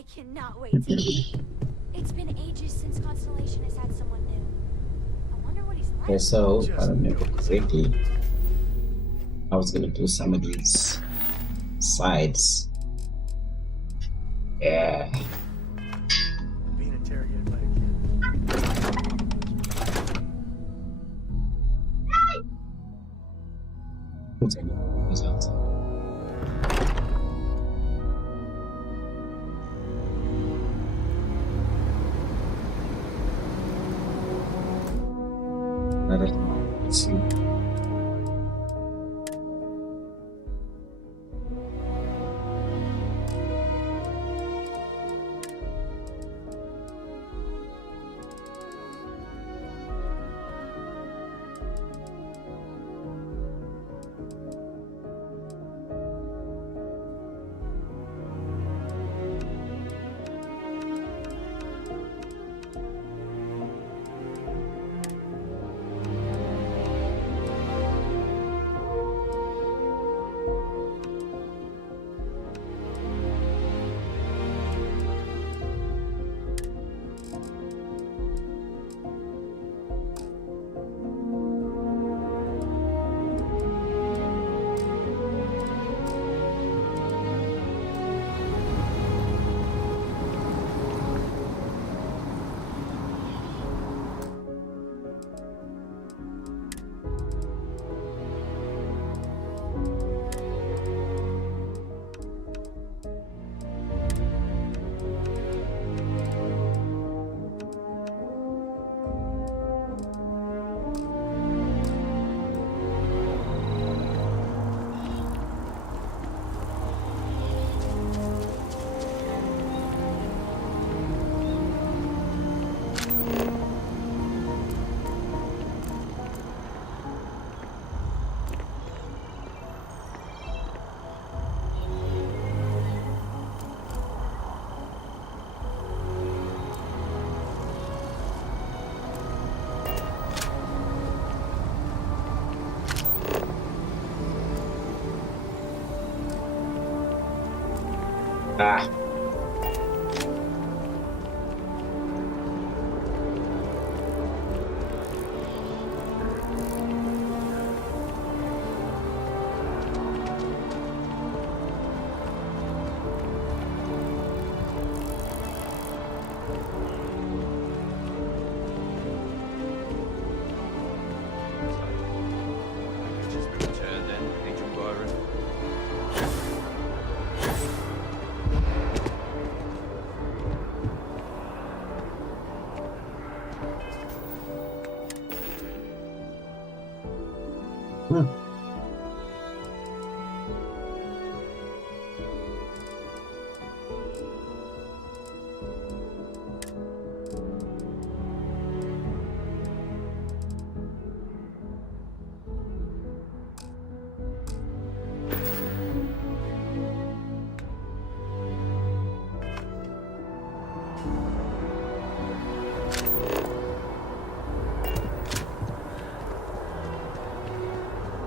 I cannot wait to meet him. It's been ages since Constellation has had someone new. I wonder what he's Okay, like. so if I remember correctly, I was gonna do some of these sides. Yeah. Being interrogated by a kid. Who's outside? Let's see. Ah. Just return then, Agent Byron. Hmm.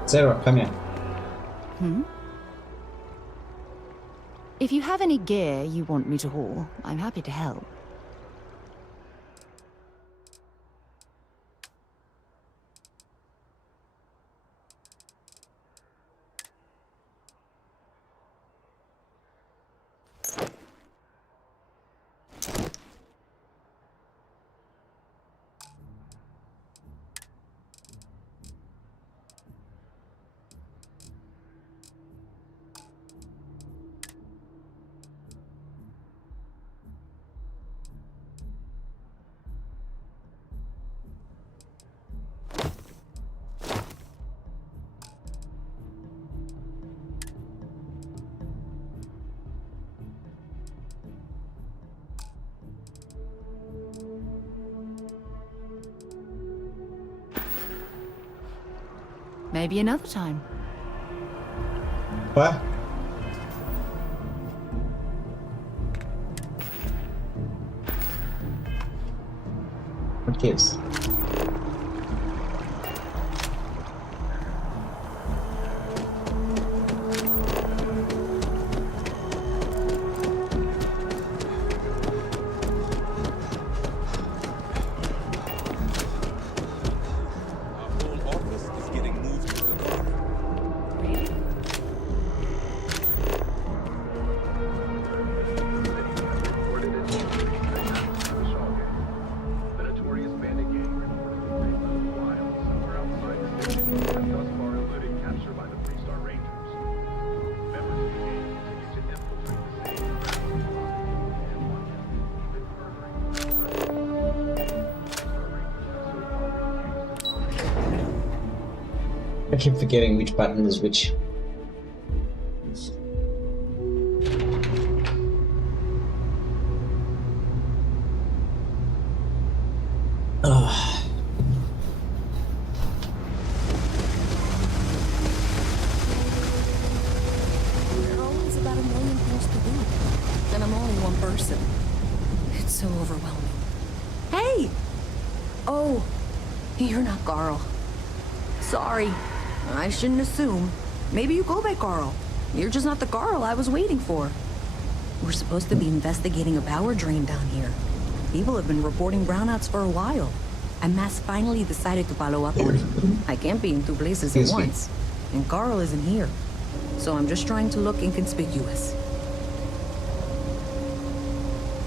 Sarah, come here. If you have any gear you want me to haul, I'm happy to help. Maybe another time. What? What gives? have thus far eluded capture by the three-star Rangers. Members of the team continue to infiltrate the city and watch it, even furthering the three-star Rangers have so far refused to I keep forgetting which button is which. Ugh. There are always about a million things to do, and I'm only one person. It's so overwhelming. Hey! Oh, you're not Carl. Sorry, I shouldn't assume. Maybe you go by Carl. You're just not the Carl I was waiting for. We're supposed to be investigating a power drain down here. People have been reporting brownouts for a while, and Mass finally decided to follow up on it. I can't be in two places at once, and Carl isn't here. So I'm just trying to look inconspicuous.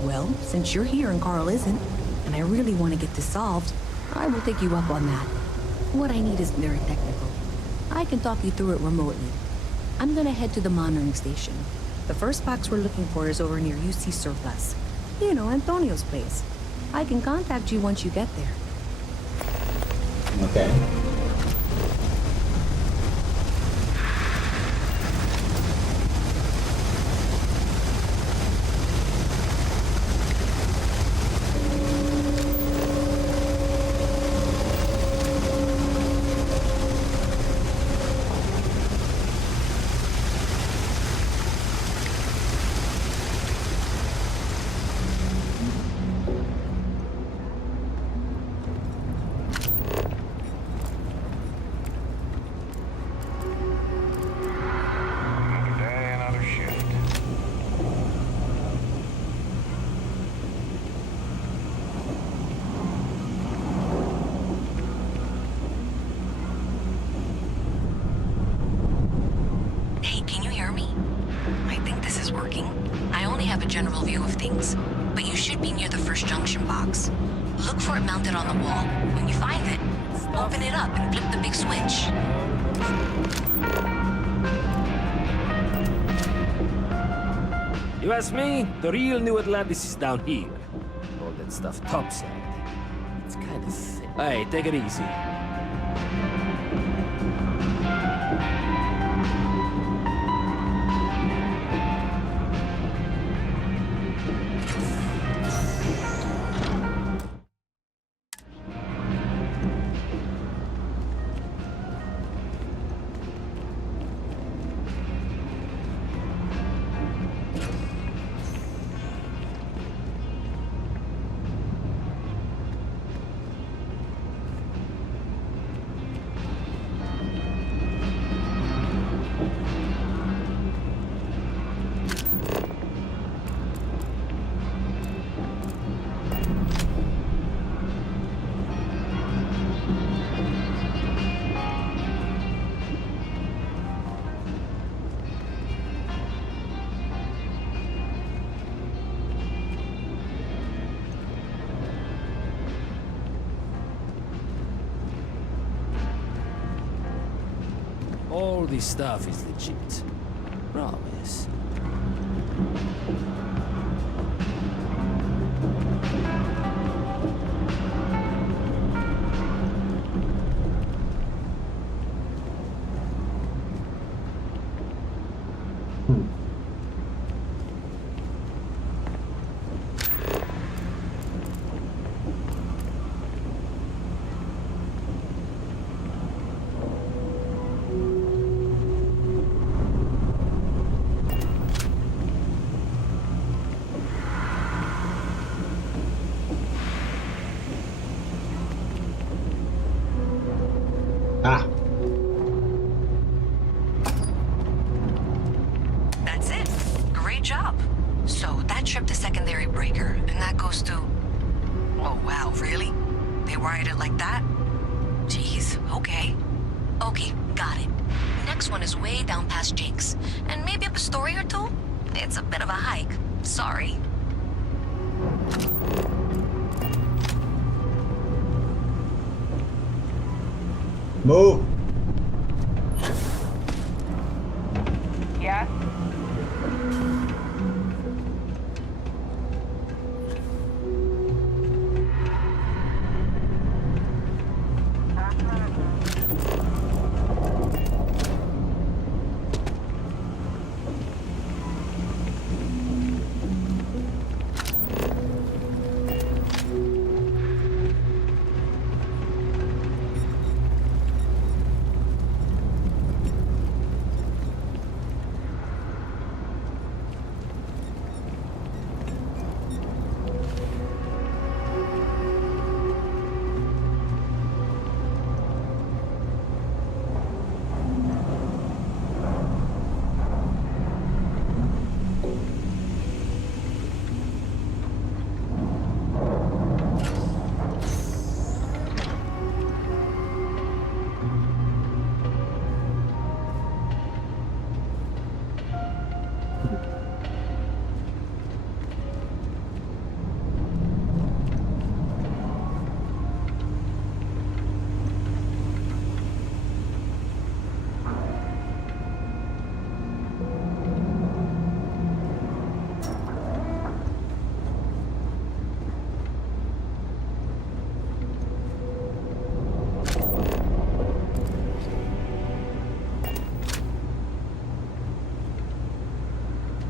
Well, since you're here and Carl isn't, and I really want to get this solved, I will take you up on that. What I need isn't very technical. I can talk you through it remotely. I'm gonna head to the monitoring station. The first box we're looking for is over near UC Surplus. You know, Antonio's place. I can contact you once you get there. Okay. Another day, another shift. Hey, can you hear me? I think this is working. I only have a general view of things, but you should be near the first junction box. Look for it mounted on the wall. When you find it, open it up and flip the big switch. You ask me, the real New Atlantis is down here. All that stuff topside. It's kinda sick. Hey, take it easy. All this stuff is legit. Promise. Ah, That's it. Great job. So that tripped the secondary breaker, and that goes to... Oh, wow, really? They wired it like that? Jeez, okay. Okay, got it. Next one is way down past Jake's, and maybe up a story or two? It's a bit of a hike. Sorry. Move. Yes?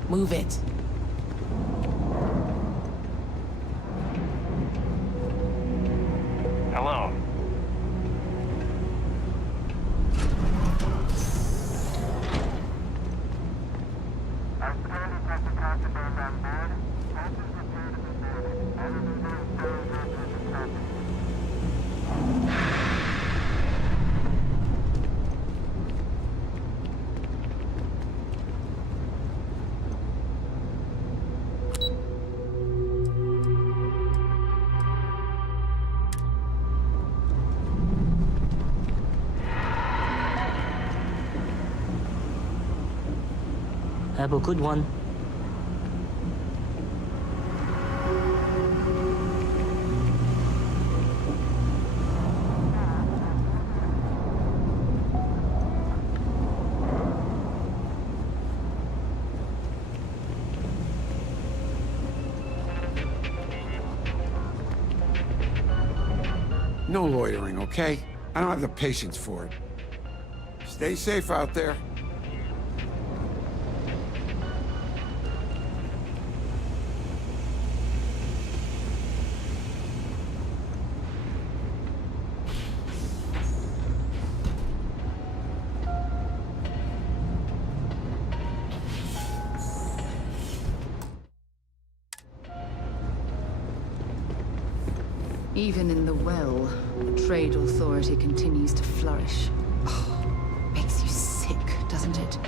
Move it. Hello. Have a good one. No loitering, okay? I don't have the patience for it. Stay safe out there. Even in the well, the trade authority continues to flourish. Oh, makes you sick, doesn't it?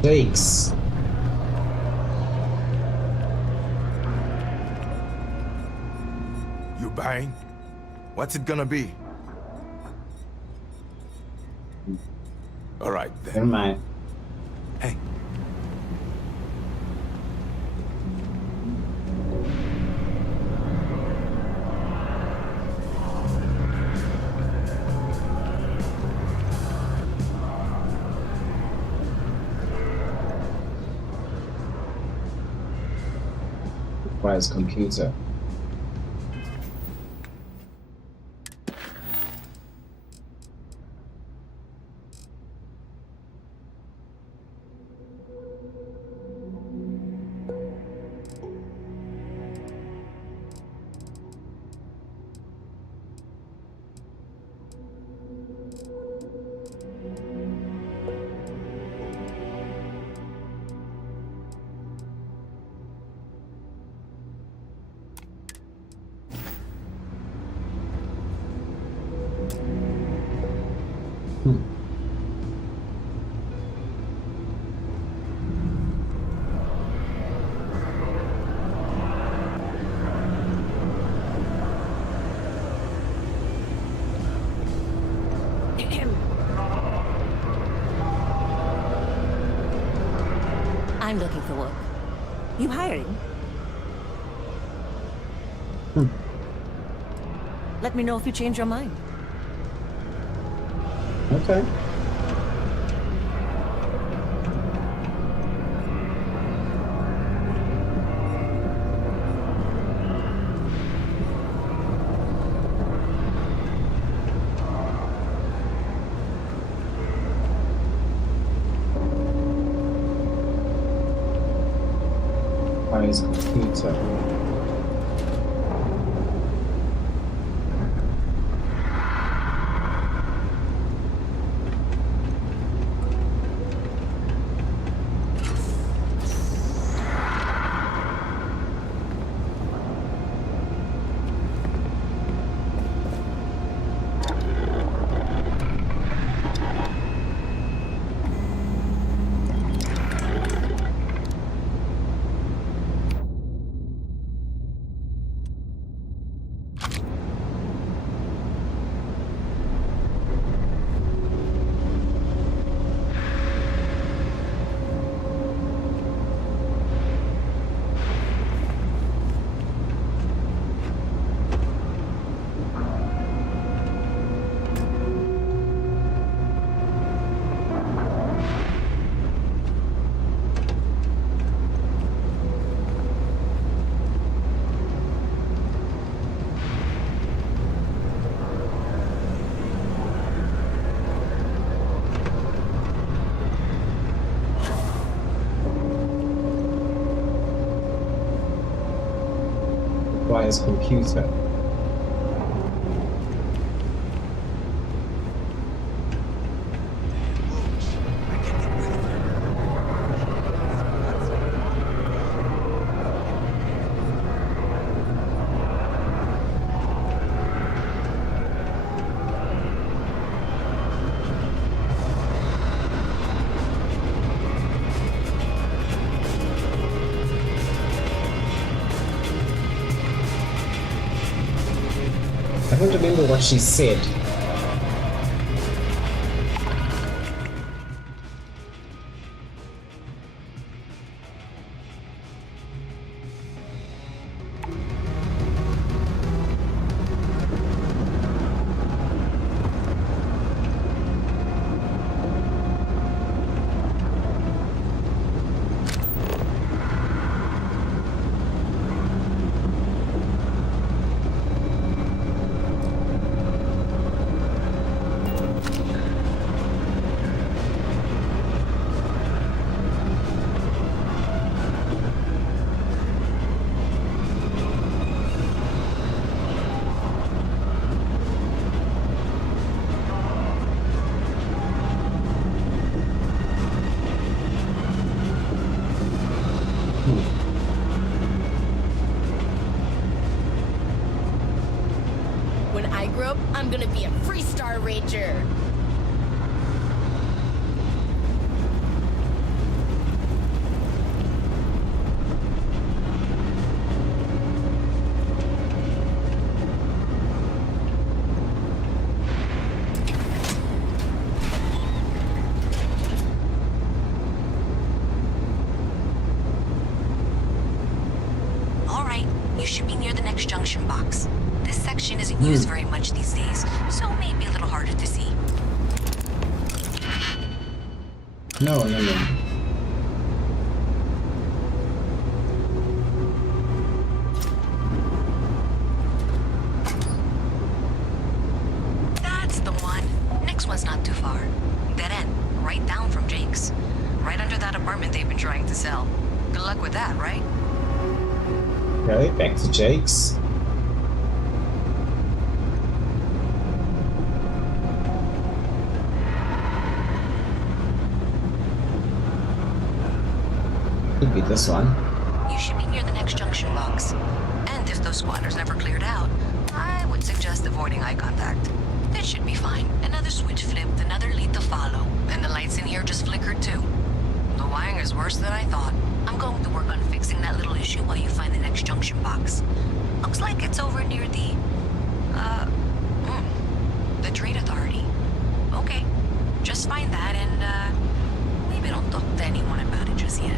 Takes. You buying? What's it gonna be? All right, Never then. mind. Hey. Requires computer. I'm looking for work. You hiring? Let me know if you change your mind. Okay. Requires computer. Requires computer. I don't remember what she said. When I grow up, I'm gonna be a Freestar Ranger. All right, you should be near the next junction box. This section isn't used very much these days, so maybe a little harder to see. No. with that, right? Okay, back to Jake's. Could be this one. You should be near the next junction box. And if those squatters never cleared out, I would suggest avoiding eye contact. That should be fine. Another switch flipped, another lead to follow, and the lights in here just flickered too. The wiring is worse than I thought. I'm going to work on fixing that little issue while you find the next junction box. Looks like it's over near the Trade Authority. Okay, just find that and, maybe don't talk to anyone about it just yet.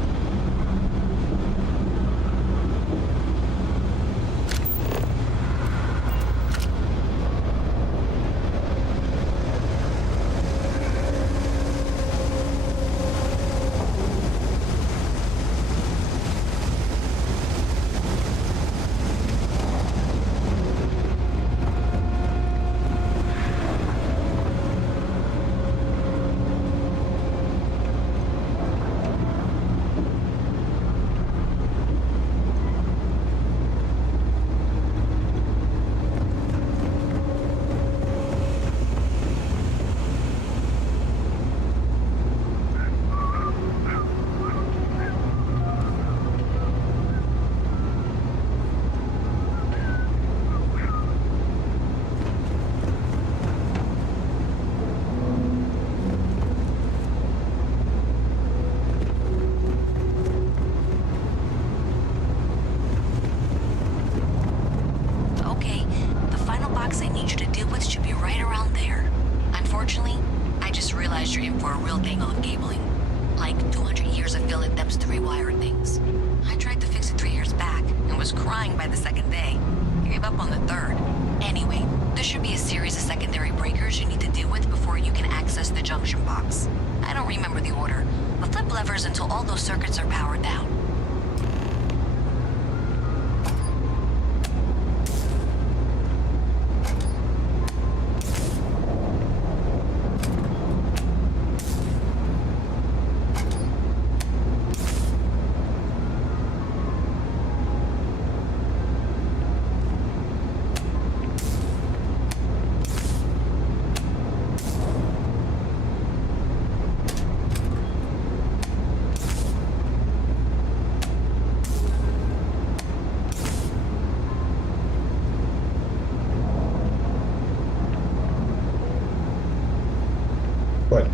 Until all those circuits are powered down. What?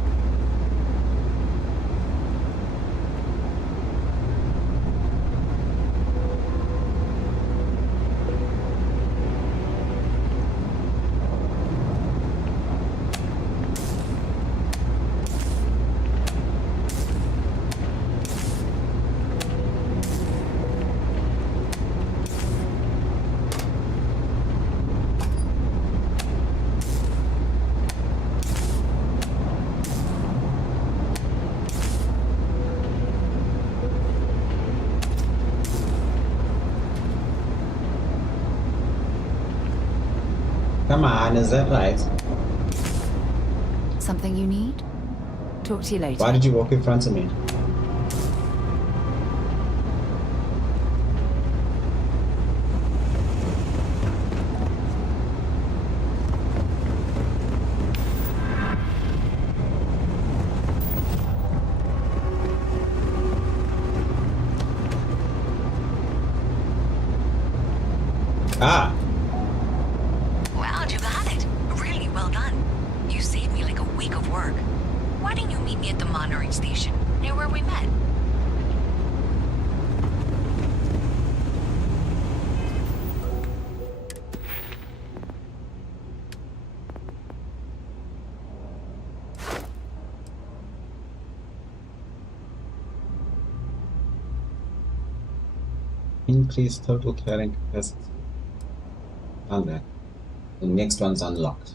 Come on, is that right? Something you need? Talk to you later. Why did you walk in front of me? Ah! Wow, you got it. Really well done. You saved me like a week of work. Why didn't you meet me at the monitoring station, near where we met? Increase total carrying capacity. Done that. The next one's unlocked.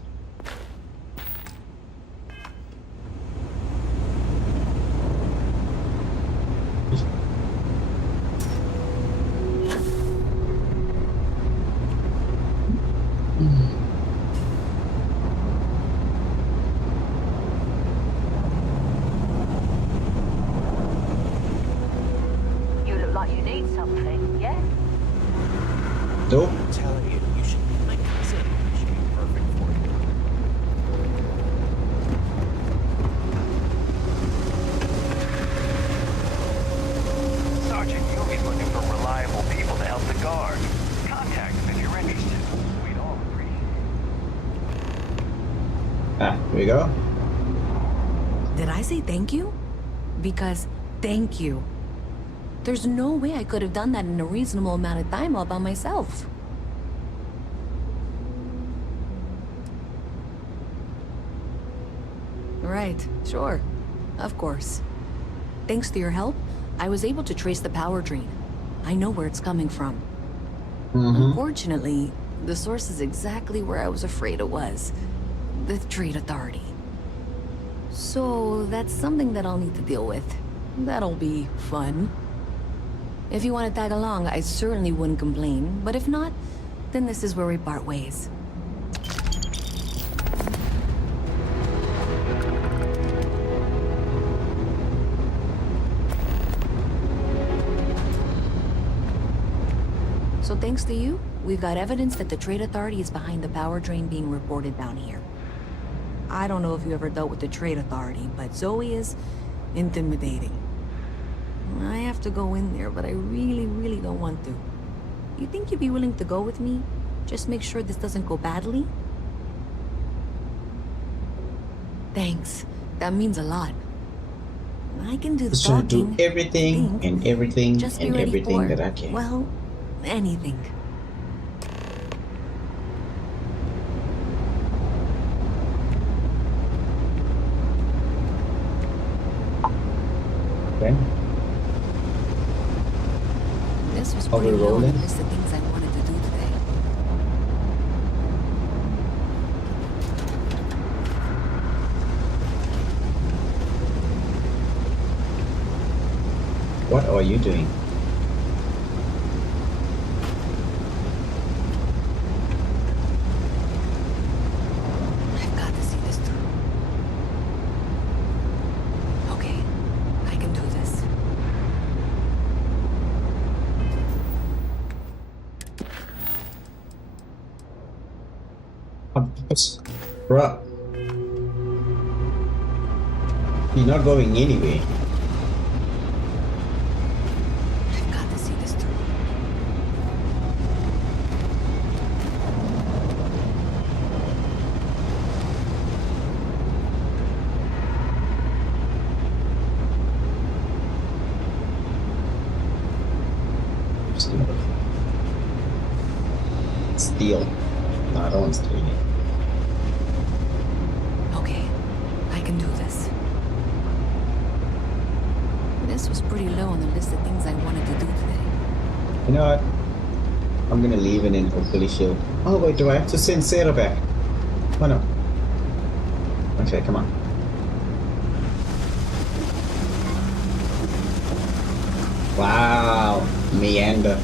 You look like you you need something, yeah? Nope. I'm telling you, you should meet my cousin. She'd be perfect for you. Sergeant Yugi's looking for reliable people to help the guard. Contact him if you're interested. We'd all appreciate it. Ah, here we go. Did I say thank you? Because thank you. There's no way I could have done that in a reasonable amount of time all by myself. Right, sure. Of course. Thanks to your help, I was able to trace the power drain. I know where it's coming from. Unfortunately, the source is exactly where I was afraid it was. The Trade Authority. So, that's something that I'll need to deal with. That'll be fun. If you want to tag along, I certainly wouldn't complain. But if not, then this is where we part ways. So thanks to you, we've got evidence that the Trade Authority is behind the power drain being reported down here. I don't know if you ever dealt with the Trade Authority, but Zoe is intimidating. I have to go in there, but I really don't want to. You think you'd be willing to go with me? Just make sure this doesn't go badly? Thanks. That means a lot. I can do the So talking. do everything think. and everything Just be and ready everything for, that I can. well, anything. Okay. This was Are we pretty low on the rolling? list of things I wanted to do today. What are you doing? I've got to see this through. Okay, I can do this. Bruh. You're not going anywhere. I've got to see this through. Steal. No, I don't want to steal it. Okay, I can do this. This was pretty low on the list of things I wanted to do today. You know what? I'm gonna leave it in hopefully she'll. Oh wait, do I have to send Sarah back? Oh no. Okay, come on. Wow, meander.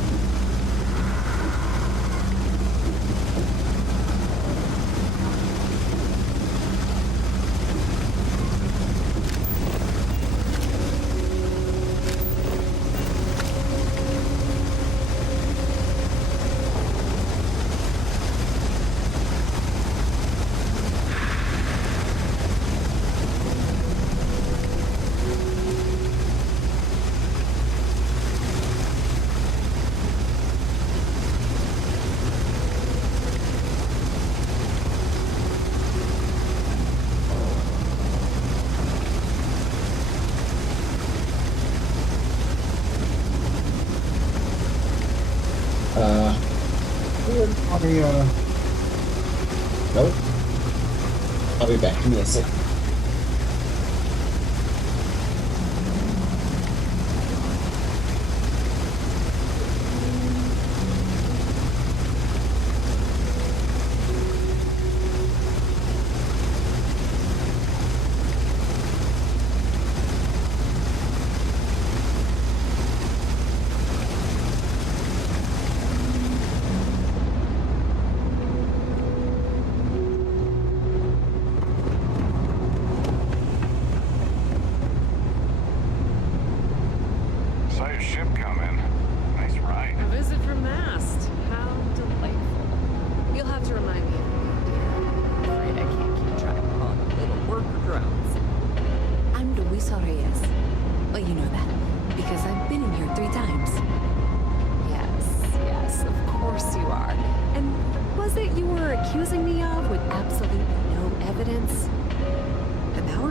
Probably, nope. I'll be back. Give me a sec.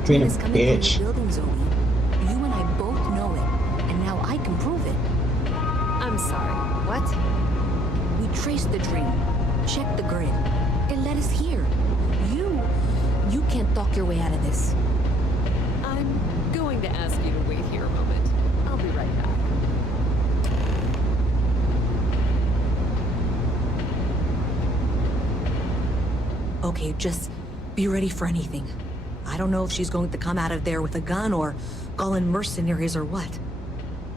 Being a is coming from bitch. the building, Zoe. You and I both know it, and now I can prove it. I'm sorry, what? We traced the dream, checked the grid. It led us here. You can't talk your way out of this. I'm going to ask you to wait here a moment. I'll be right back. Okay, just be ready for anything. I don't know if she's going to come out of there with a gun or call in mercenaries or what.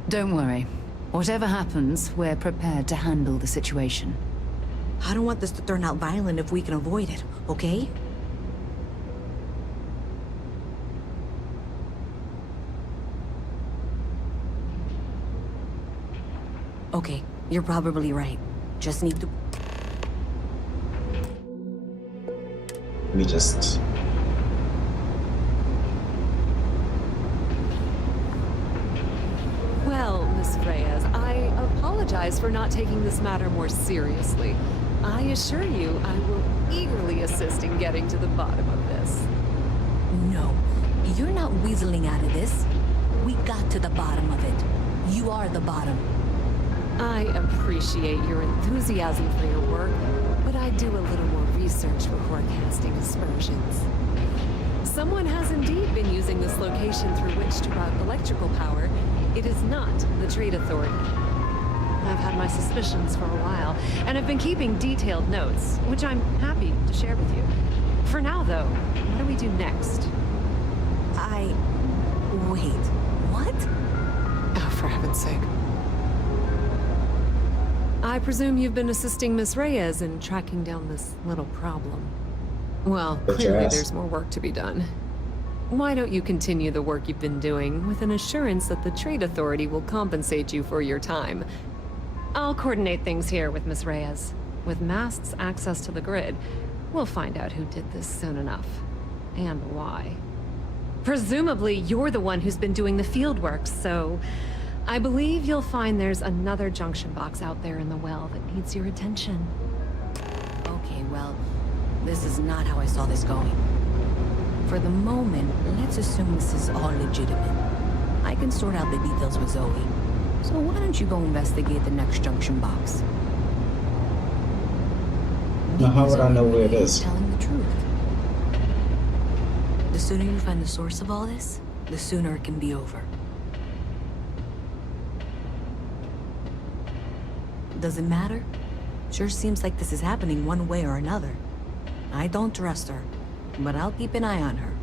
Don't worry. Whatever happens, we're prepared to handle the situation. I don't want this to turn out violent if we can avoid it, okay? Okay, you're probably right. Just need to... Let me just... Well, Miss Reyes, I apologize for not taking this matter more seriously. I assure you, I will eagerly assist in getting to the bottom of this. No, you're not weaseling out of this. We got to the bottom of it. You are the bottom. I appreciate your enthusiasm for your work, but I do a little more research before casting aspersions. Someone has indeed been using this location through which to route electrical power. It is not the Trade Authority. I've had my suspicions for a while, and have been keeping detailed notes, which I'm happy to share with you. For now, though, what do we do next? Wait, what? Oh, for heaven's sake. I presume you've been assisting Miss Reyes in tracking down this little problem. Well, clearly there's more work to be done. Why don't you continue the work you've been doing with an assurance that the Trade Authority will compensate you for your time? I'll coordinate things here with Miss Reyes. With Mast's access to the grid, we'll find out who did this soon enough. And why. Presumably, you're the one who's been doing the field work, so... I believe you'll find there's another junction box out there in the well that needs your attention. Okay, well, this is not how I saw this going. For the moment, let's assume this is all legitimate. I can sort out the details with Zoe. So why don't you go investigate the next junction box? Now how would I know where it is? Telling the truth. The sooner you find the source of all this, the sooner it can be over. Does it matter? Sure seems like this is happening one way or another. I don't trust her, but I'll keep an eye on her.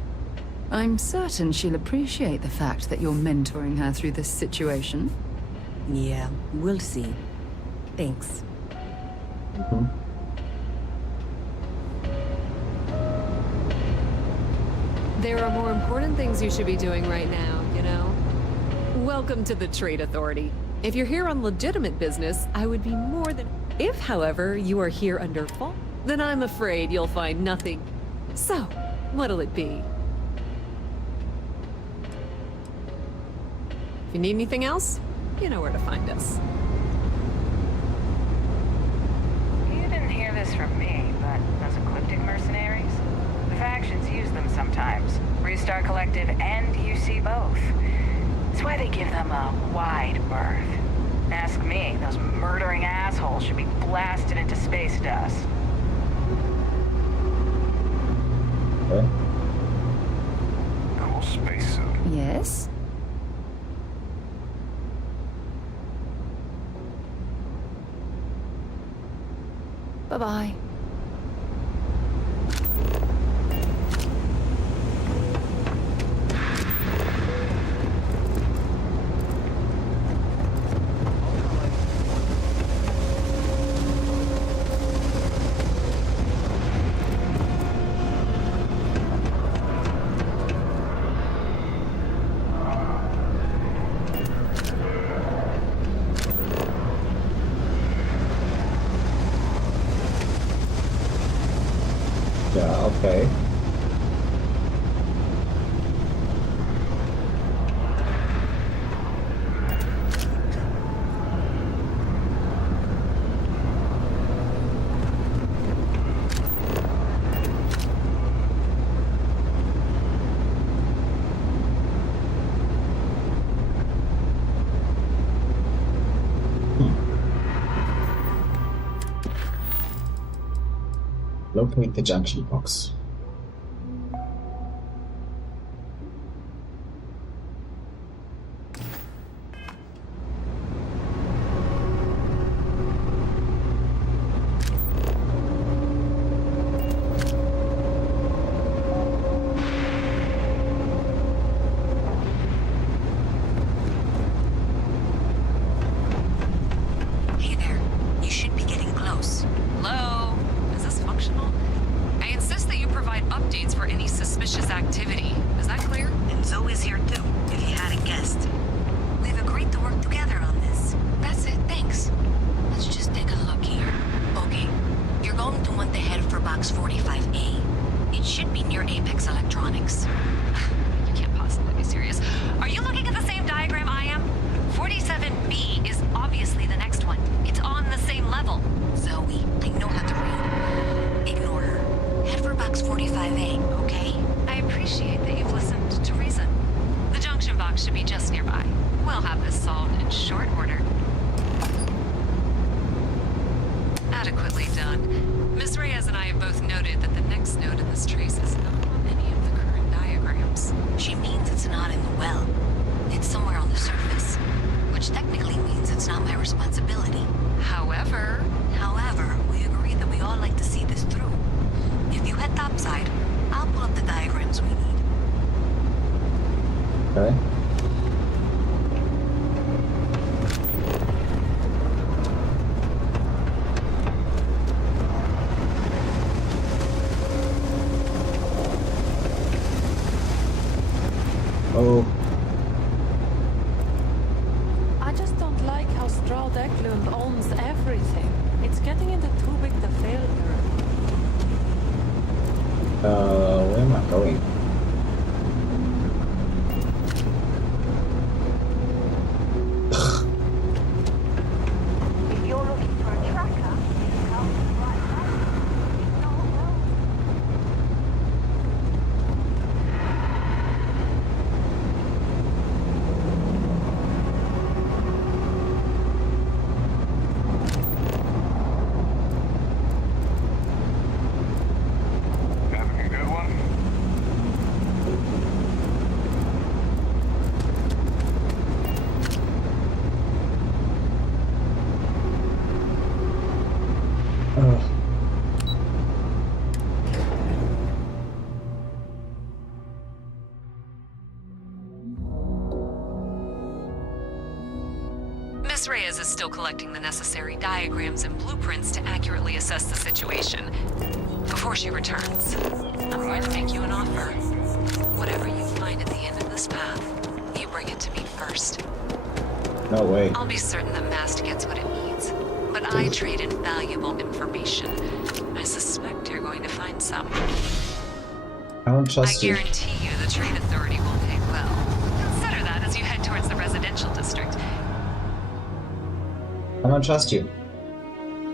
I'm certain she'll appreciate the fact that you're mentoring her through this situation. Yeah, we'll see. Thanks. There are more important things you should be doing right now, you know? Welcome to the Trade Authority. If you're here on legitimate business, I would be more than... If, however, you are here under fault, then I'm afraid you'll find nothing. So, what'll it be? If you need anything else, you know where to find us. You didn't hear this from me, but those ecliptic mercenaries? The factions use them sometimes. Restart Collective and UC both. That's why they give them a wide berth. Ask me, those murdering assholes should be blasted into space dust. Okay. Cool spacesuit. Yes? Bye-bye. Yeah, okay. Locate the junction box. Hey there. You should be getting close. Hello? Is this functional? I insist that you provide updates for any suspicious activity. Is that clear? And Zoe's here too, if you hadn't guessed. We've agreed to work together on this. That's it, thanks. Let's just take a look here. Okay, you're going to want to head for box 45A. It should be near Apex Electronics. You can't possibly be serious. Are you looking at the same diagram I am? 47B is obviously the next one. It's on the same level. Zoe, I know how to read. Ignore her. Head for box 45A, okay? I appreciate that you've listened to reason. The junction box should be just nearby. We'll have this solved in short order. Adequately done. Miss Reyes and I have both noted that the next node in this trace is not on any of the current diagrams. She means it's not in the well. It's somewhere on the surface. Which technically means it's not my responsibility. However, we agreed that we all like to see this through. If you head topside, I'll pull up the diagrams we need. Okay. Oh. I just don't like how Stroud Eklund owns everything. It's getting into too big to fail here. Where am I going? If you're looking for a tracker, you come to the right place. Ignore road. Having a good one? Oh. Miss Reyes is still collecting the necessary diagrams and blueprints to accurately assess the situation. Before she returns, I'm going to make you an offer. Whatever you find at the end of this path, you bring it to me first. No way. I'll be certain that Mast gets what it needs. But I trade in valuable information. I suspect you're going to find some. I don't I trust you. guarantee you the Trade Authority will pay well. Consider that as you head towards the residential district. I don't trust you.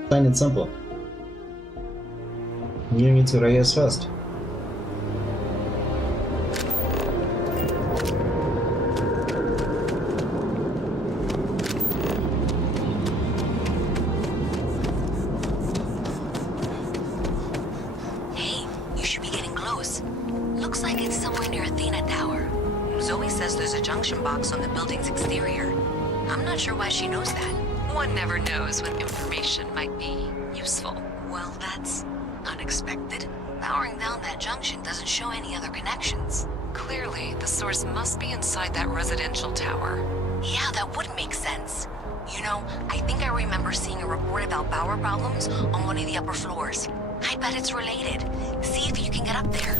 Plain and simple. You need to Reyes first. Hey, you should be getting close. Looks like it's somewhere near Athena Tower. Zoe says there's a junction box on the building's exterior. I'm not sure why she knows that. One never knows when information might be useful. Well, that's unexpected. Powering down that junction doesn't show any other connections. Clearly, the source must be inside that residential tower. Yeah, that would make sense. You know, I think I remember seeing a report about power problems on one of the upper floors. I bet it's related. See if you can get up there.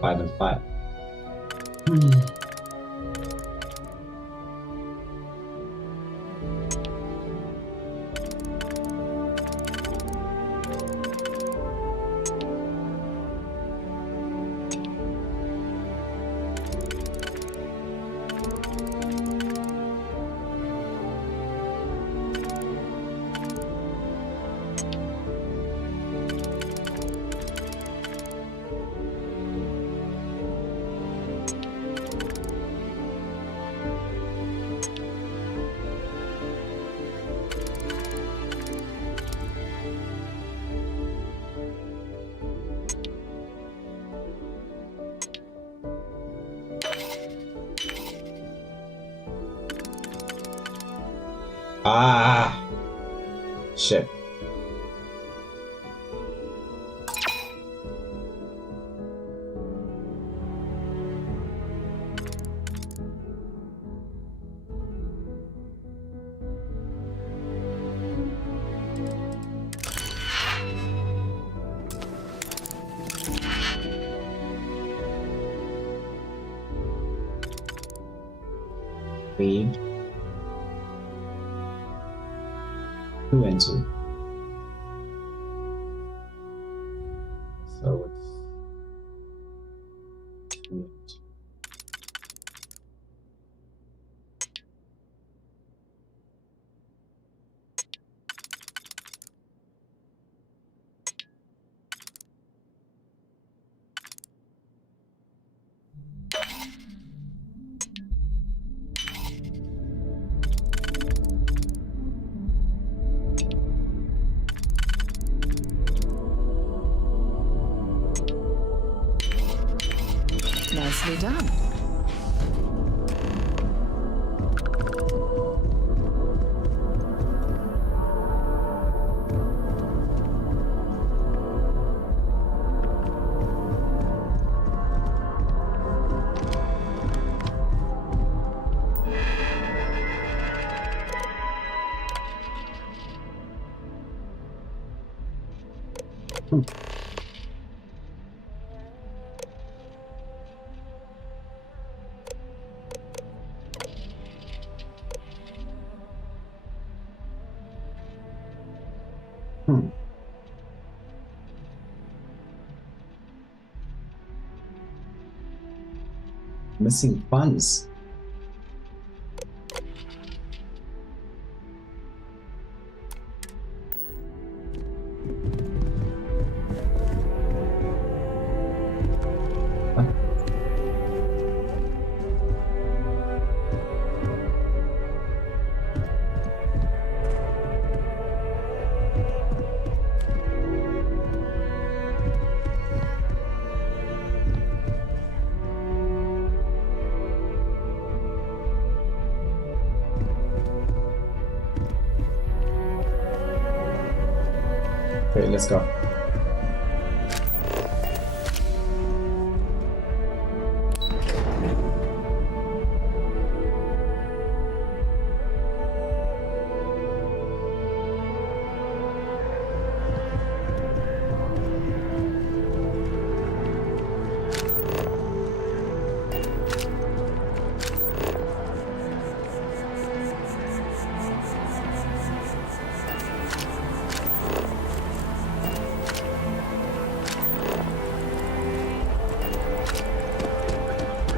Five and five. Ah! Shit. Read. 2 and 2. So it's 2 and 2. Nicely done. Missing funds. Okay, let's go.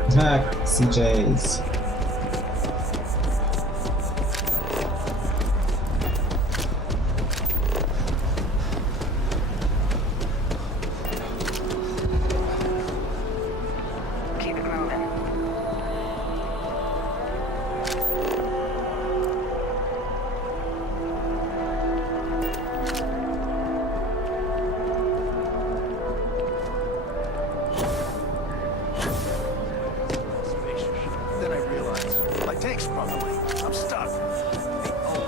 Attack, CJs. Keep it moving. Then I realized my tank's probably. I'm stuck. Hey, oh.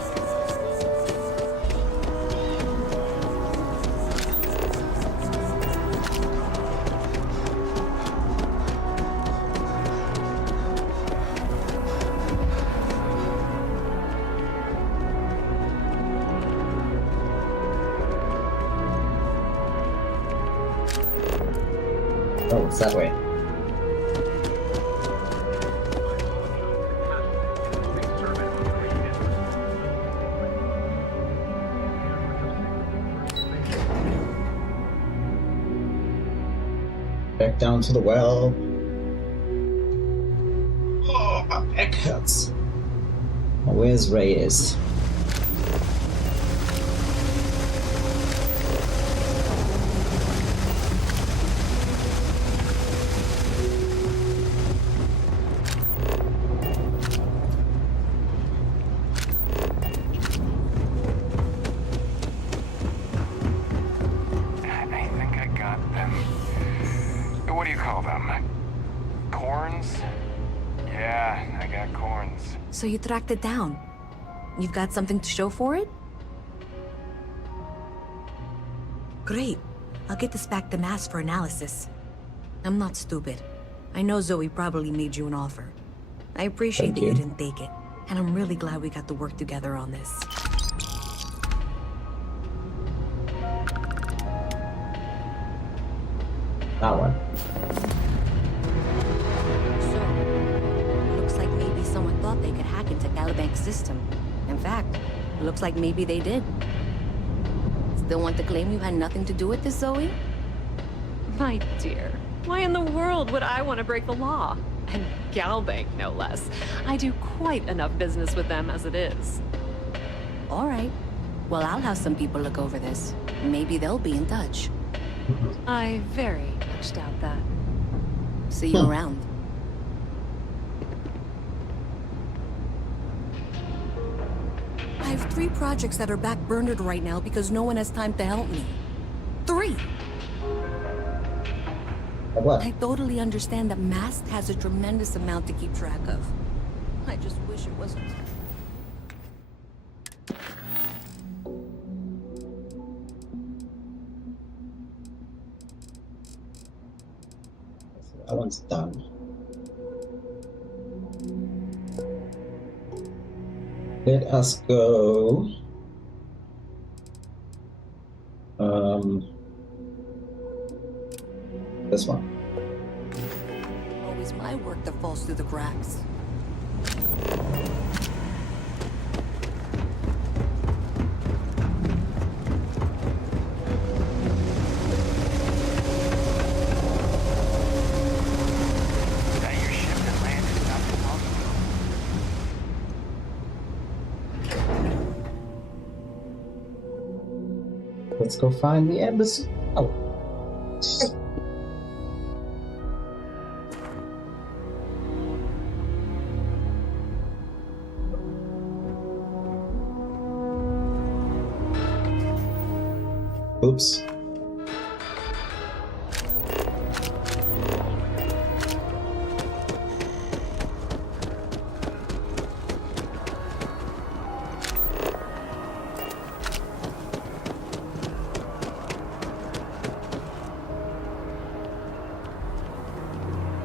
Oh, it's that way. Back down to the well. Oh, my back hurts. Oh, where's Reyes? I think I got them. What do you call them? Corns? Yeah, I got corns. So you tracked it down. You've got something to show for it? Great. I'll get this back to Mass for analysis. I'm not stupid. I know Zoe probably made you an offer. I appreciate that you didn't take it, and I'm really glad we got to work together on this. That one. So, looks like maybe someone thought they could hack into Calibank's system. In fact, looks like maybe they did. Still want to claim you had nothing to do with this, Zoe? My dear, why in the world would I want to break the law? And Galbank, no less. I do quite enough business with them as it is. All right. Well, I'll have some people look over this. Maybe they'll be in touch. I very much doubt that. See you around. I have 3 projects that are backburnered right now because no one has time to help me. 3! What? I totally understand that Mast has a tremendous amount to keep track of. I just wish it wasn't. That one's done. Let us go. This one. Always my work that falls through the cracks. Let's go find the embassy. Oh. Oops.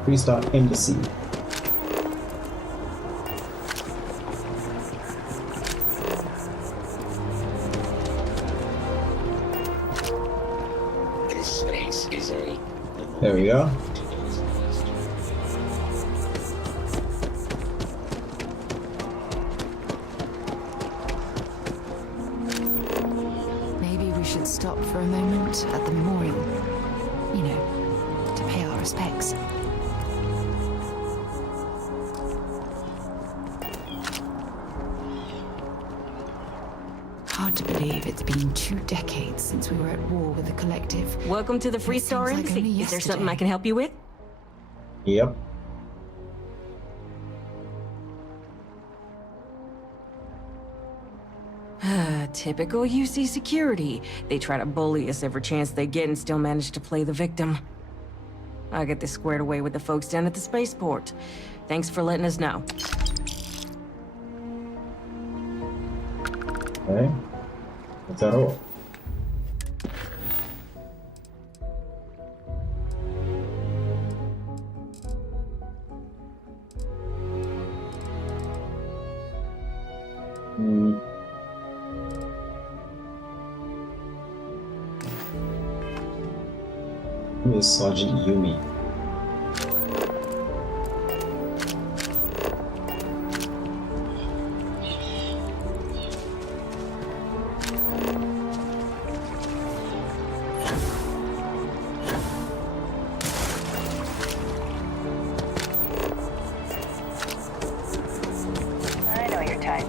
Restart embassy. There we go. Maybe we should stop for a moment at the memorial. You know, to pay our respects. Hard to believe it's been 2 decades since we were at war with the Collective. Welcome to the Free Star Embassy. Is there something I can help you with? Yep. Typical UC security. They try to bully us every chance they get and still manage to play the victim. I'll get this squared away with the folks down at the spaceport. Thanks for letting us know. Okay. What's that all? Who is Sergeant Yumi? I know your type.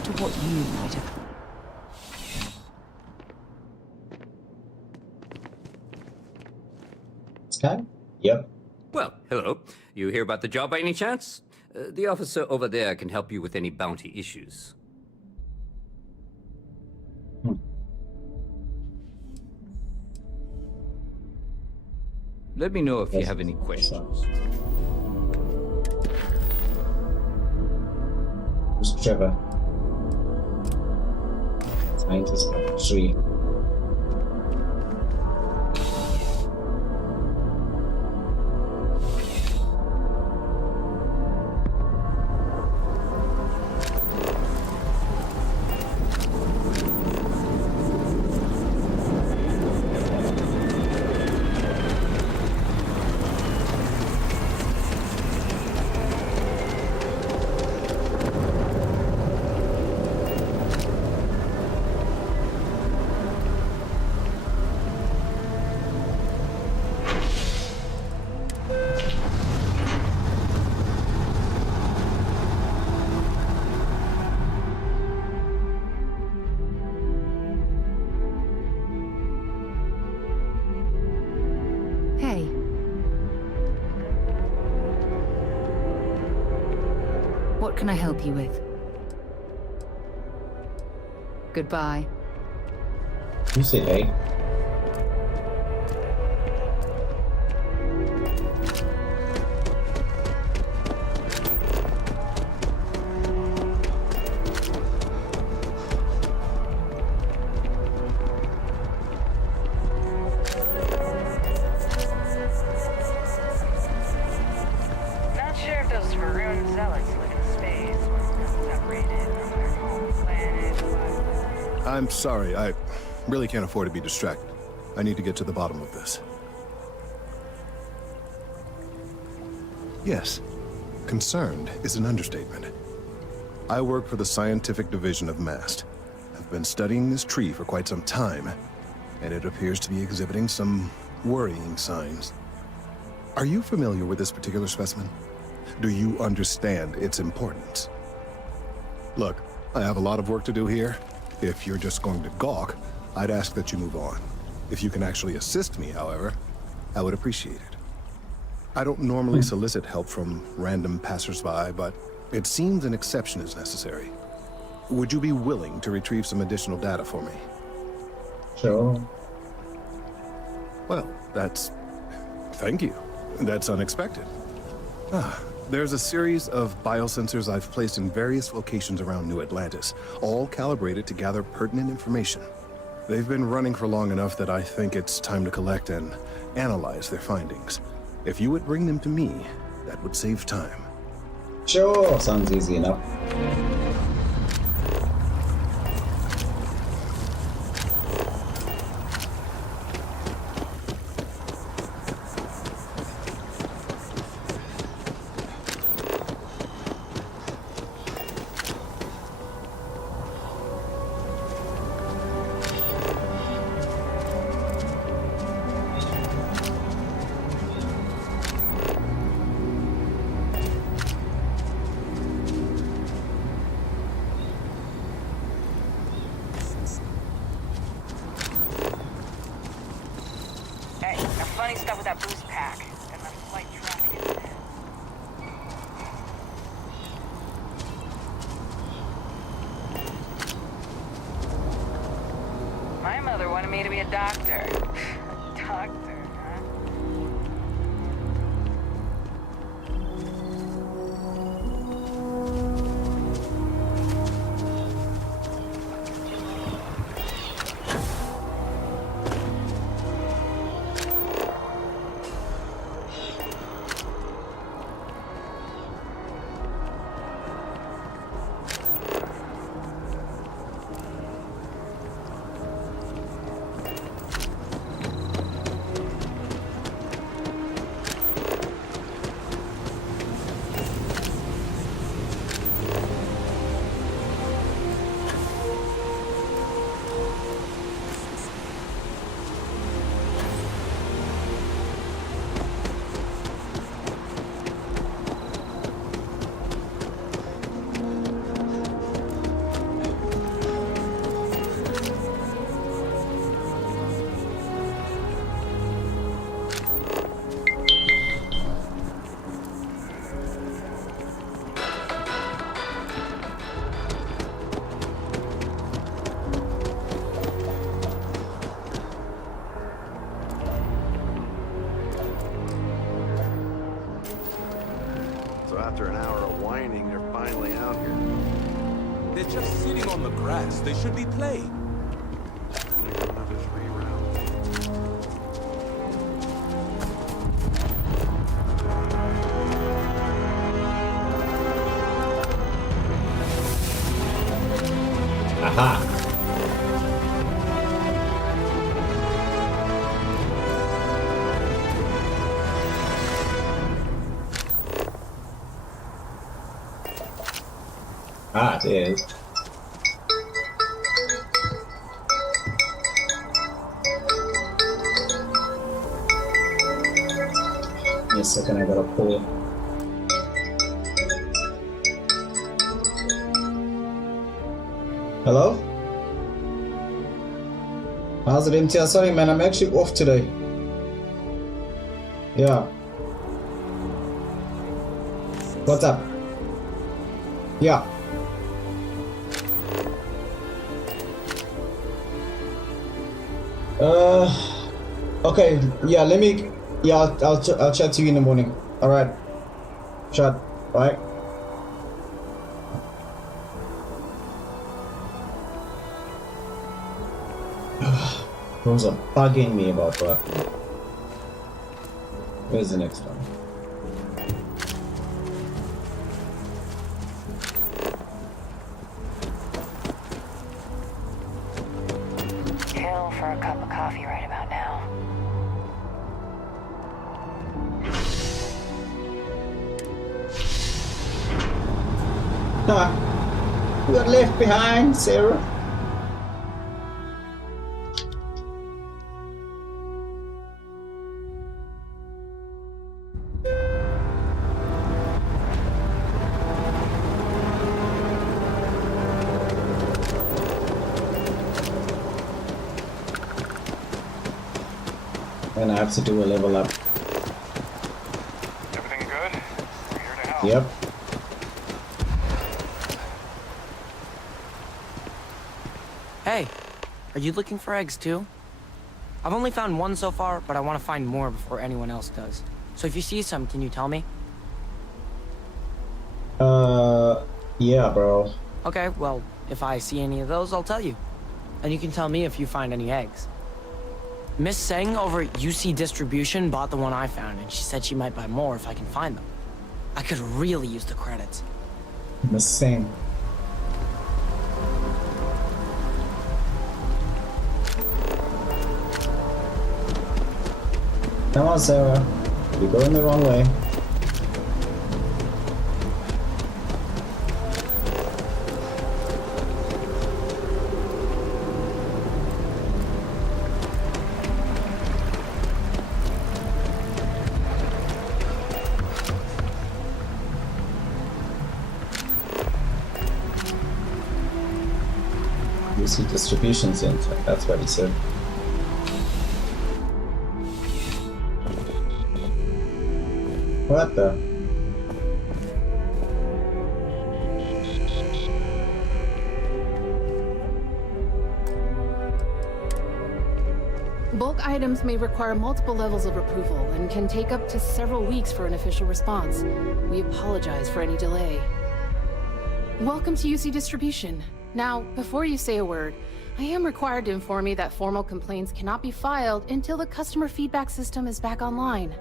contrary to what you might have. Sky? Yep. Well, hello. You hear about the job by any chance? The officer over there can help you with any bounty issues. Let me know if you have any questions. Who's Trevor? Scientist number 3. Hey. What can I help you with? Goodbye. You say hey. Not sure if those maroon zealots live in space or separated from their home planet. I'm sorry, I really can't afford to be distracted. I need to get to the bottom of this. Yes, concerned is an understatement. I work for the scientific division of MAST. I've been studying this tree for quite some time, and it appears to be exhibiting some worrying signs. Are you familiar with this particular specimen? Do you understand its importance? Look, I have a lot of work to do here. If you're just going to gawk, I'd ask that you move on. If you can actually assist me, however, I would appreciate it. I don't normally solicit help from random passersby, but it seems an exception is necessary. Would you be willing to retrieve some additional data for me? Sure. Well, thank you. That's unexpected. There's a series of biosensors I've placed in various locations around New Atlantis, all calibrated to gather pertinent information. They've been running for long enough that I think it's time to collect and analyze their findings. If you would bring them to me, that would save time. Sure, sounds easy enough. Hey, no funny stuff with that boost pack. Got enough flight traffic in there. My mother wanted me to be a doctor. Doctor, huh? after an hour of whining, they're finally out here. They're just sitting on the grass. They should be playing. Another 3 rounds. Aha. Ah, it is. Give me a second, I gotta pull it. Hello? How's it, MTR? Sorry, man, I'm actually off today. Yeah. What's up? Yeah. Okay. Yeah, let me. Yeah, I'll chat to you in the morning. All right. Chat. Bye. Bros are bugging me about work. Where's the next one? Kill for a cup of coffee right about now. You got left behind, Sarah. And I have to do a level up. Everything good? We're here to help. Yep. Hey, are you looking for eggs too? I've only found one so far, but I want to find more before anyone else does. So if you see some, can you tell me? Yeah, bro. Okay, well, if I see any of those, I'll tell you. And you can tell me if you find any eggs. Miss Seng over at UC Distribution bought the one I found, and she said she might buy more if I can find them. I could really use the credits. The same. Come on, Sarah. You're going the wrong way. UC Distribution Center, that's what he said. What the? Bulk items may require multiple levels of approval and can take up to several weeks for an official response. We apologize for any delay. Welcome to UC Distribution. Now, before you say a word, I am required to inform you that formal complaints cannot be filed until the customer feedback system is back online.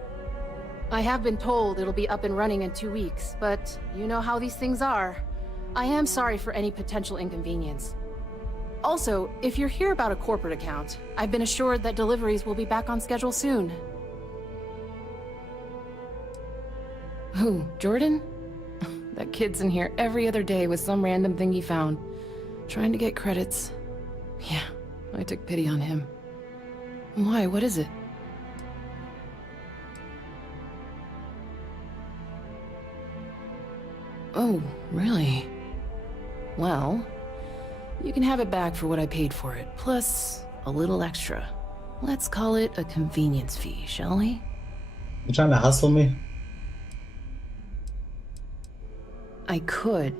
I have been told it'll be up and running in 2 weeks, but you know how these things are. I am sorry for any potential inconvenience. Also, if you're here about a corporate account, I've been assured that deliveries will be back on schedule soon. Who, Jordan? That kid's in here every other day with some random thing he found, trying to get credits. Yeah, I took pity on him. Why, what is it? Oh, really? Well, you can have it back for what I paid for it, plus a little extra. Let's call it a convenience fee, shall we? You trying to hustle me? I could,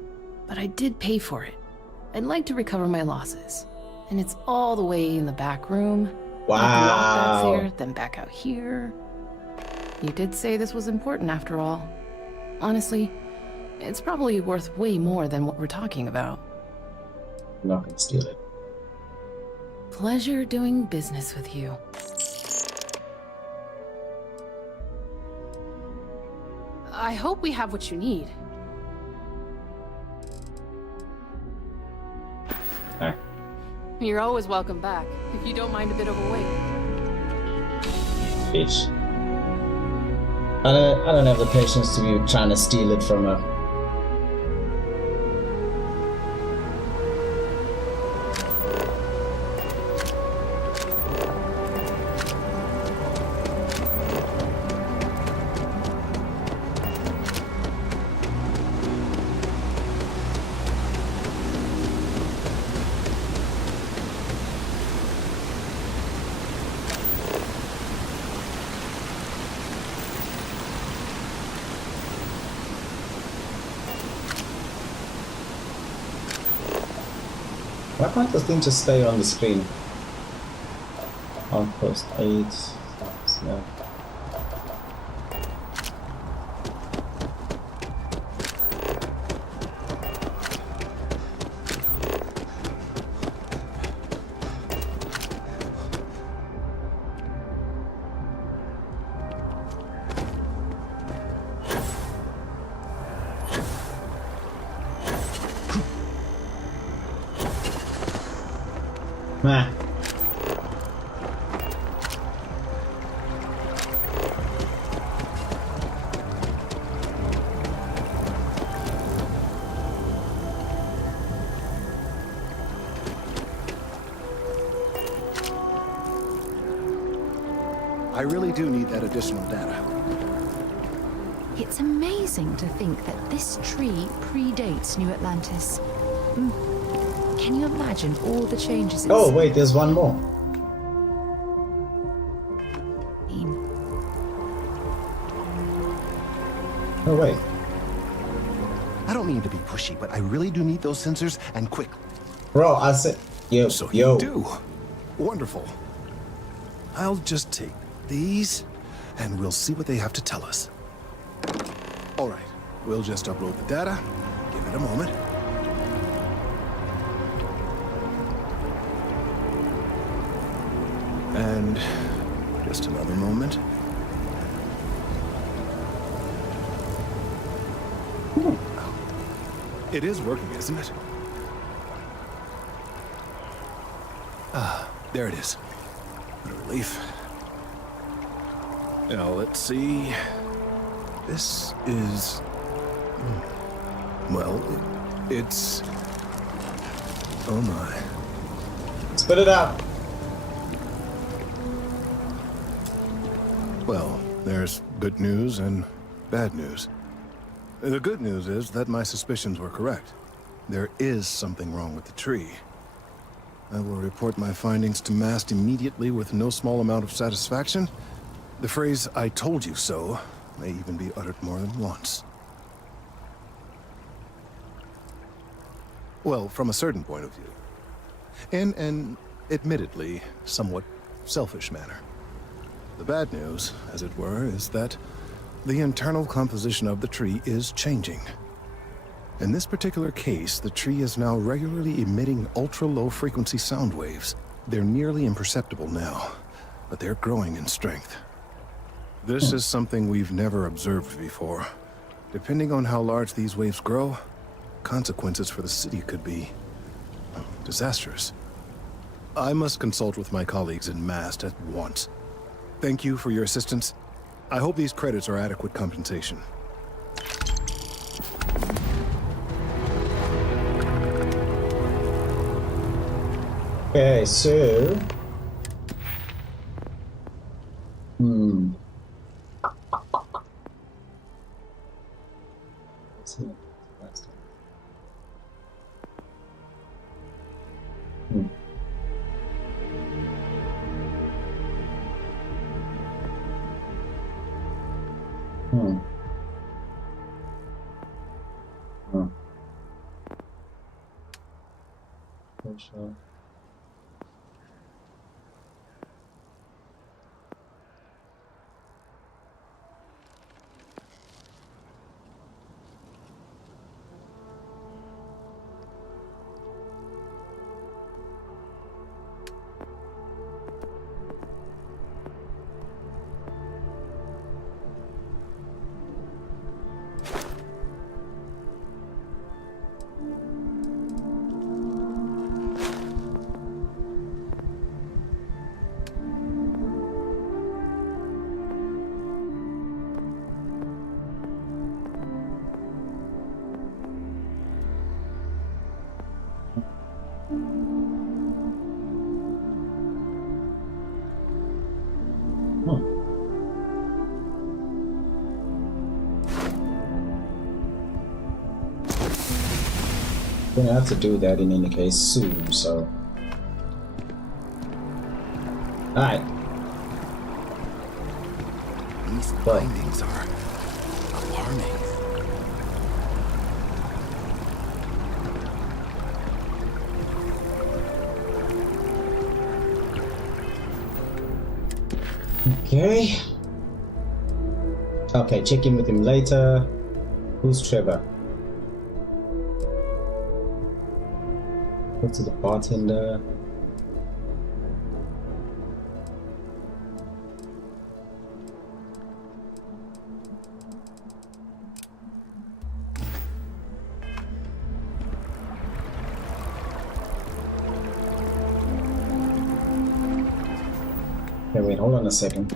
but I did pay for it. I'd like to recover my losses. And it's all the way in the back room. Wow. Back there, then back out here. You did say this was important after all. Honestly, It's probably worth way more than what we're talking about. I'm not gonna steal it. Pleasure doing business with you. I hope we have what you need. Alright. You're always welcome back, if you don't mind a bit of a wait. Bitch. I don't have the patience to be trying to steal it from her. Why can't this thing just stay on the screen? Outpost 8. No. Nah. I really do need that additional data. It's amazing to think that this tree predates New Atlantis. Can you imagine all the changes it's Oh wait, there's one more. seen? Oh wait. I don't mean to be pushy, but I really do need those sensors, and quickly. Bro, I said yo, So yo. you do. Wonderful. I'll just take these, and we'll see what they have to tell us. All right, we'll just upload the data. Give it a moment. And just another moment. It is working, isn't it? Ah, there it is. What a relief. Now, let's see. This is... well, it's... oh my. Spit it out. Well, there's good news and bad news. The good news is that my suspicions were correct. There is something wrong with the tree. I will report my findings to Mast immediately with no small amount of satisfaction. The phrase, "I told you so," may even be uttered more than once. Well, from a certain point of view. In an, admittedly, somewhat selfish manner. The bad news, as it were, is that the internal composition of the tree is changing. In this particular case, the tree is now regularly emitting ultra-low frequency sound waves. They're nearly imperceptible now, but they're growing in strength. This is something we've never observed before. Depending on how large these waves grow, consequences for the city could be disastrous. I must consult with my colleagues in Mast at once. Thank you for your assistance. I hope these credits are adequate compensation. Okay, so let's see. Sure. Gonna have to do that in any case soon, so. Alright. These findings are alarming. Okay. Okay, check in with him later. Who's Trevor? Go to the bartender. Okay, wait, hold on a second.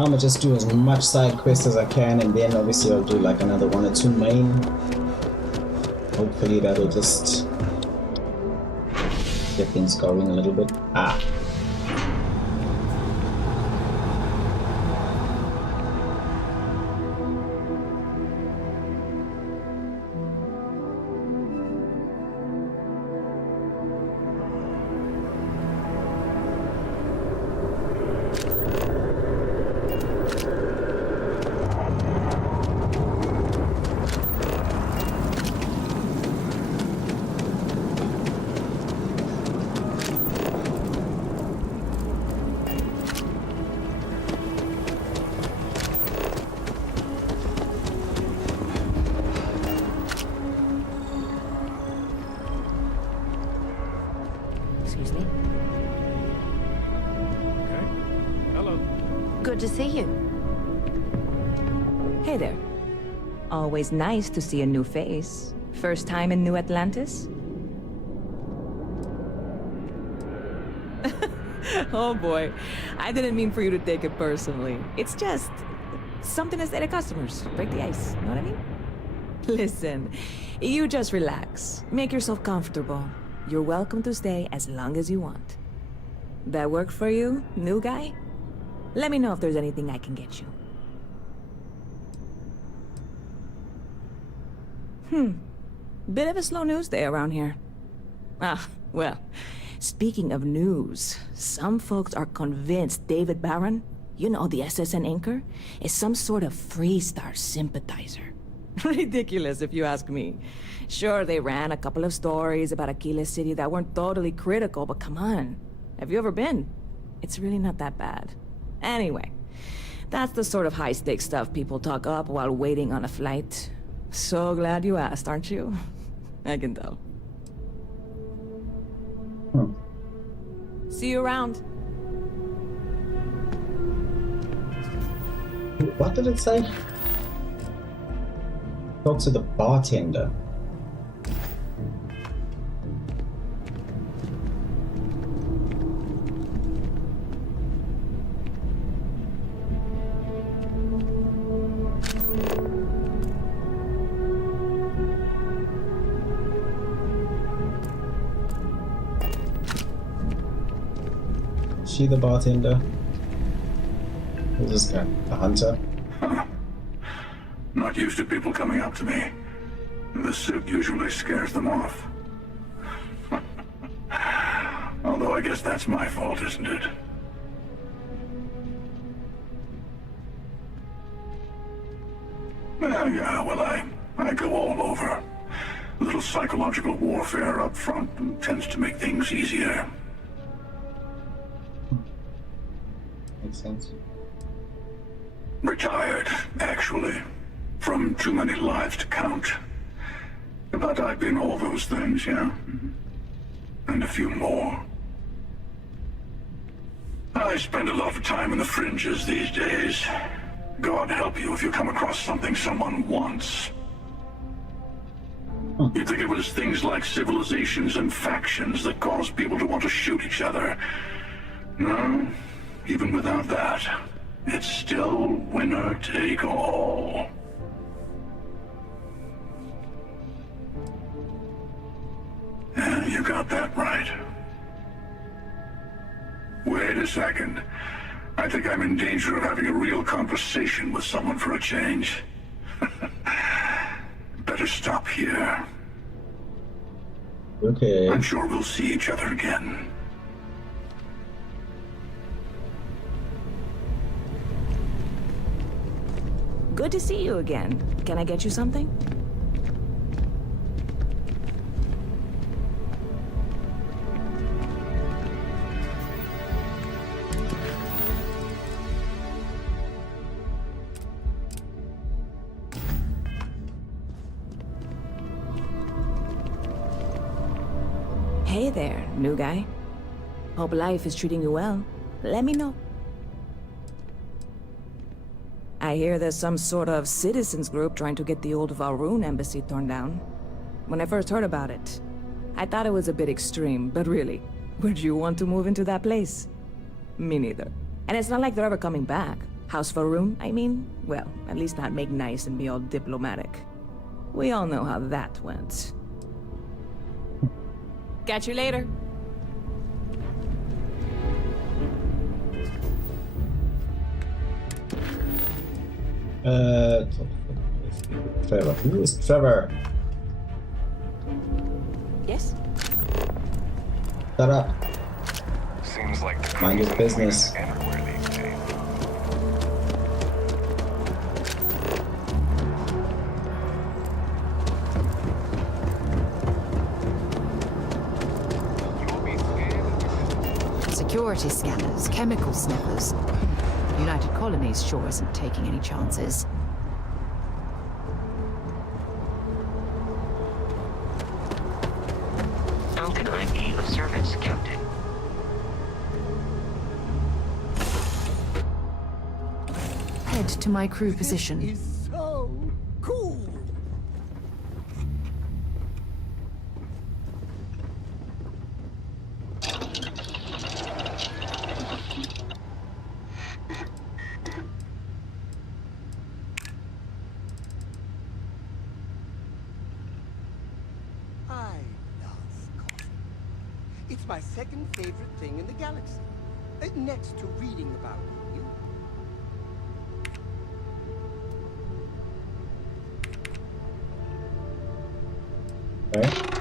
I'm gonna just do as much side quest as I can, and then obviously I'll do like another 1 or 2 main. Hopefully that'll just get things going a little bit. Ah. Excuse me. Okay. Hello. Good to see you. Hey there. Always nice to see a new face. First time in New Atlantis? Oh boy. I didn't mean for you to take it personally. It's just something to say to customers. Break the ice. Know what I mean? Listen, you just relax. Make yourself comfortable. You're welcome to stay as long as you want. That work for you, new guy? Let me know if there's anything I can get you. Bit of a slow news day around here. Ah, well, speaking of news, some folks are convinced David Barron, you know, the SSN anchor, is some sort of Freestar sympathizer. Ridiculous, if you ask me. Sure, they ran a couple of stories about Aquila City that weren't totally critical, but come on. Have you ever been? It's really not that bad. Anyway, that's the sort of high-stakes stuff people talk up while waiting on a flight. So glad you asked, aren't you? I can tell. See you around. What did it say? Talk to the bartender. She the bartender? Who's this guy? A hunter? Not used to people coming up to me. The suit usually scares them off. Although I guess that's my fault, isn't it? Yeah, well, I go all over. A little psychological warfare up front tends to make things easier. Makes sense. Retired, actually. From too many lives to count. But I've been all those things, yeah? And a few more. I spend a lot of time in the fringes these days. God help you if you come across something someone wants. You'd think it was things like civilizations and factions that cause people to want to shoot each other. No, even without that, it's still winner take all. Yeah, you got that right. Wait a second. I think I'm in danger of having a real conversation with someone for a change. Better stop here. Okay. I'm sure we'll see each other again. Good to see you again. Can I get you something? Hey there, new guy. Hope life is treating you well. Let me know. I hear there's some sort of citizens group trying to get the old Valrune embassy torn down. When I first heard about it, I thought it was a bit extreme, but really, would you want to move into that place? Me neither. And it's not like they're ever coming back. House Valrune, I mean? Well, at least not make nice and be all diplomatic. We all know how that went. Catch you later. Trevor. Who is Trevor? Yes? Shut up. Seems like the Mind your business. everywhere these days. Security scanners, chemical sniffers. United Colonies sure isn't taking any chances. Falcon ID of service, Captain. Head to my crew position. So cool. I love coffee. It's my second favorite thing in the galaxy. Next to reading about you. Okay.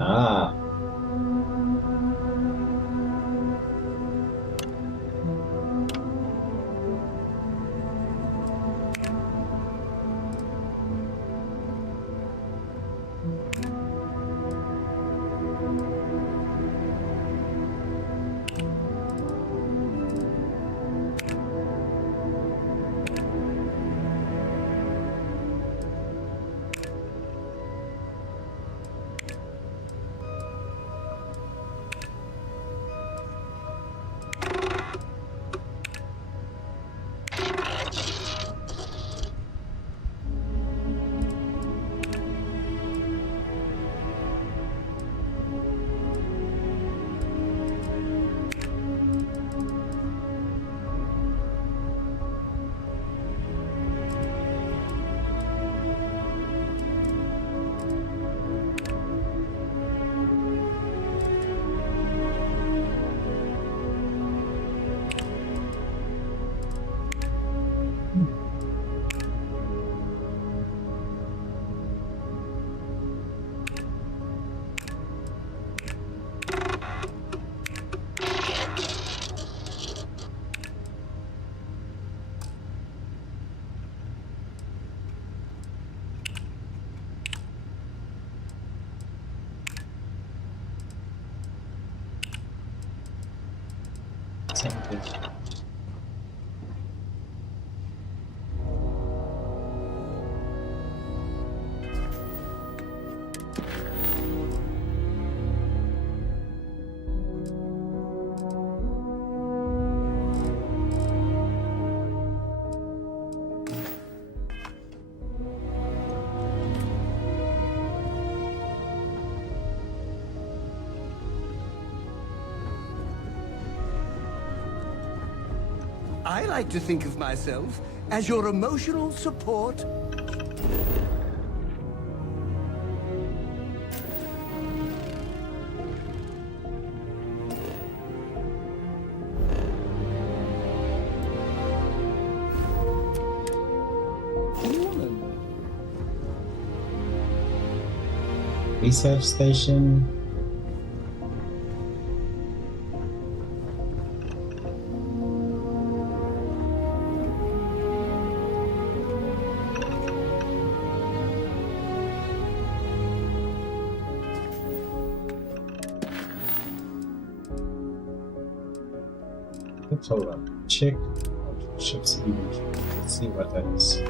Ah. I like to think of myself as your emotional support. Research station. Let's hold on. Check ship's inventory. Let's see what that is.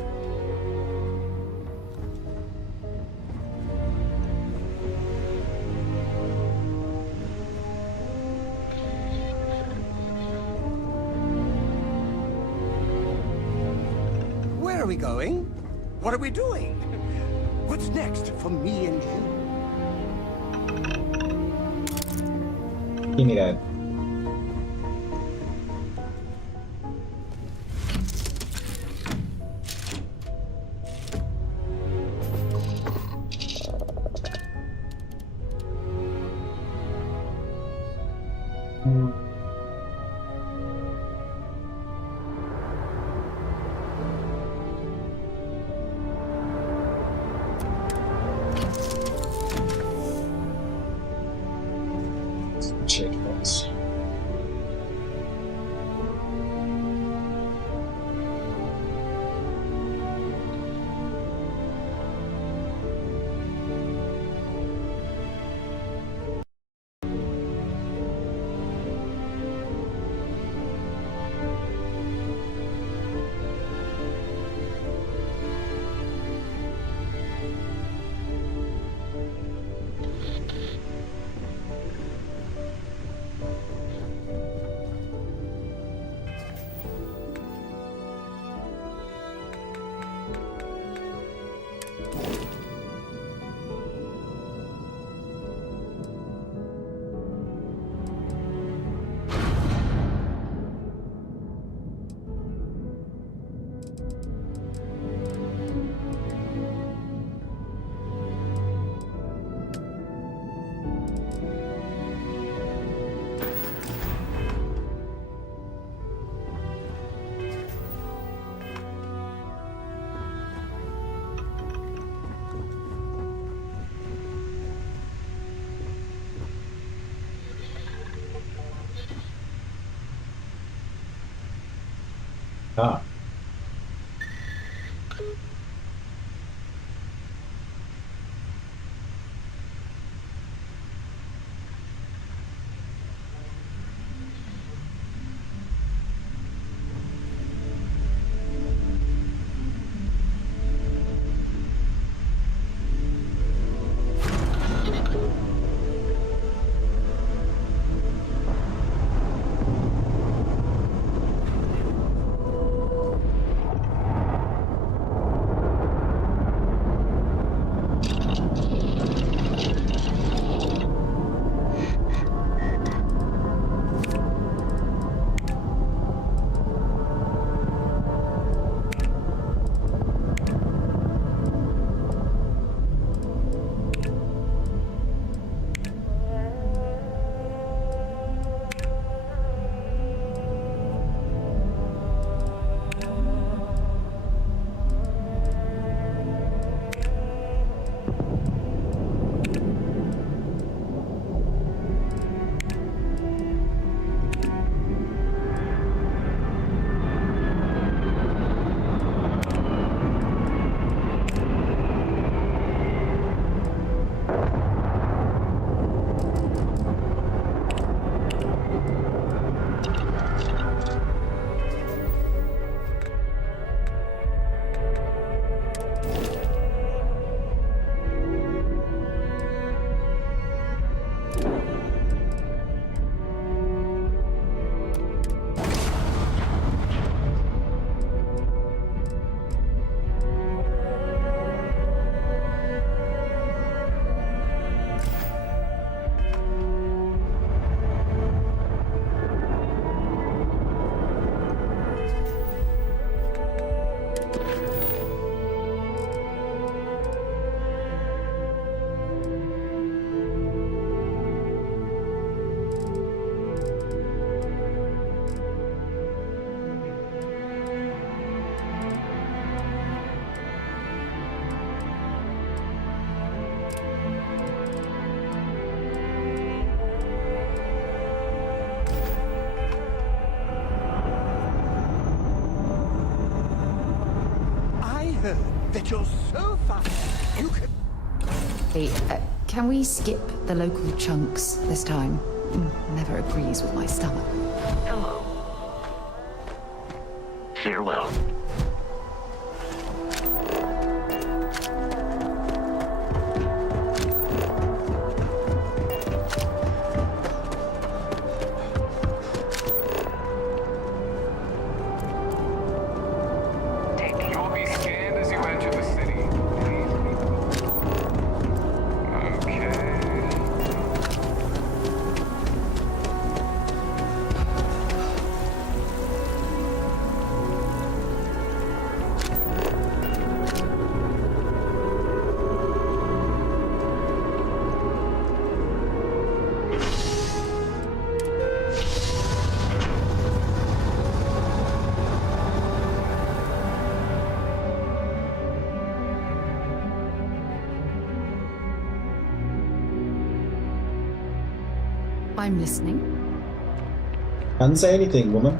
Where are we going? What are we doing? What's next for me and you? Give me that. Check those. Ah. That you're so fast. You can. Hey, can we skip the local chunks this time? Never agrees with my stomach. Hello. Farewell. You'll be scanned as you enter the city. Okay. I'm listening. Can't say anything, woman.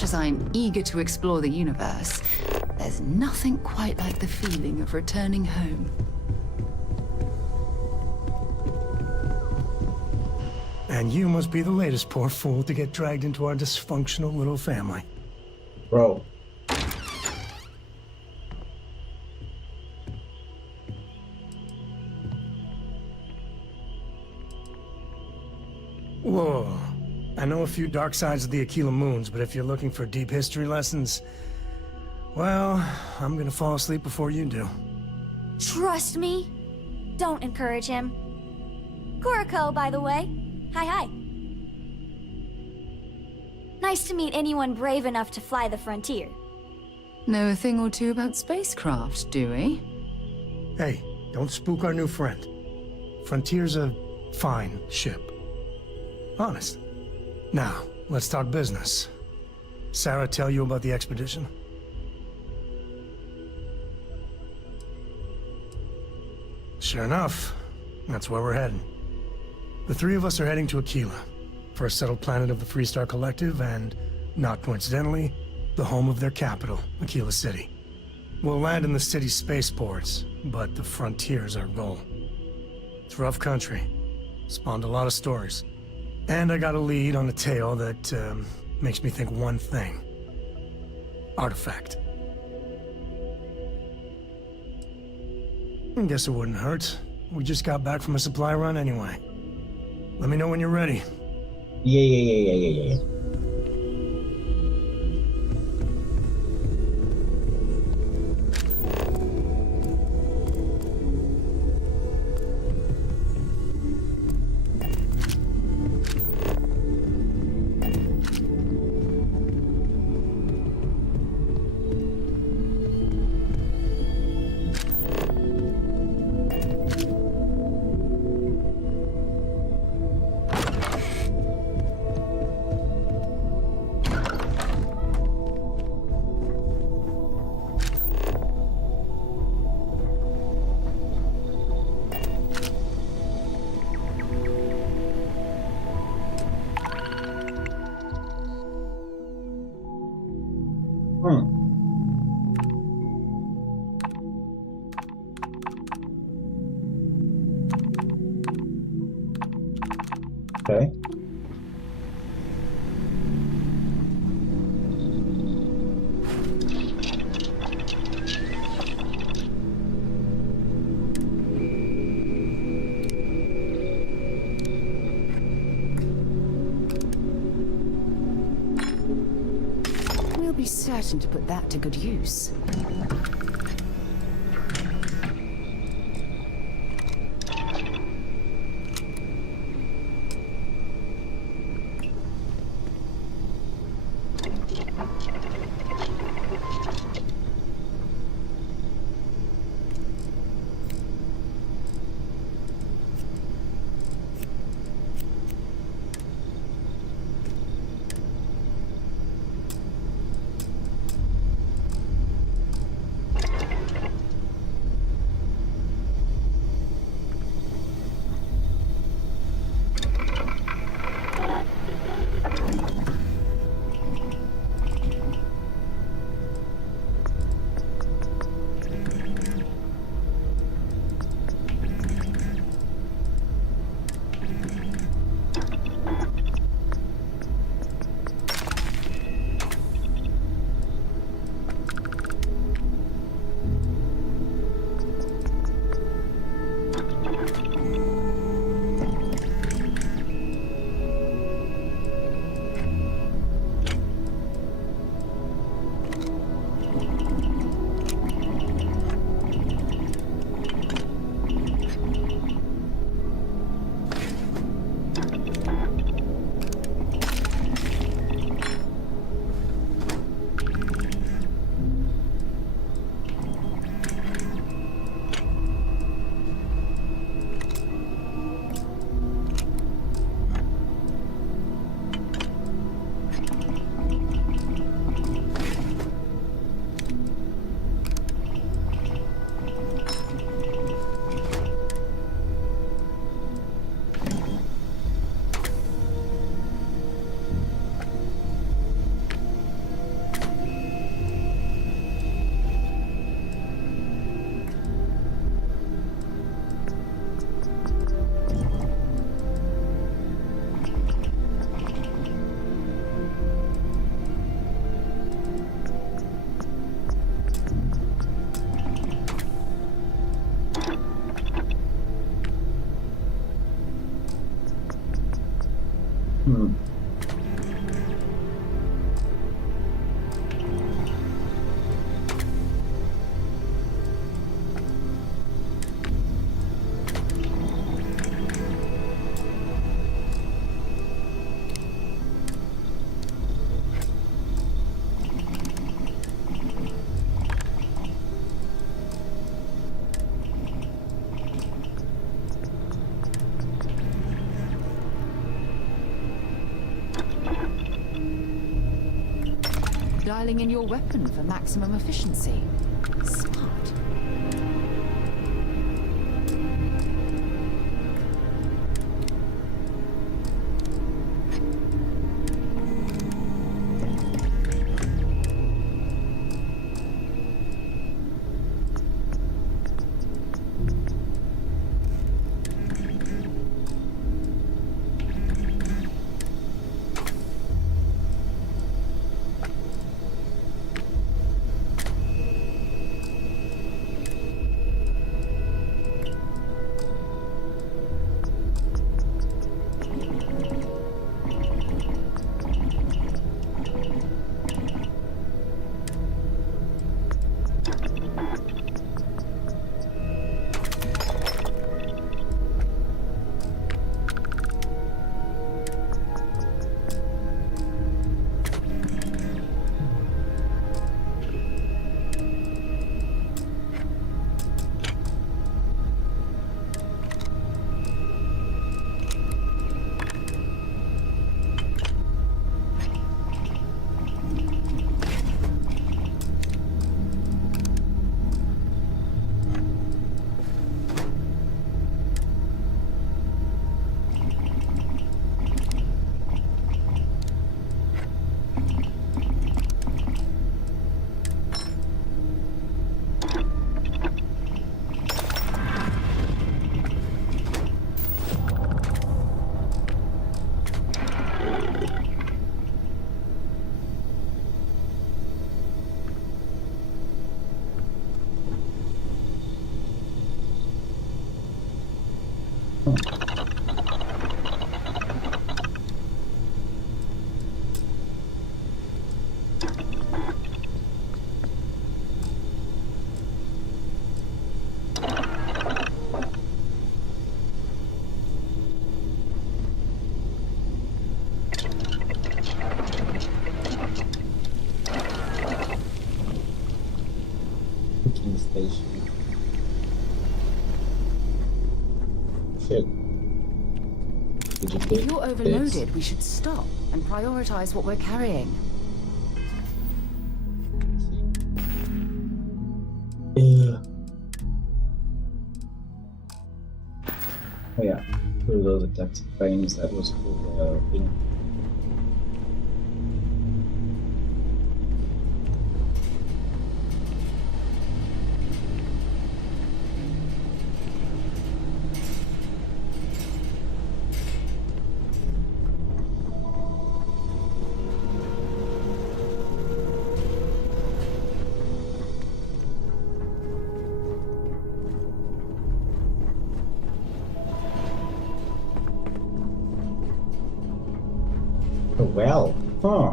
Much as I'm eager to explore the universe, there's nothing quite like the feeling of returning home. And you must be the latest poor fool to get dragged into our dysfunctional little family. Bro. Whoa. I know a few dark sides of the Aquila Moons, but if you're looking for deep history lessons, well, I'm gonna fall asleep before you do. Trust me. Don't encourage him. Kuriko, by the way. Hi. Nice to meet anyone brave enough to fly the frontier. Know a thing or two about spacecraft, do we? Hey, don't spook our new friend. Frontier's a fine ship. Honest. Now, let's talk business. Sarah tell you about the expedition? Sure enough, that's where we're heading. The three of us are heading to Aquila, first settled planet of the Freestar Collective and, not coincidentally, the home of their capital, Aquila City. We'll land in the city's spaceports, but the frontier's our goal. It's rough country. Spawned a lot of stories. And I got a lead on a tale that makes me think one thing. Artifact. I guess it wouldn't hurt. We just got back from a supply run anyway. Let me know when you're ready. Yeah. Okay. We'll be certain to put that to good use. dialing in your weapon for maximum efficiency. Smart. Cooking station. Shit. Did you If get you're overloaded, we should stop and prioritize what we're carrying. Oh yeah, through those attacks frames that was cool thing. Oh well, huh?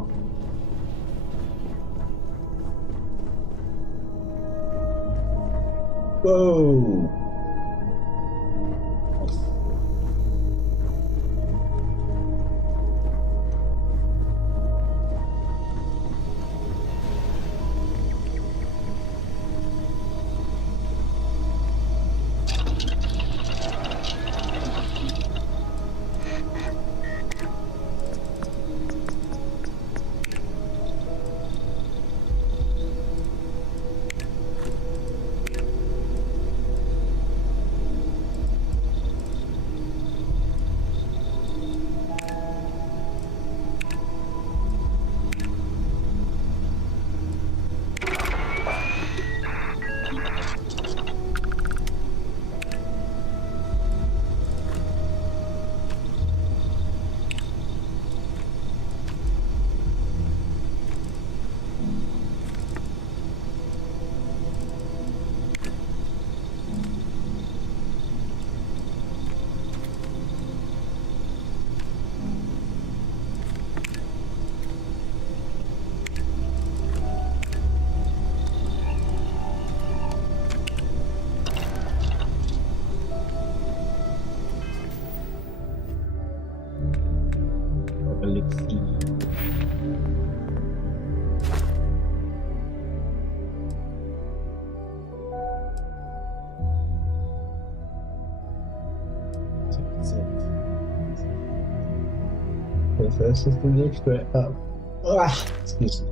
Whoa! First is to go straight up. Ah, excuse me.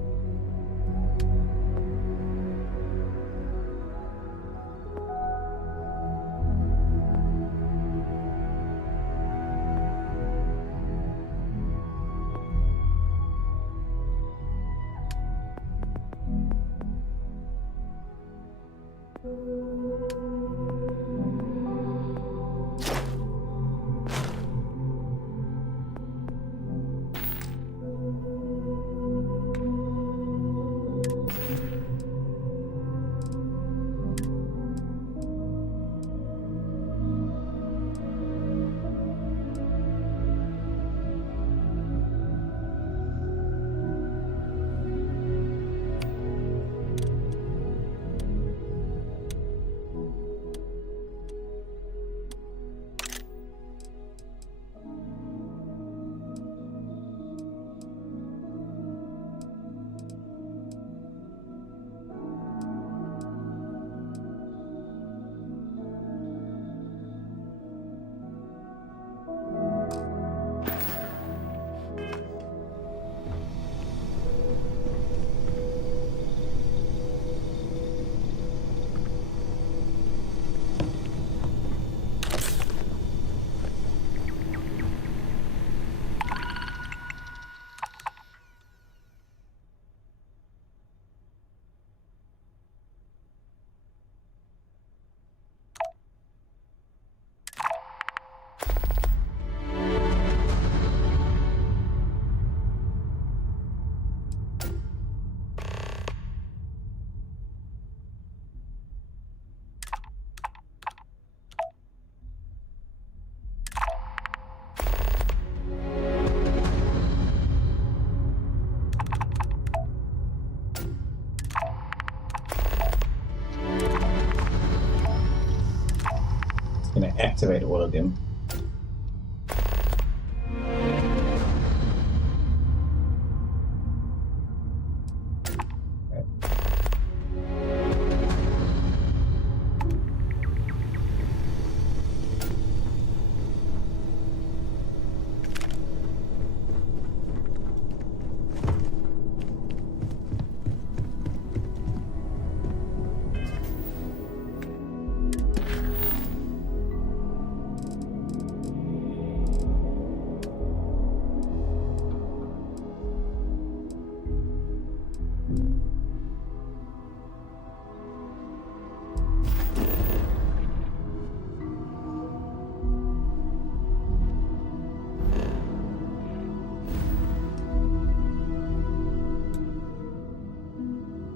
activate all of them.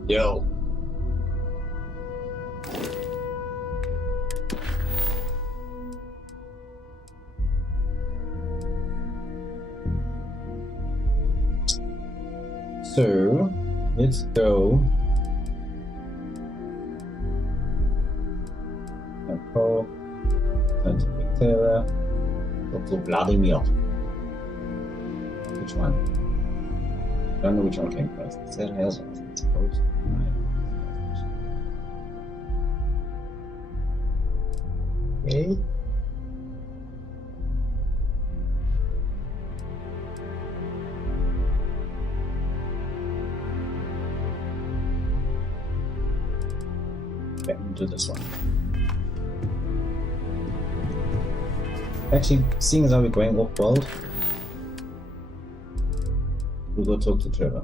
Yo. So, let's go. Paul, Scientific Terror, Dr. Vladimir. Which one? I don't know which one came first. Cell has exposed. Okay. Back into this one. Actually, seeing as how we're going off world, we'll go talk to Trevor.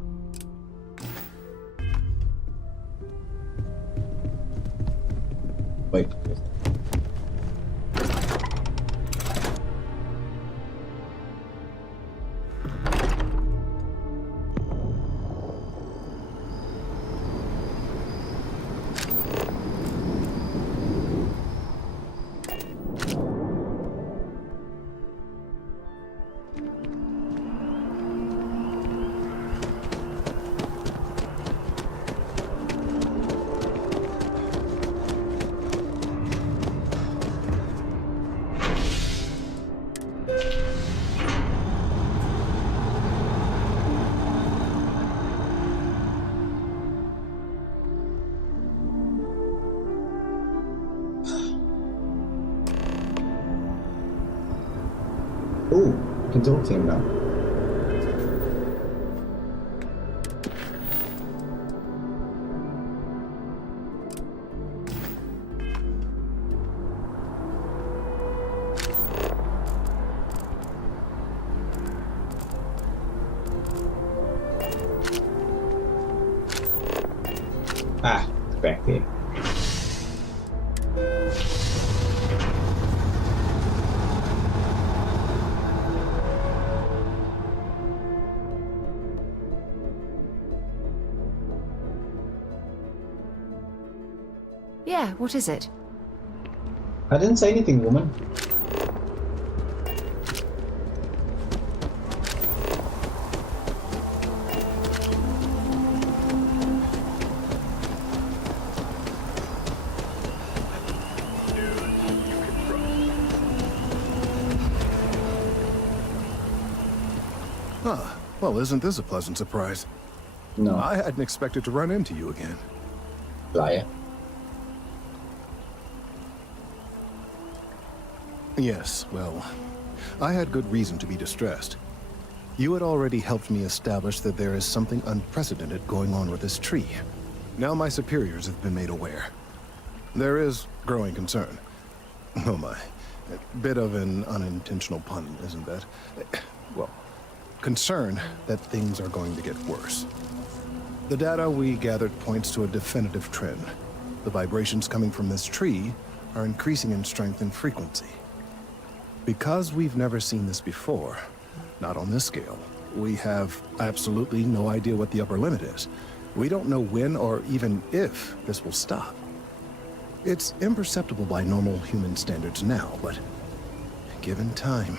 Wait. Ooh, I can talk to him now. Ah, it's back there. Yeah, what is it? I didn't say anything, woman. Huh. Well, isn't this a pleasant surprise? No. I hadn't expected to run into you again. Liar. Yes, well, I had good reason to be distressed. You had already helped me establish that there is something unprecedented going on with this tree. Now my superiors have been made aware. There is growing concern. Oh my. A bit of an unintentional pun, isn't that? Well, concern that things are going to get worse. The data we gathered points to a definitive trend. The vibrations coming from this tree are increasing in strength and frequency. Because we've never seen this before, not on this scale, we have absolutely no idea what the upper limit is. We don't know when or even if this will stop. It's imperceptible by normal human standards now, but given time.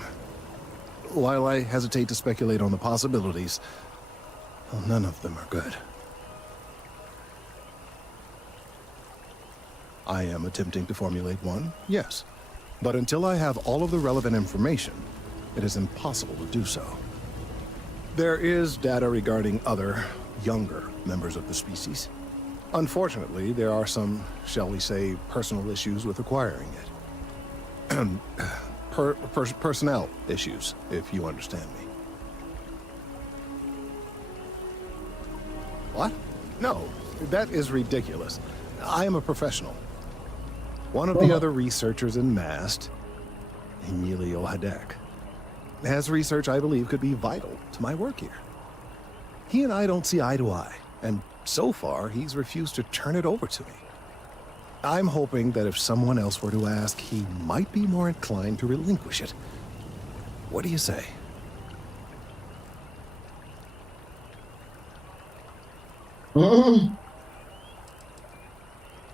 While I hesitate to speculate on the possibilities, well, none of them are good. I am attempting to formulate one, yes. But until I have all of the relevant information, it is impossible to do so. There is data regarding other, younger members of the species. Unfortunately, there are some, shall we say, personal issues with acquiring it. Personnel issues, if you understand me. What? No, that is ridiculous. I am a professional. One of the other researchers in MAST, Emilio Hadek, has research I believe could be vital to my work here. He and I don't see eye to eye, and so far he's refused to turn it over to me. I'm hoping that if someone else were to ask, he might be more inclined to relinquish it. What do you say?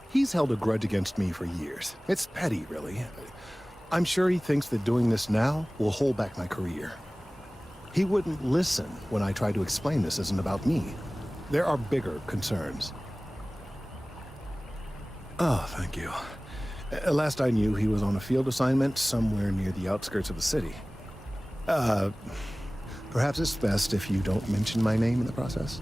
He's held a grudge against me for years. It's petty, really. I'm sure he thinks that doing this now will hold back my career. He wouldn't listen when I tried to explain this isn't about me. There are bigger concerns. Oh, thank you. Last I knew, he was on a field assignment somewhere near the outskirts of the city. Perhaps it's best if you don't mention my name in the process.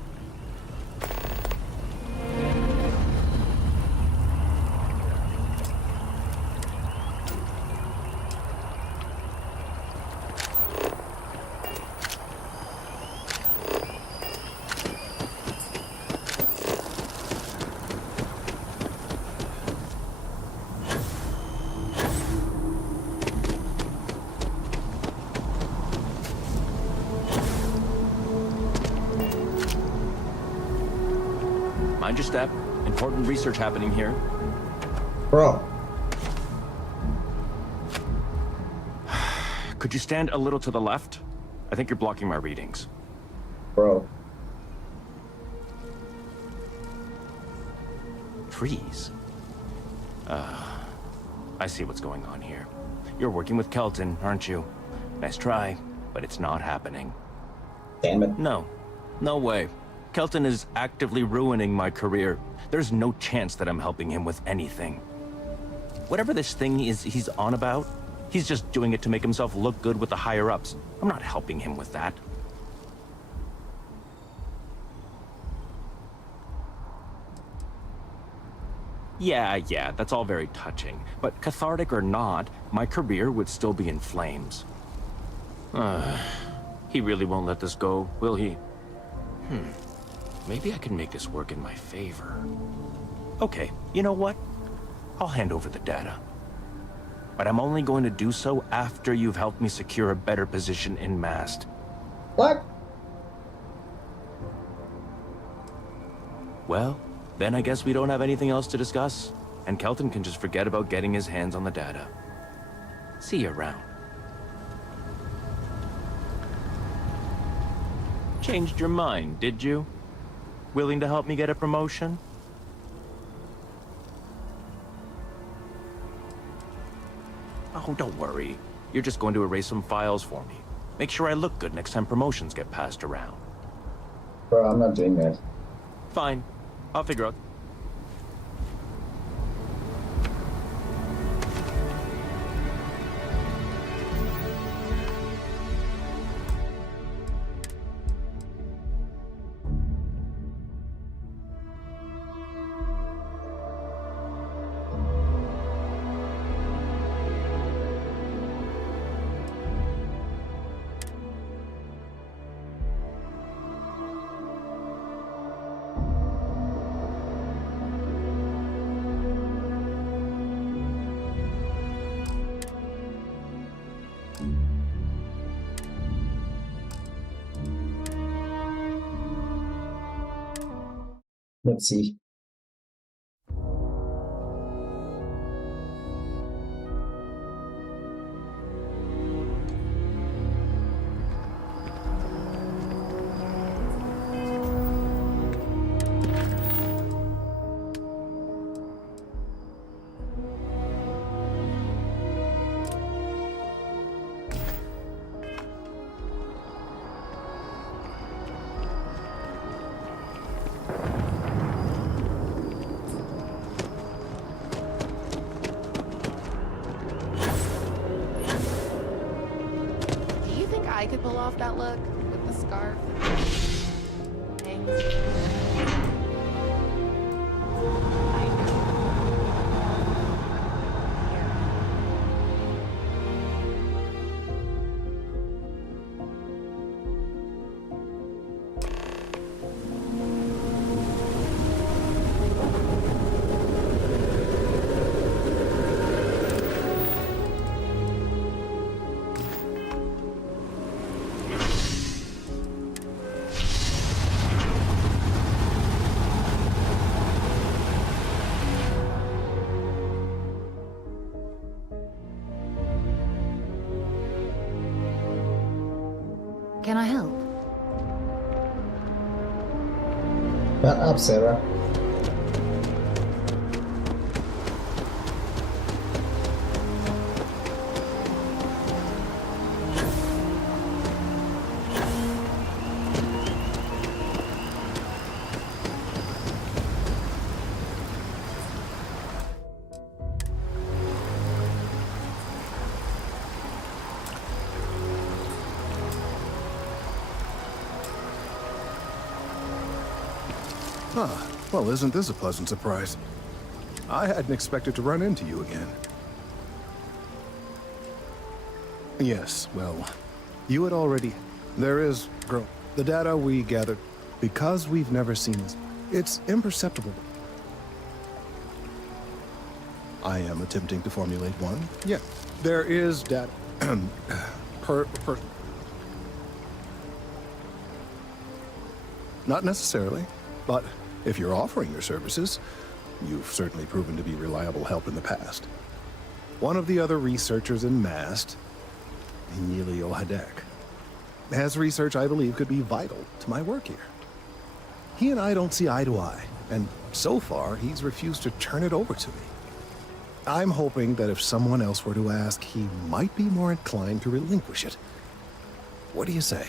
Mind your step. Important research happening here. Bro. Could you stand a little to the left? I think you're blocking my readings. Bro. Trees? I see what's going on here. You're working with Kelton, aren't you? Nice try, but it's not happening. Damn it. No. No way. Kelton is actively ruining my career. There's no chance that I'm helping him with anything. Whatever this thing is he's on about, he's just doing it to make himself look good with the higher-ups. I'm not helping him with that. Yeah, that's all very touching. But cathartic or not, my career would still be in flames. He really won't let this go, will he? Maybe I can make this work in my favor. Okay, you know what? I'll hand over the data. But I'm only going to do so after you've helped me secure a better position in MAST. What? Well, then I guess we don't have anything else to discuss, and Kelton can just forget about getting his hands on the data. See you around. Changed your mind, did you? Willing to help me get a promotion? Oh, don't worry. You're just going to erase some files for me. Make sure I look good next time promotions get passed around. Bro, I'm not doing that. Fine. I'll figure out. Let's see. that look with the scarf? Thanks. Can I help? Shut up, Sarah. Huh. Well, isn't this a pleasant surprise? I hadn't expected to run into you again. Yes, well, you had already... There is, girl, the data we gathered, because we've never seen this, it's imperceptible. I am attempting to formulate one. Yeah, there is data. Not necessarily, but if you're offering your services, you've certainly proven to be reliable help in the past. One of the other researchers in MAST, Emilio Hadek, has research I believe could be vital to my work here. He and I don't see eye to eye, and so far he's refused to turn it over to me. I'm hoping that if someone else were to ask, he might be more inclined to relinquish it. What do you say?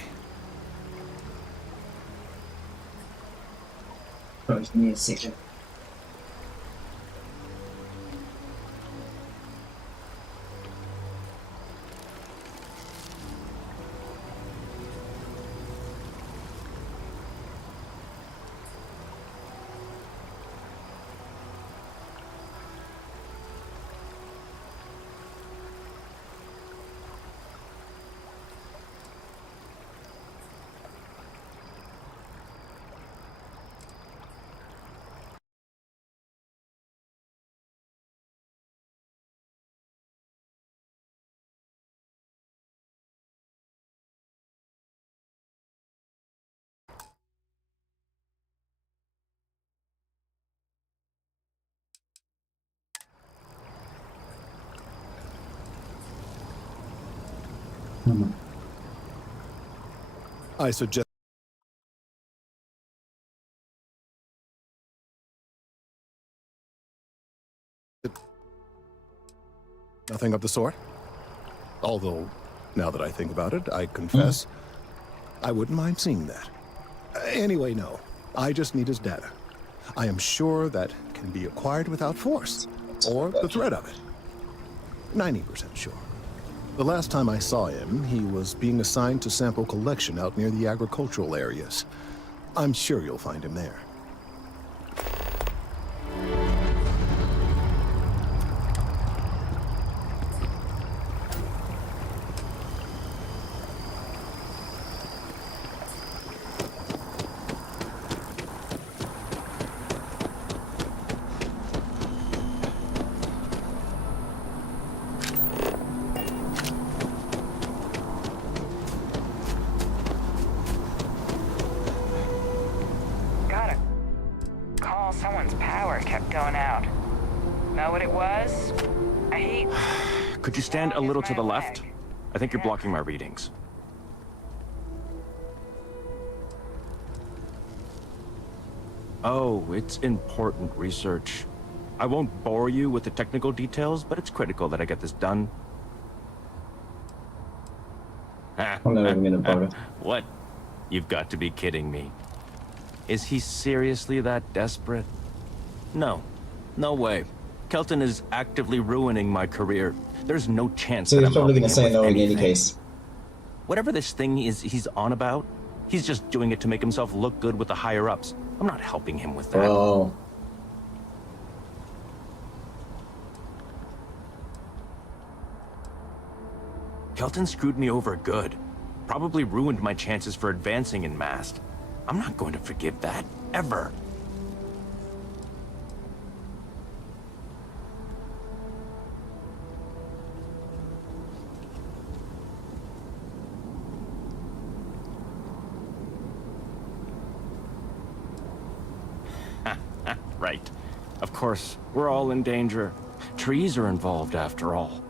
Give me a second. I suggest... Nothing of the sort? Although, now that I think about it, I confess, I wouldn't mind seeing that. Anyway, no. I just need his data. I am sure that can be acquired without force, or the threat of it. 90% sure. The last time I saw him, he was being assigned to sample collection out near the agricultural areas. I'm sure you'll find him there. Someone's power kept going out. Know what it was? A heat. Could you stand a little to the left? I think you're blocking my readings. Oh, it's important research. I won't bore you with the technical details, but it's critical that I get this done. I'm not even gonna bother. What? You've got to be kidding me. Is he seriously that desperate? No. No way. Kelton is actively ruining my career. There's no chance So that he's I'm probably helping gonna him say with no in any anything. case. Whatever this thing is he's on about, he's just doing it to make himself look good with the higher-ups. I'm not helping him with that. Oh. Kelton screwed me over good. Probably ruined my chances for advancing in Mast. I'm not going to forgive that, ever. Right. Of course, we're all in danger. Trees are involved after all.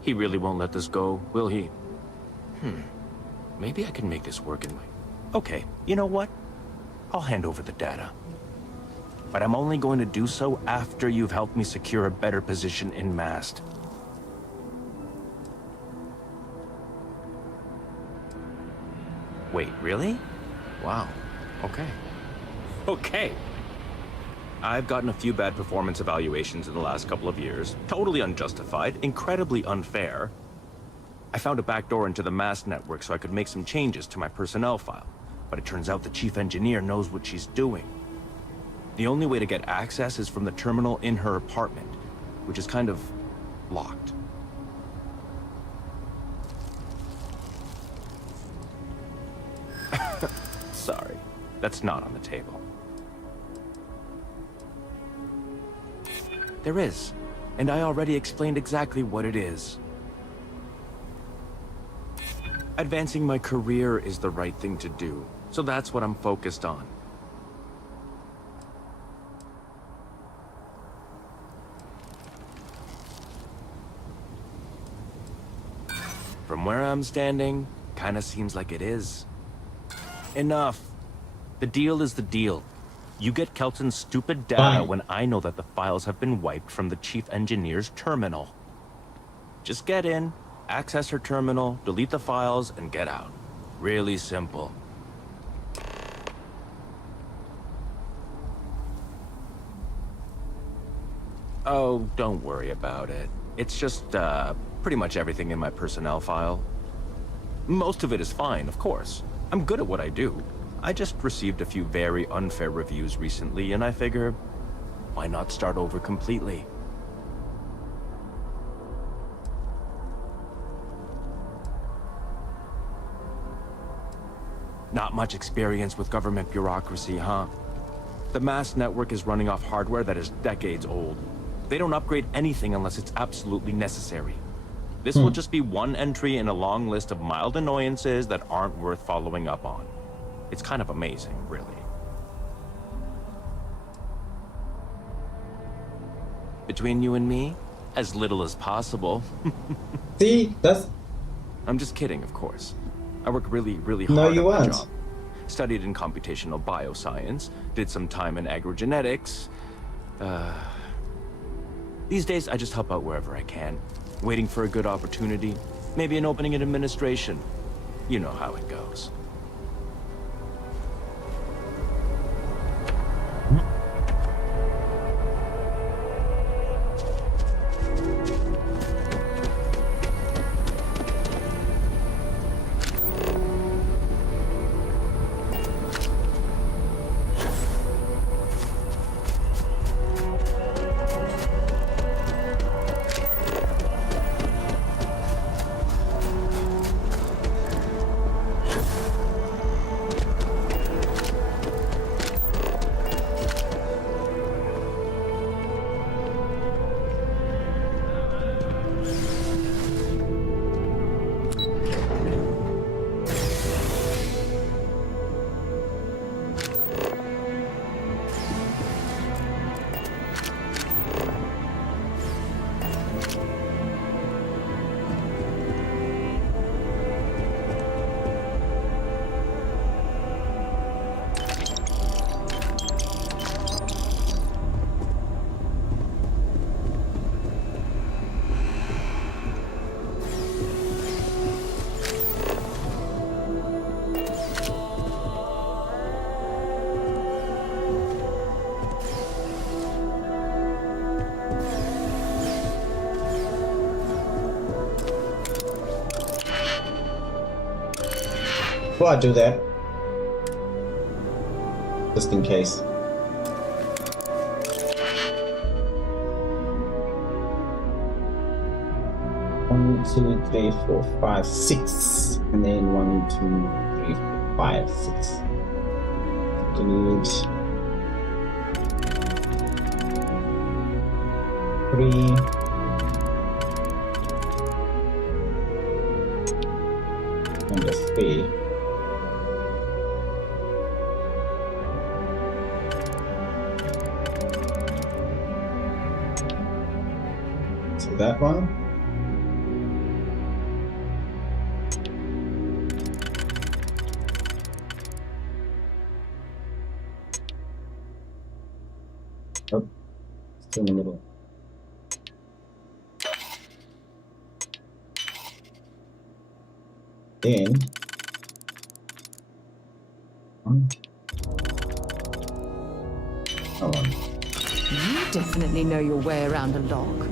He really won't let this go, will he? Maybe I can make this work in my... Okay, you know what? I'll hand over the data. But I'm only going to do so after you've helped me secure a better position in Mast. Wait, really? Wow. Okay. Okay. I've gotten a few bad performance evaluations in the last couple of years. Totally unjustified, incredibly unfair. I found a backdoor into the Mast network so I could make some changes to my personnel file. But it turns out the chief engineer knows what she's doing. The only way to get access is from the terminal in her apartment, which is kind of locked. Sorry, that's not on the table. There is, and I already explained exactly what it is. Advancing my career is the right thing to do, so that's what I'm focused on. From where I'm standing, kinda seems like it is. Enough. The deal is the deal. You get Kelton's stupid data when I know that the files have been wiped from the chief engineer's terminal. Just get in, access her terminal, delete the files, and get out. Really simple. Oh, don't worry about it. It's just, pretty much everything in my personnel file. Most of it is fine, of course. I'm good at what I do. I just received a few very unfair reviews recently, and I figure, why not start over completely? Not much experience with government bureaucracy, huh? The Mast network is running off hardware that is decades old. They don't upgrade anything unless it's absolutely necessary. This will just be one entry in a long list of mild annoyances that aren't worth following up on. It's kind of amazing, really. Between you and me, as little as possible. See, that's... I'm just kidding, of course. I work really, really No, hard you at my weren't. job. Studied in computational bioscience, did some time in agrogenetics. These days, I just help out wherever I can. Waiting for a good opportunity, maybe an opening in administration. You know how it goes. before I do that, just in case. 1, 2, 3, 4, 5, 6, and then 1, 2, 3, 4, 5, 6. Delete 3. And the 3. So that one. Oh, it's in the middle. Then You definitely know your way around a log.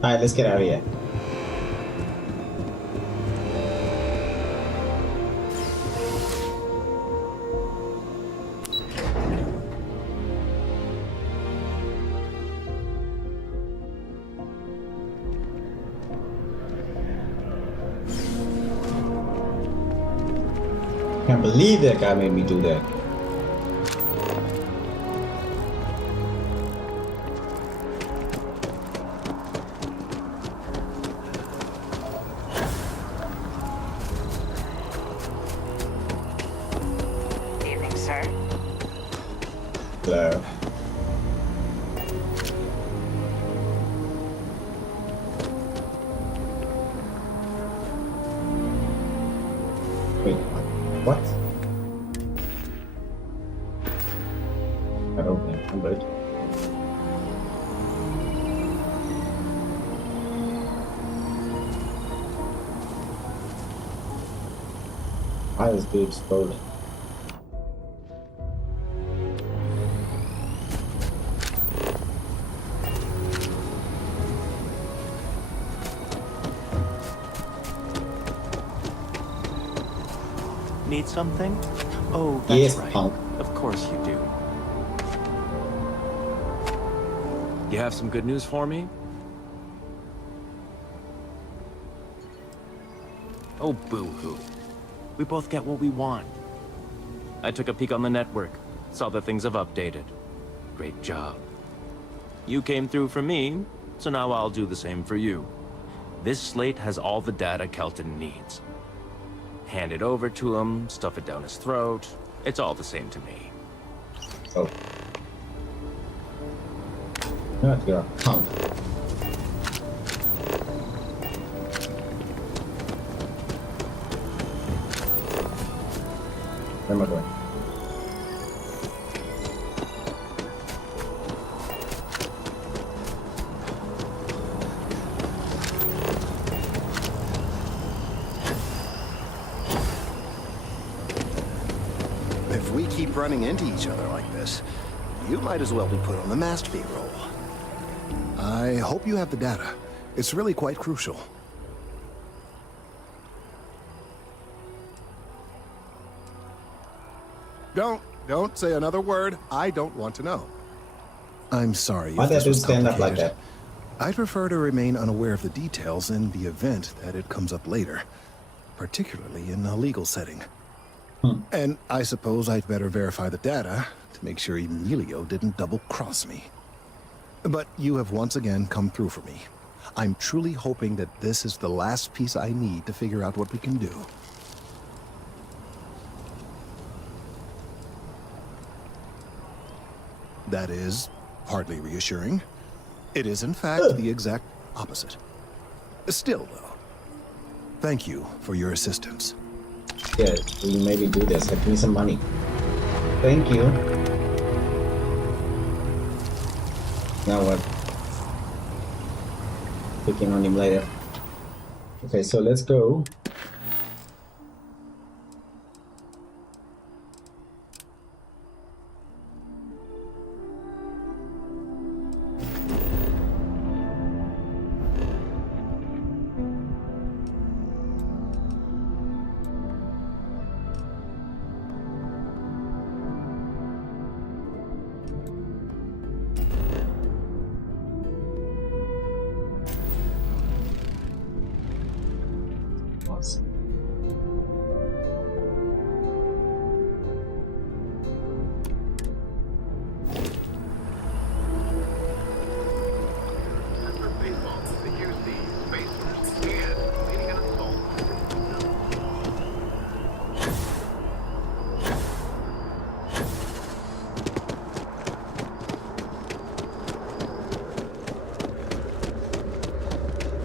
Alright, let's get out of here. Can't believe that guy made me do that. Evening, sir. Hello. Wait, what? I don't think I'm good. Why is dude scrolling? Need something? Oh, that's Yes, right. punk. Of course you do. You have some good news for me? Oh, boo-hoo. We both get what we want. I took a peek on the network, saw that things have updated. Great job. You came through for me, so now I'll do the same for you. This slate has all the data Kelton needs. Hand it over to him, stuff it down his throat. It's all the same to me. Oh. Not your punk. Where am I going? If we keep running into each other like this, you might as well be put on the masked roll. I hope you have the data. It's really quite crucial. Don't say another word. I don't want to know. I'm sorry. Why did you stand up like that? I'd prefer to remain unaware of the details in the event that it comes up later, particularly in a legal setting. And I suppose I'd better verify the data to make sure Emilio didn't double-cross me. But you have once again come through for me. I'm truly hoping that this is the last piece I need to figure out what we can do. That is hardly reassuring. It is, in fact, the exact opposite. Still, though, Thank you for your assistance. Yeah, you made me do this. Give me some money. Thank you. Now what? Picking on him later. Okay, so let's go.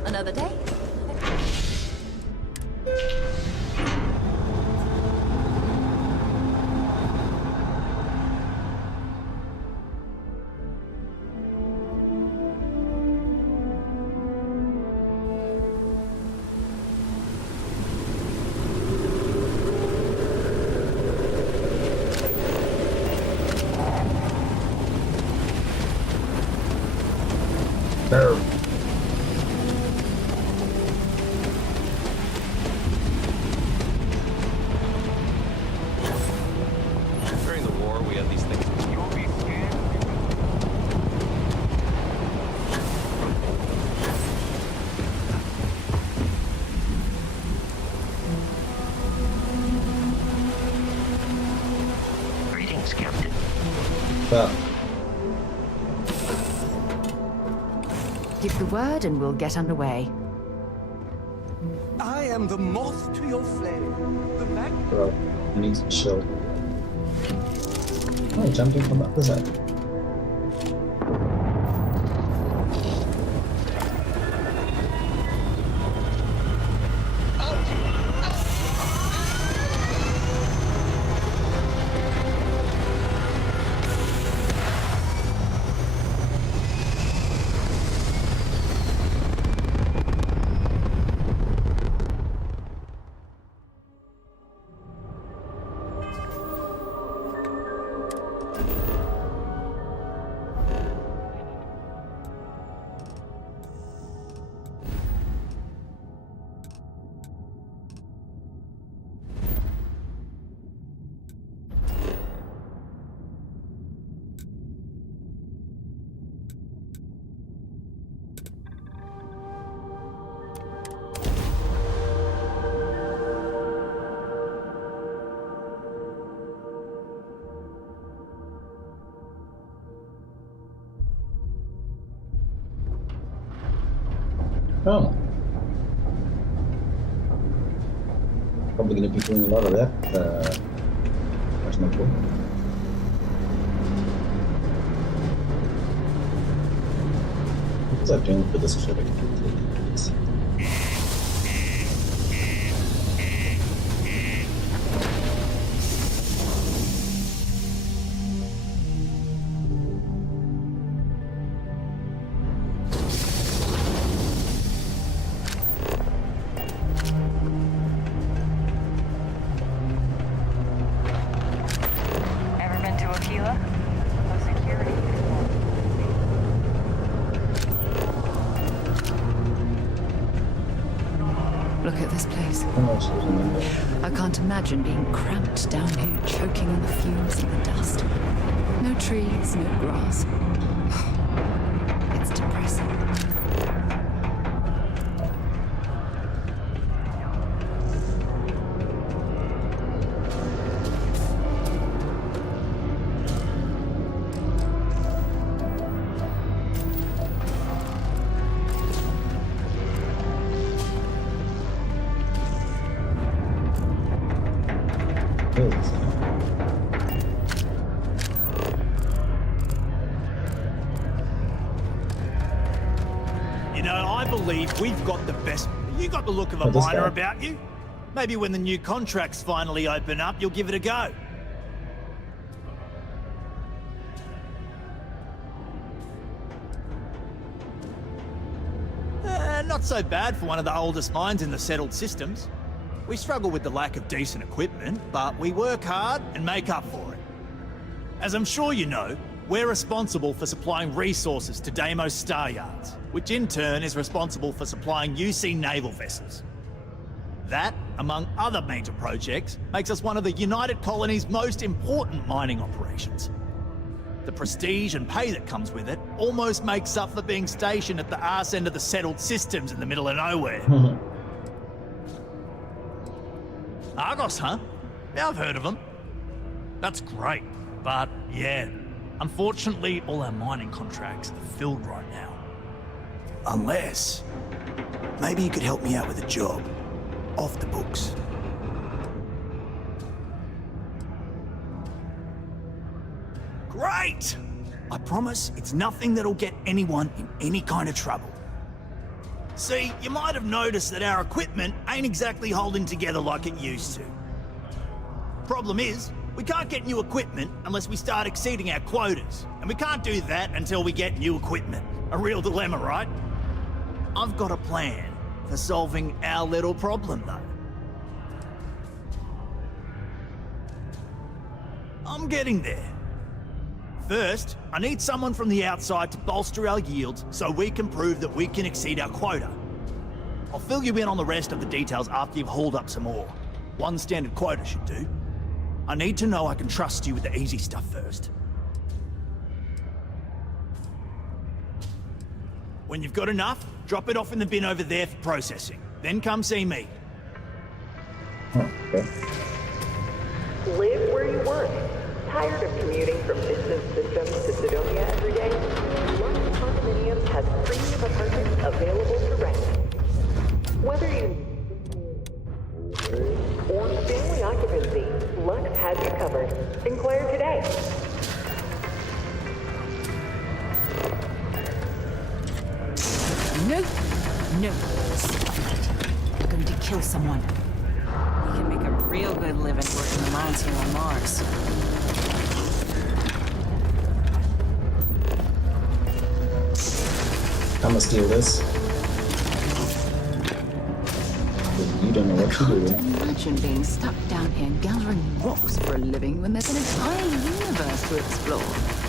Another day. No. During the war, we had these things. You'll be scared. Greetings, Captain. Well, Give the word and we'll get underway. I am the moth to your flame. The magnet. bro, I need some shield. Oh, jumping from the other side. Oh. Probably gonna be doing a lot of that. That's not cool. What was I doing for this trip? Ever been to Aquila? Low security. Look at this place. I can't imagine being cramped down here, choking on the fumes and the dust. No trees, no grass. It's depressing. You know, I believe we've got the best You got the look of a miner about you. Maybe when the new contracts finally open up, you'll give it a go. Not so bad for one of the oldest mines in the settled systems. We struggle with the lack of decent equipment, but we work hard and make up for it. As I'm sure you know, we're responsible for supplying resources to Deimos Star Yards, which in turn is responsible for supplying UC naval vessels. That, among other major projects, makes us one of the United Colony's most important mining operations. The prestige and pay that comes with it almost makes up for being stationed at the arse end of the settled systems in the middle of nowhere. Argos, huh? Yeah, I've heard of them. That's great, but yeah, unfortunately all our mining contracts are filled right now. Unless, maybe you could help me out with a job, off the books. Great! I promise it's nothing that'll get anyone in any kind of trouble. See, you might have noticed that our equipment ain't exactly holding together like it used to. Problem is, we can't get new equipment unless we start exceeding our quotas, and we can't do that until we get new equipment. A real dilemma, right? I've got a plan for solving our little problem, though. I'm getting there. First, I need someone from the outside to bolster our yields so we can prove that we can exceed our quota. I'll fill you in on the rest of the details after you've hauled up some more. One standard quota should do. I need to know I can trust you with the easy stuff first. When you've got enough, drop it off in the bin over there for processing. Then come see me. Okay. Live where you work. Tired of commuting from distant systems to Sidonia every day? Lux Condominiums has premium apartments available to rent. Whether you or family occupancy, Lux has you covered. Inquire today. Nope. No. You're going to kill someone. You can make a real good living working the mines here on Mars. I'm gonna steal this. You don't know what you're doing. Imagine being stuck down here gathering rocks for a living when there's an entire universe to explore.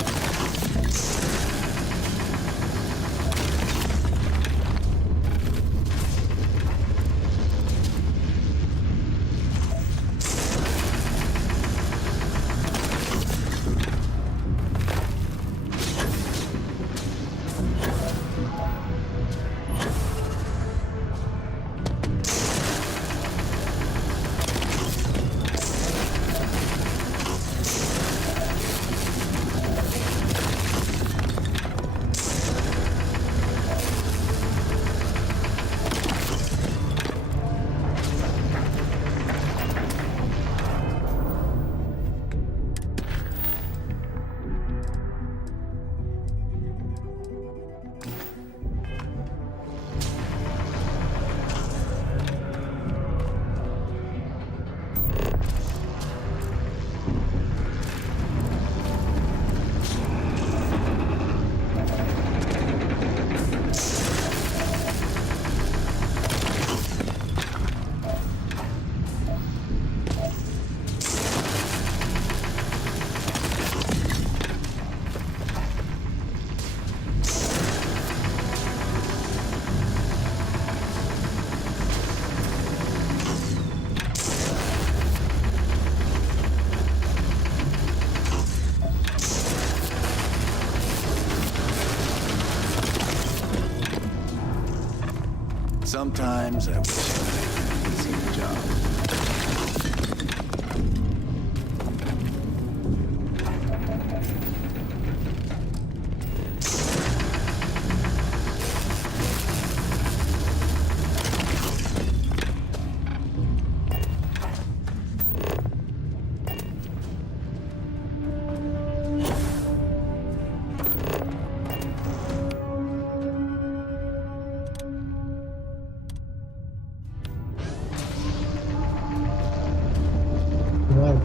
Sometimes I wish I had an easier job.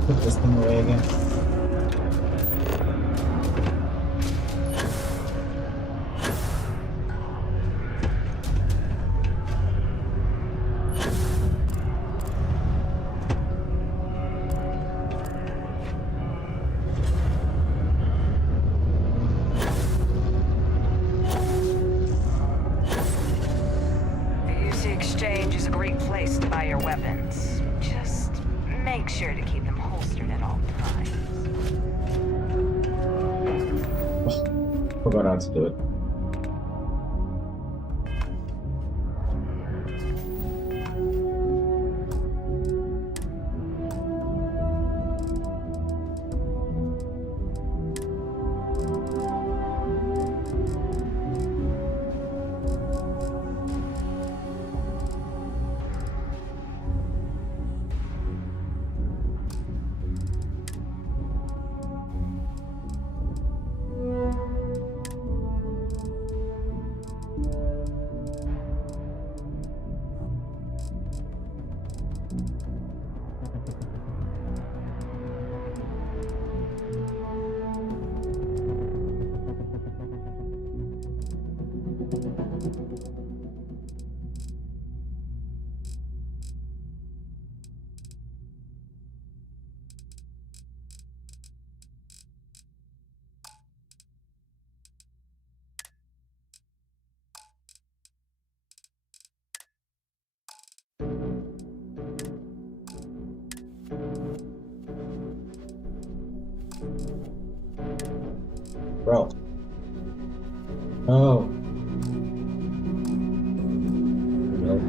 Put this thing away again. The UC Exchange is a great place to buy your weapons. Just make sure to keep them holstered at all times. Forgot how to do it. Bro. Oh. Nope.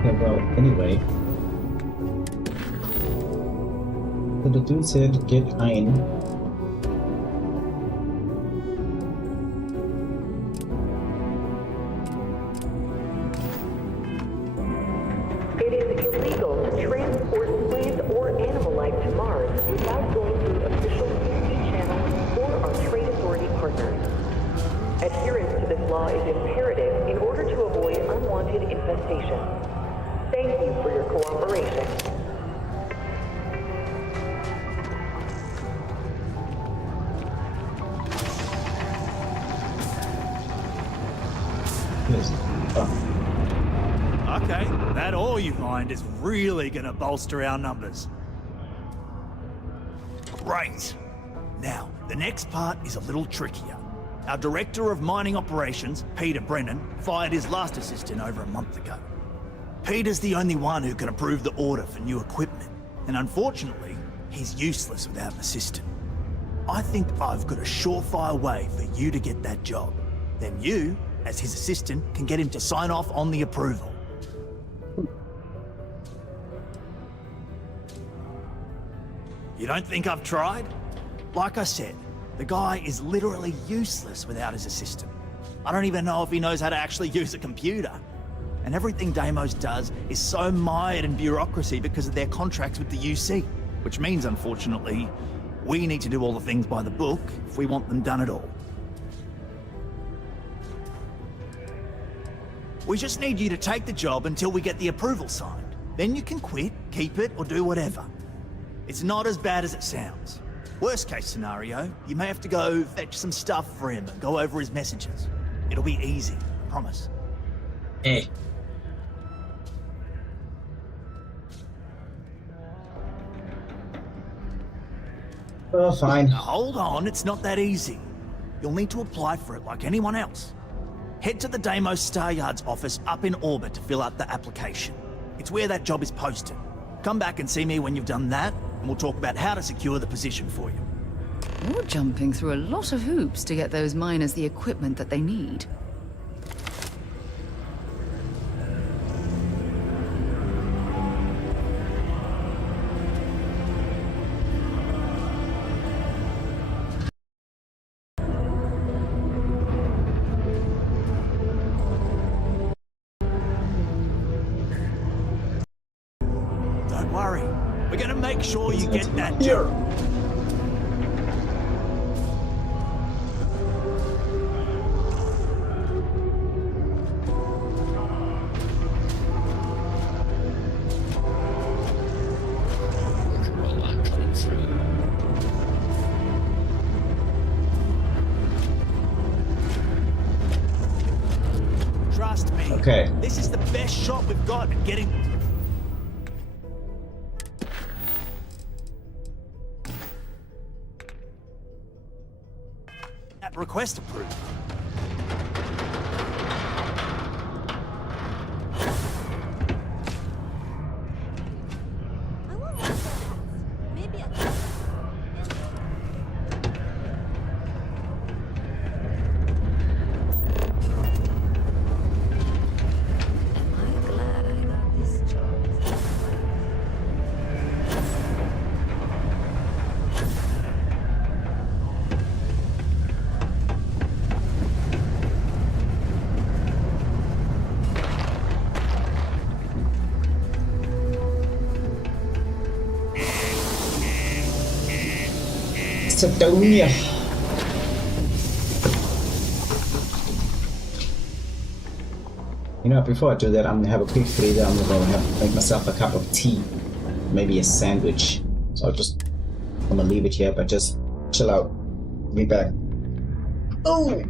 Okay, well, anyway. So the dude said get ein. It is illegal to transport plant or animal life to Mars without going through official UC channels or our trade authority partners. Adherence to this law is imperative in order to avoid unwanted infestation. Thank you for your cooperation. Yes. Okay, that ore you find is really gonna bolster our numbers. Great. Now, the next part is a little trickier. Our Director of Mining Operations, Peter Brennan, fired his last assistant over a month ago. Peter's the only one who can approve the order for new equipment, and unfortunately, he's useless without an assistant. I think I've got a surefire way for you to get that job. Then you, as his assistant, can get him to sign off on the approval. You don't think I've tried? Like I said, the guy is literally useless without his assistant. I don't even know if he knows how to actually use a computer. And everything Deimos does is so mired in bureaucracy because of their contracts with the UC. Which means, unfortunately, we need to do all the things by the book if we want them done at all. We just need you to take the job until we get the approval signed. Then you can quit, keep it, or do whatever. It's not as bad as it sounds. Worst case scenario, you may have to go fetch some stuff for him and go over his messages. It'll be easy, I promise. Hey. Oh, fine. Now, hold on, it's not that easy. You'll need to apply for it like anyone else. Head to the Deimos Star Yard's office up in orbit to fill out the application. It's where that job is posted. Come back and see me when you've done that, and we'll talk about how to secure the position for you. You're jumping through a lot of hoops to get those miners the equipment that they need. Make sure you get that Here. job. Trust me. Okay. This is the best shot we've got at getting. That request approved. Macedonia. You know, before I do that, I'm gonna have a quick breather. I'm gonna make myself a cup of tea, maybe a sandwich. So I'm gonna leave it here, but just chill out. Be back. Oh.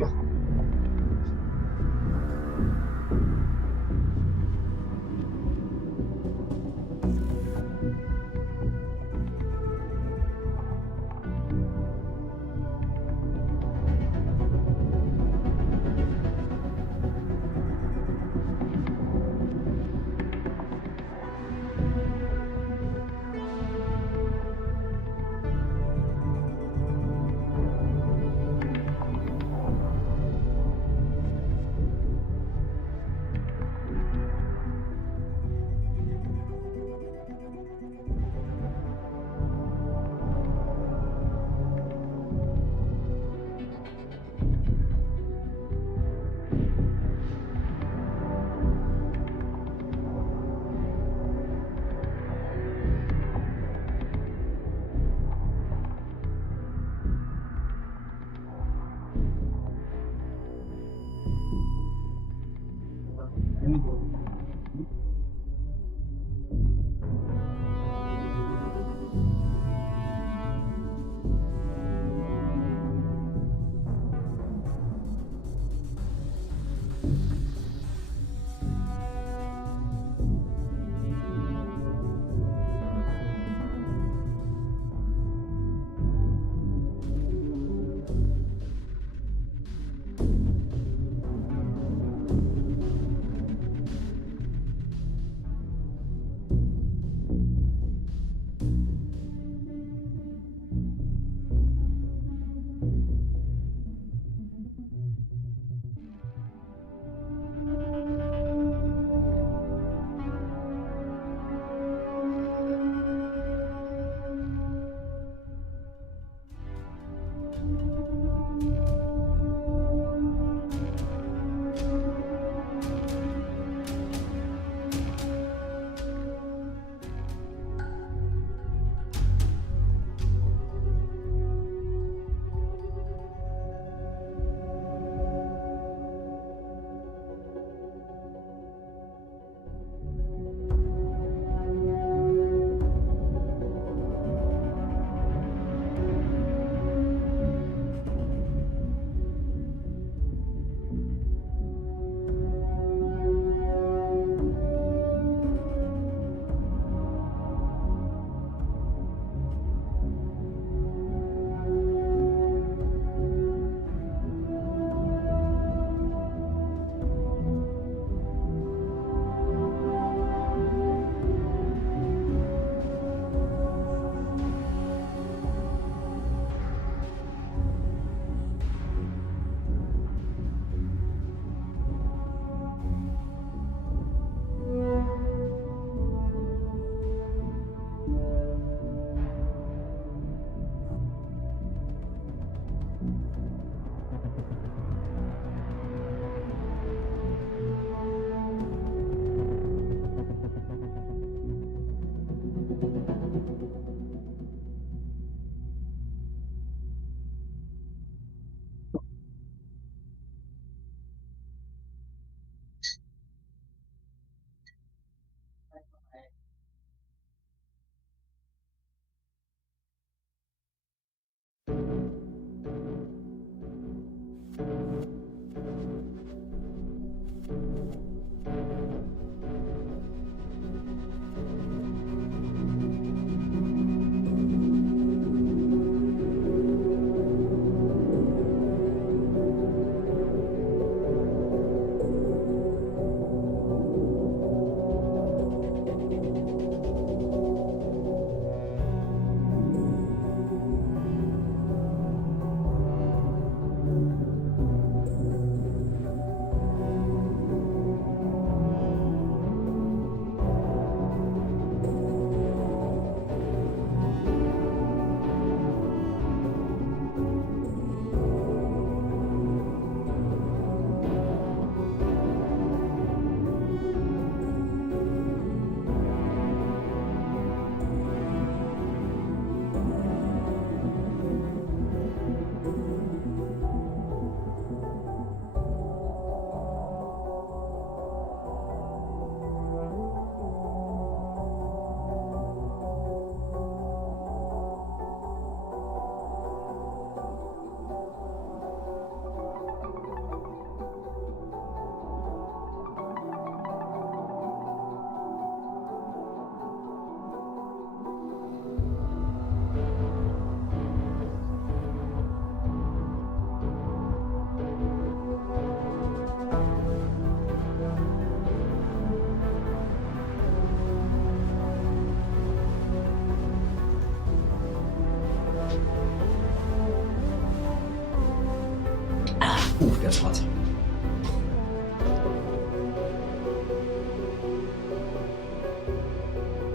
that's hot.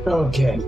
Okay.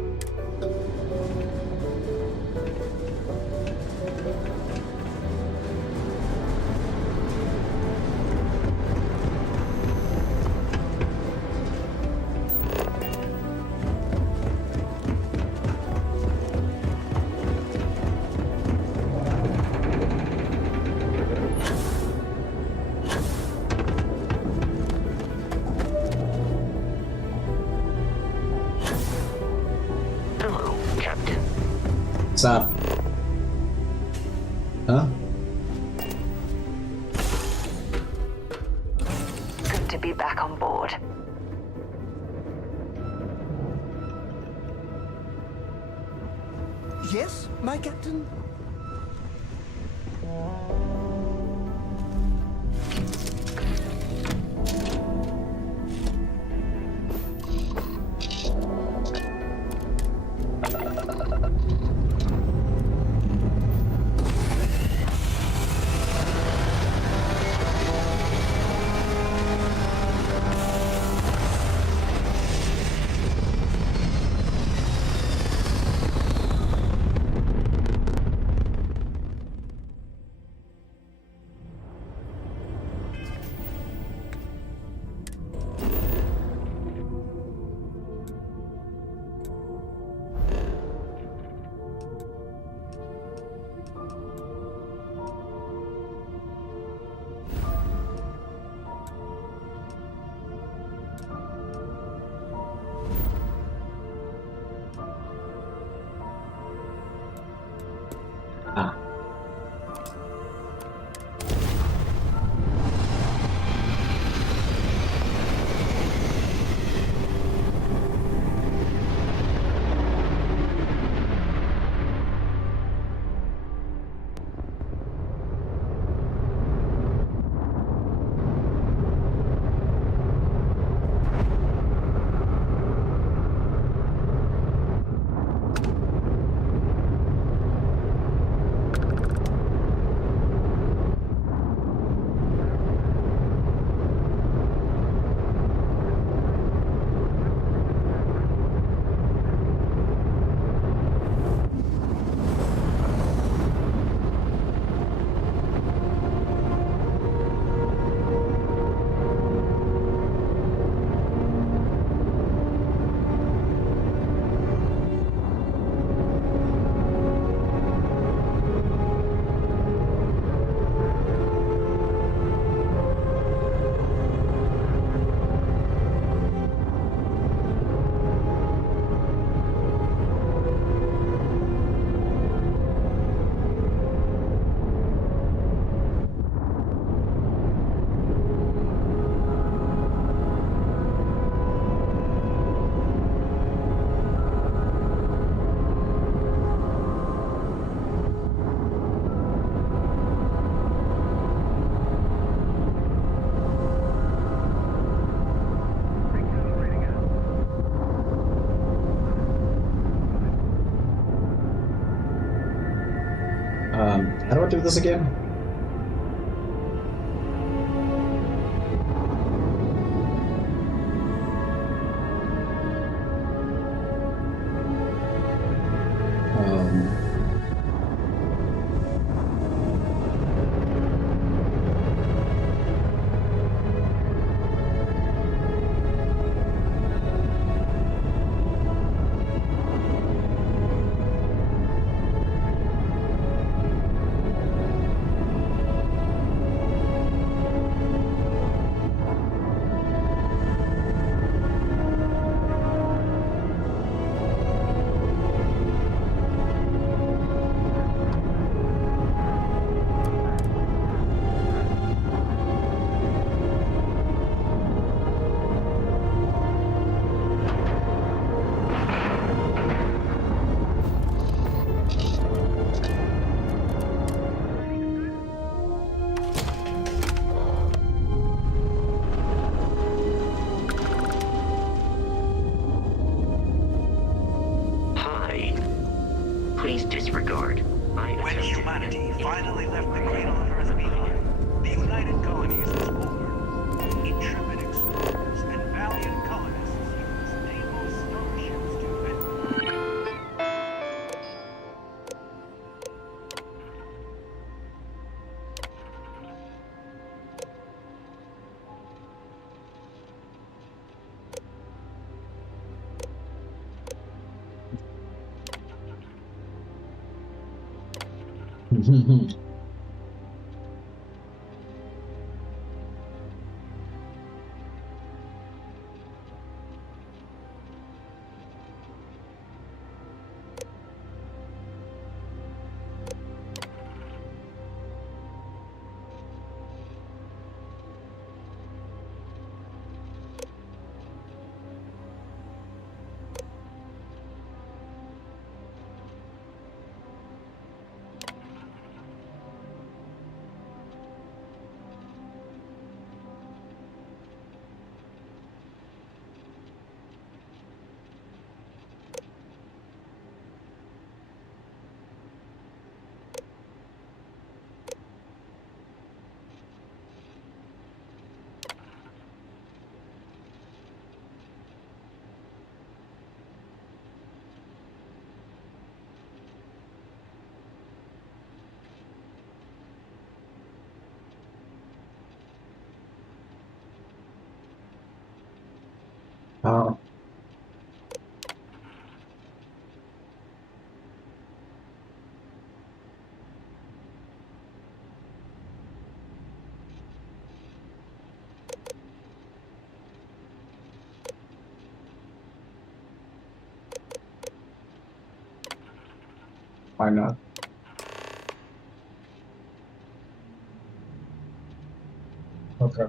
What's up? Huh? Good to be back on board. Yes, my captain? How do I do this again? Please disregard. When humanity finally left the cradle of Earth behind, The United Colonies was born. Intrepid explorers and valiant colonists used naval starships to Oh. Why not? Okay.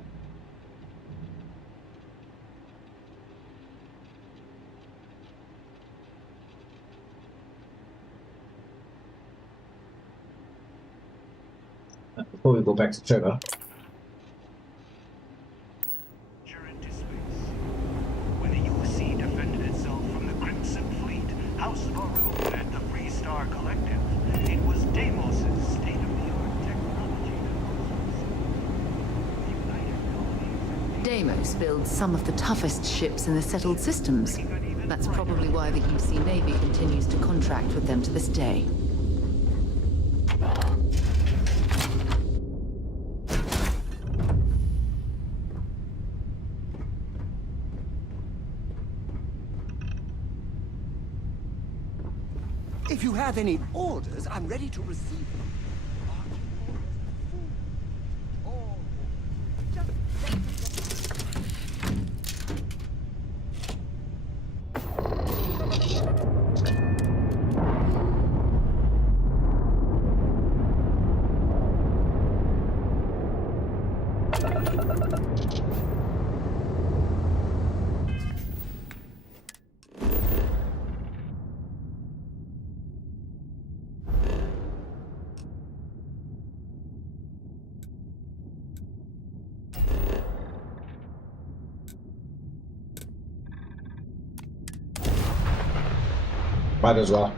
Before we go back to Trevor. when the UC defended itself from the Crimson Fleet, House of Aru, and the Free Star Collective, it was Deimos' state-of-the-art technology that Deimos builds some of the toughest ships in the settled systems. That's probably why the UC Navy continues to contract with them to this day. If you have any orders, I'm ready to receive them. Might as well.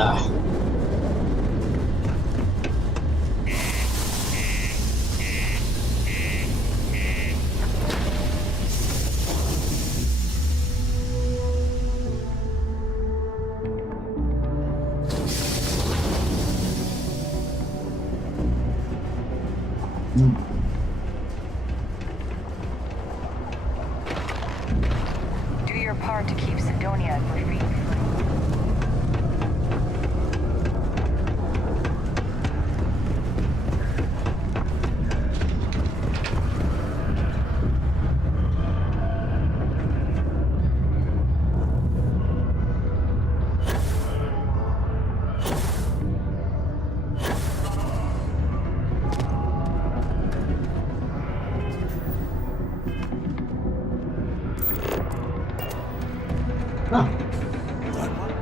Ah. Do your part to keep Sidonia free.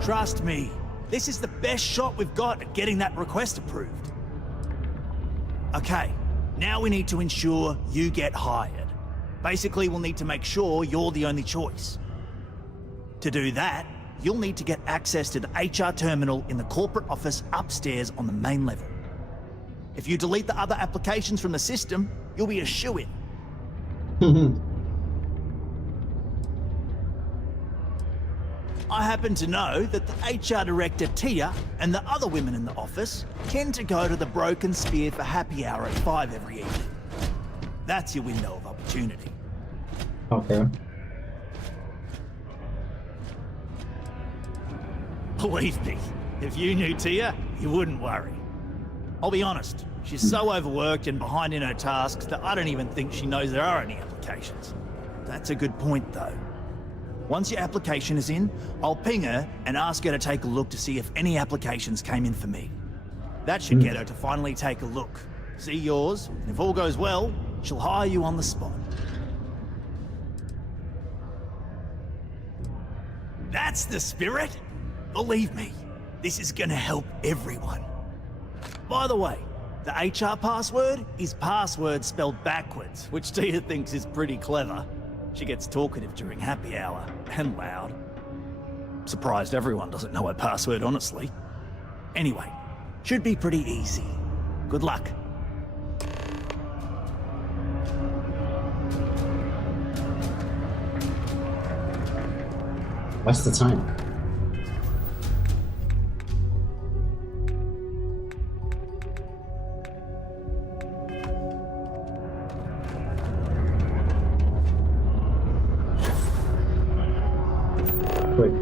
Trust me, this is the best shot we've got at getting that request approved. Okay, Now we need to ensure you get hired. Basically, we'll need to make sure you're the only choice. To do that, you'll need to get access to the HR terminal in the corporate office upstairs on the main level. If you delete the other applications from the system, you'll be a shoo-in. I happen to know that the HR director, Tia, and the other women in the office tend to go to the Broken Spear for happy hour at 5 every evening. That's your window of opportunity. Okay. Believe me, if you knew Tia, you wouldn't worry. I'll be honest, she's so overworked and behind in her tasks that I don't even think she knows there are any applications. That's a good point, though. Once your application is in, I'll ping her and ask her to take a look to see if any applications came in for me. That should get her to finally take a look, see yours, and if all goes well, she'll hire you on the spot. That's the spirit! Believe me, this is gonna help everyone. By the way, the HR password is password spelled backwards, which Tia thinks is pretty clever. She gets talkative during happy hour, and loud. Surprised everyone doesn't know her password, honestly. Anyway, should be pretty easy. Good luck. What's the time? Quick.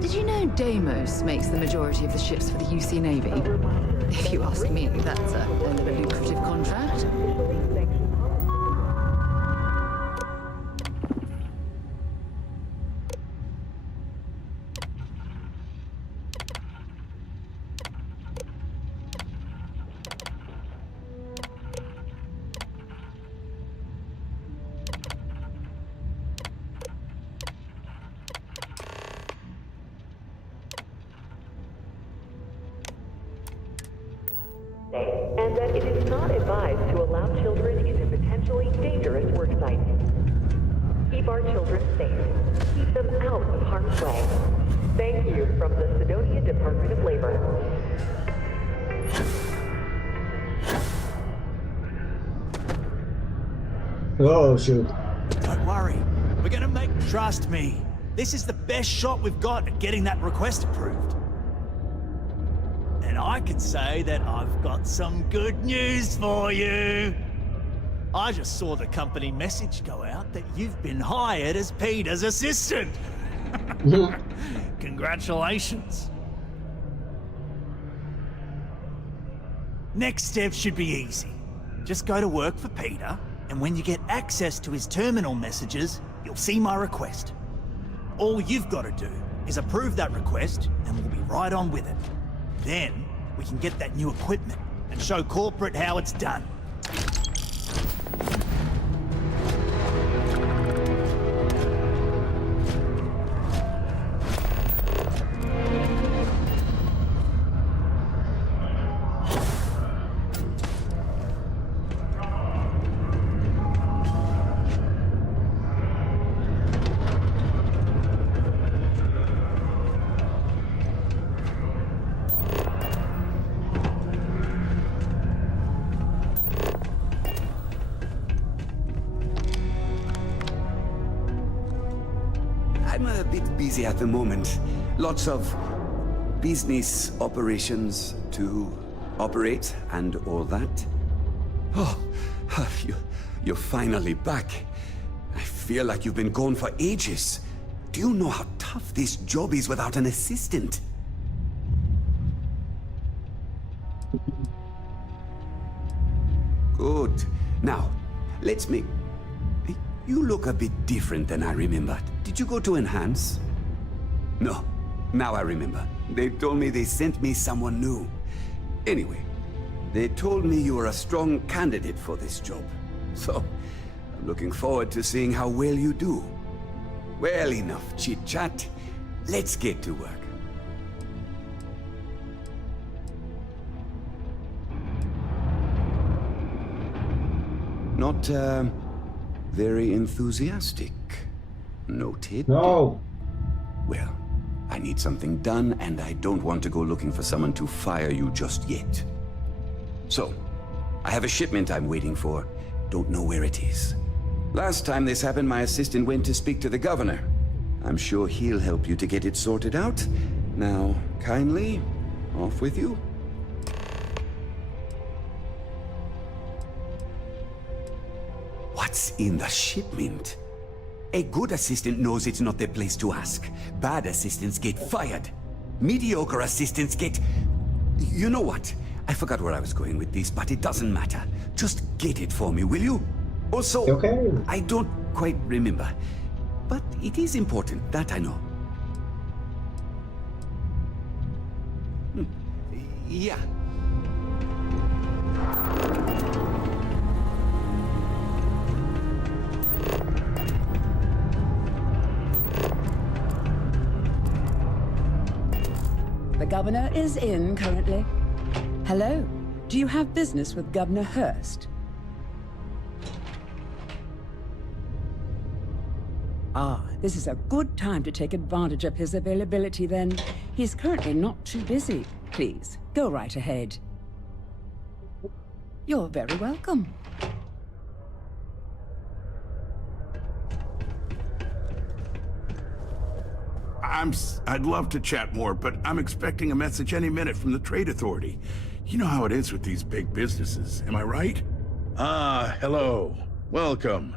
Did you know Deimos makes the majority of the ships for the UC Navy? If you ask me, that's a hell of a lucrative contract. And that it is not advised to allow children into potentially dangerous work sites. Keep our children safe. Keep them out of harm's way. Thank you from the Sidonia Department of Labor. Oh, shoot. Don't worry. We're gonna make... Trust me. This is the best shot we've got at getting that request approved. And I can say that I've got some good news for you. I just saw the company message go out that you've been hired as Peter's assistant. Congratulations. Next step should be easy. Just go to work for Peter, and when you get access to his terminal messages, you'll see my request. All you've got to do is approve that request, and we'll be right on with it. Then, we can get that new equipment and show corporate how it's done. I'm a bit busy at the moment. Lots of business operations to operate and all that. Oh, you're finally back. I feel like you've been gone for ages. Do you know how tough this job is without an assistant? Good. Now, let's make... You look a bit different than I remembered. Did you go to Enhance? No. Now I remember. They told me they sent me someone new. Anyway, they told me you are a strong candidate for this job. So, I'm looking forward to seeing how well you do. Well, enough chit-chat. Let's get to work. Not, very enthusiastic. Noted. No. Well, I need something done, and I don't want to go looking for someone to fire you just yet. So, I have a shipment I'm waiting for. Don't know where it is. Last time this happened, my assistant went to speak to the governor. I'm sure he'll help you to get it sorted out. Now, kindly, off with you. What's in the shipment? A good assistant knows it's not their place to ask. Bad assistants get fired. Mediocre assistants get... You know what? I forgot where I was going with this, but it doesn't matter. Just get it for me, will you? Also, okay. I don't quite remember, but it is important, that I know. Yeah. The governor is in currently. Hello? Do you have business with Governor Hurst? Ah, this is a good time to take advantage of his availability then. He's currently not too busy. Please, go right ahead. You're very welcome. I'd love to chat more, but I'm expecting a message any minute from the Trade Authority. You know how it is with these big businesses, am I right? Ah, hello. Welcome.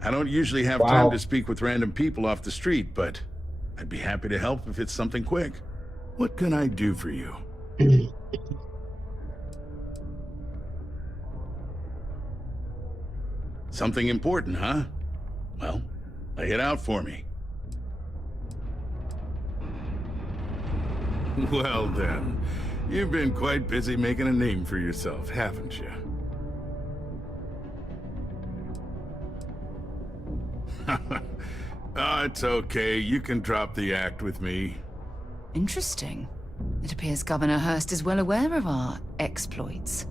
I don't usually have time to speak with random people off the street, but I'd be happy to help if it's something quick. What can I do for you? Something important, huh? Well, lay it out for me. Well then, you've been quite busy making a name for yourself, haven't you? Oh, it's okay. You can drop the act with me. Interesting. It appears Governor Hurst is well aware of our exploits.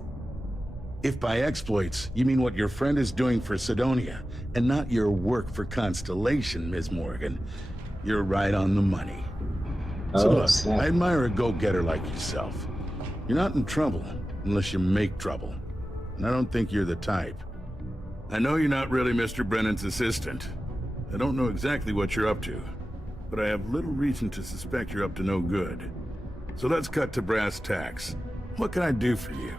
If by exploits, you mean what your friend is doing for Sidonia, and not your work for Constellation, Ms. Morgan, you're right on the money. So look, I admire a go-getter like yourself. You're not in trouble unless you make trouble. And I don't think you're the type. I know you're not really Mr. Brennan's assistant. I don't know exactly what you're up to, but I have little reason to suspect you're up to no good. So let's cut to brass tacks. What can I do for you?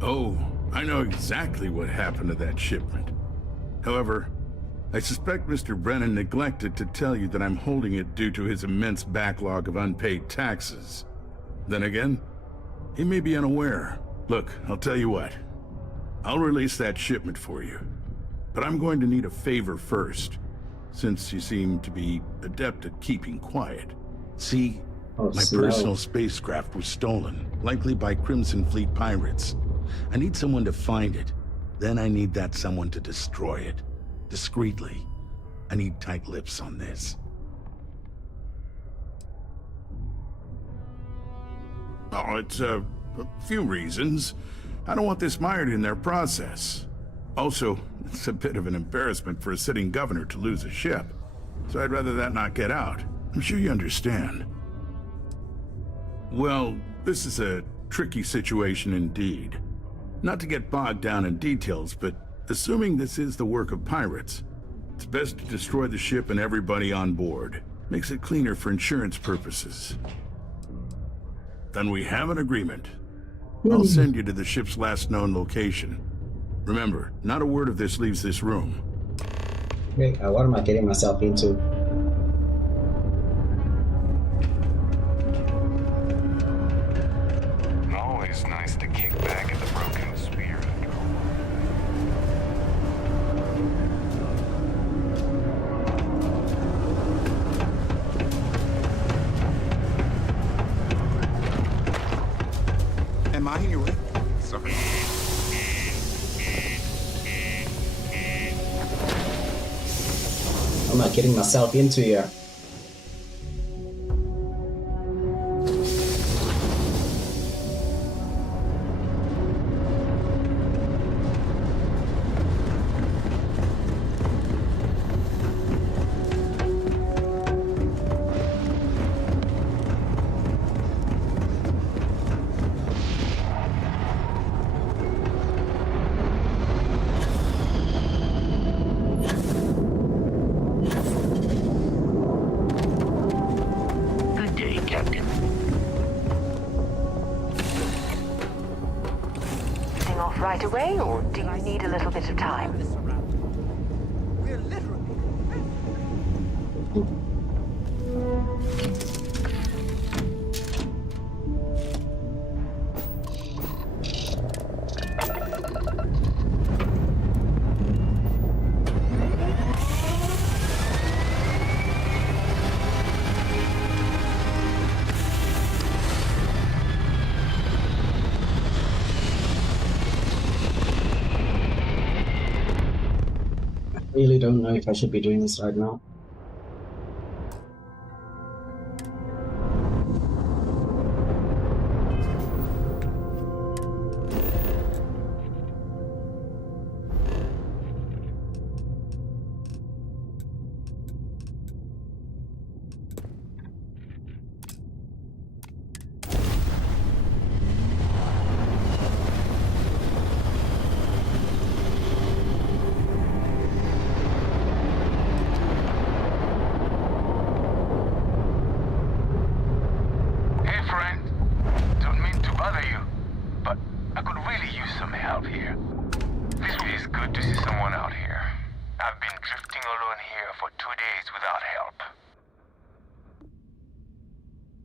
Oh, I know exactly what happened to that shipment. However, I suspect Mr. Brennan neglected to tell you that I'm holding it due to his immense backlog of unpaid taxes. Then again, he may be unaware. Look, I'll tell you what. I'll release that shipment for you. But I'm going to need a favor first, since you seem to be adept at keeping quiet. See, my personal spacecraft was stolen, likely by Crimson Fleet pirates. I need someone to find it. Then I need that someone to destroy it. Discreetly. I need tight lips on this. Oh, it's a few reasons. I don't want this mired in their process. Also, it's a bit of an embarrassment for a sitting governor to lose a ship. So I'd rather that not get out. I'm sure you understand. Well, this is a tricky situation indeed. Not to get bogged down in details, but assuming this is the work of pirates, it's best to destroy the ship and everybody on board. Makes it cleaner for insurance purposes. Then we have an agreement. I'll send you to the ship's last known location. Remember, not a word of this leaves this room. Wait, what am I getting myself into? Always nice to kick back at the broken spear. I getting myself into here? Right away, or do you need a little bit of time? We're literally... I really don't know if I should be doing this right now.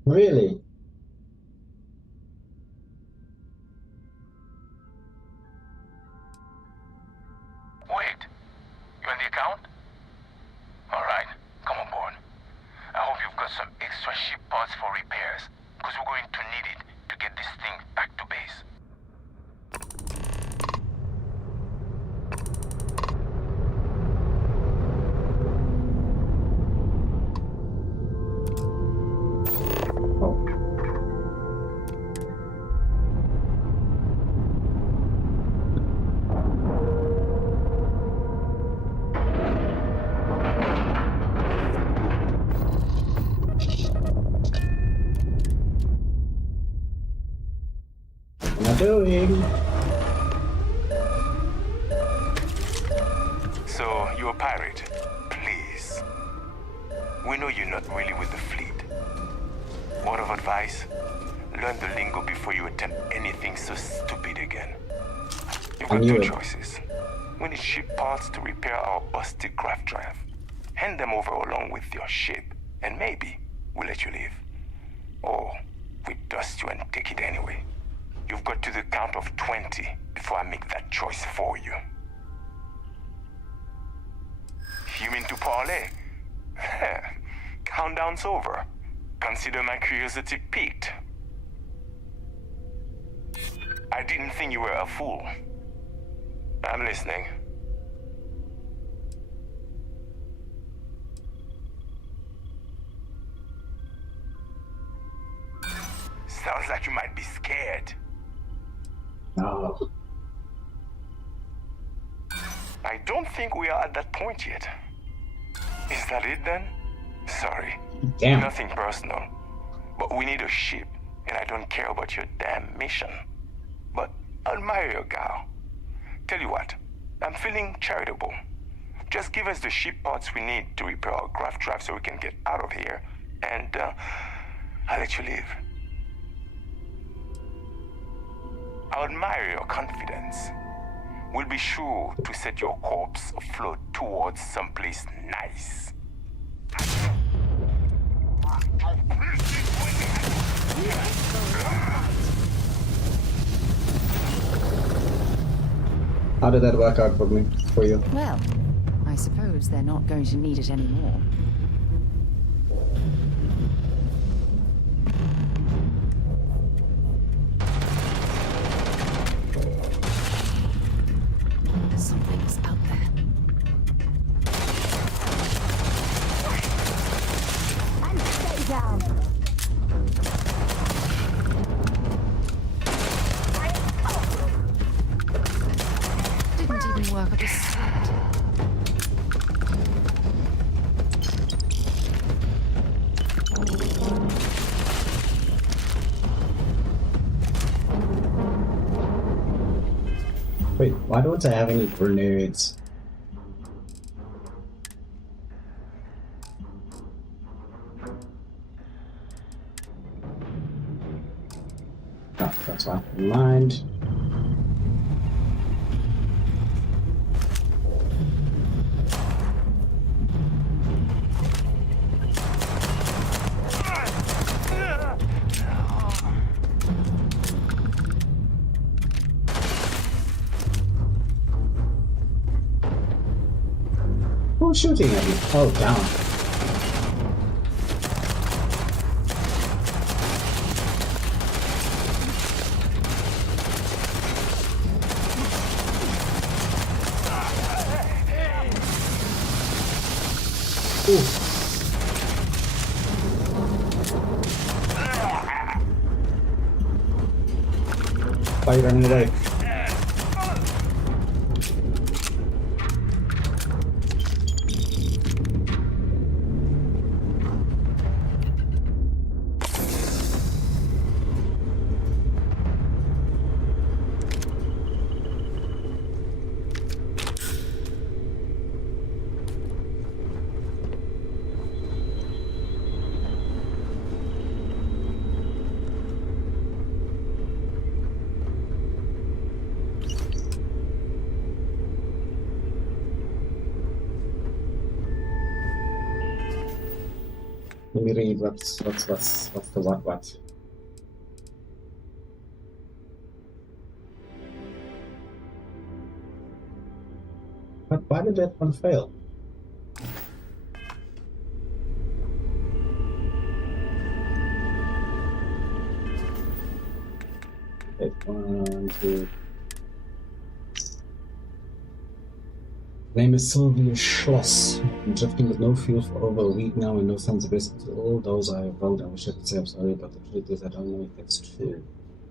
Really? Wait, you on the account? Alright, come on board. I hope you've got some extra ship parts for repairs, because we're going to need it to get this thing back to base. Doing? So, you're a pirate? Please. We know you're not really with the fleet. Word of advice? Learn the lingo before you attempt anything so stupid again. You've got two choices. We need ship parts to repair our busted craft drive. Hand them over along with your ship, and maybe we'll let you leave. Or we dust you and take it anyway. You've got to the count of 20 before I make that choice for you. You mean to parlay? Countdown's over. Consider my curiosity piqued. I didn't think you were a fool. I'm listening. Sounds like you might be scared. No. I don't think we are at that point yet. Is that it then? Sorry. Damn. Nothing personal. But we need a ship, and I don't care about your damn mission. But I admire your gal. Tell you what, I'm feeling charitable. Just give us the ship parts we need to repair our craft drive so we can get out of here, and I'll let you leave. I admire your confidence. We'll be sure to set your corpse afloat towards someplace nice. How did that work out for you? Well, I suppose they're not going to need it anymore. Something's out there. Why don't I have any grenades? Oh, that's why. Never mind. Who's shooting at me? Oh, down. Why are you running away? Let me read what's the what. But why did that one fail? Okay, 1, 2. Name is Sylvia Schloss. I'm drifting with no fuel for over a week now and no sense of risk to all those I have wrote. I wish I could say I'm sorry, but the truth is I don't know if that's true.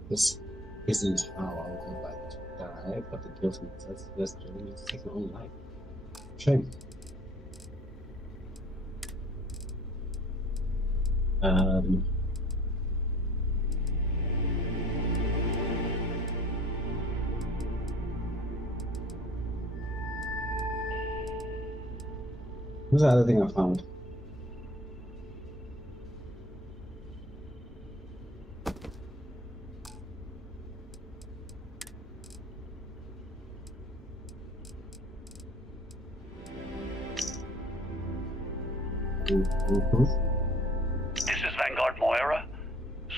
This isn't how I would like to die, but the guilt and necessity has driven me to take my own life. Shame. What's the other thing I found? This is Vanguard Moira.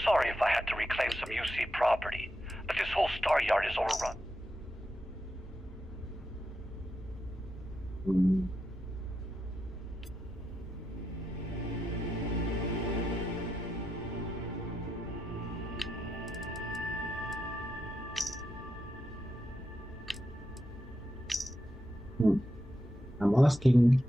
Sorry if I had to reclaim some UC property, but this whole star yard is overrun. I'm asking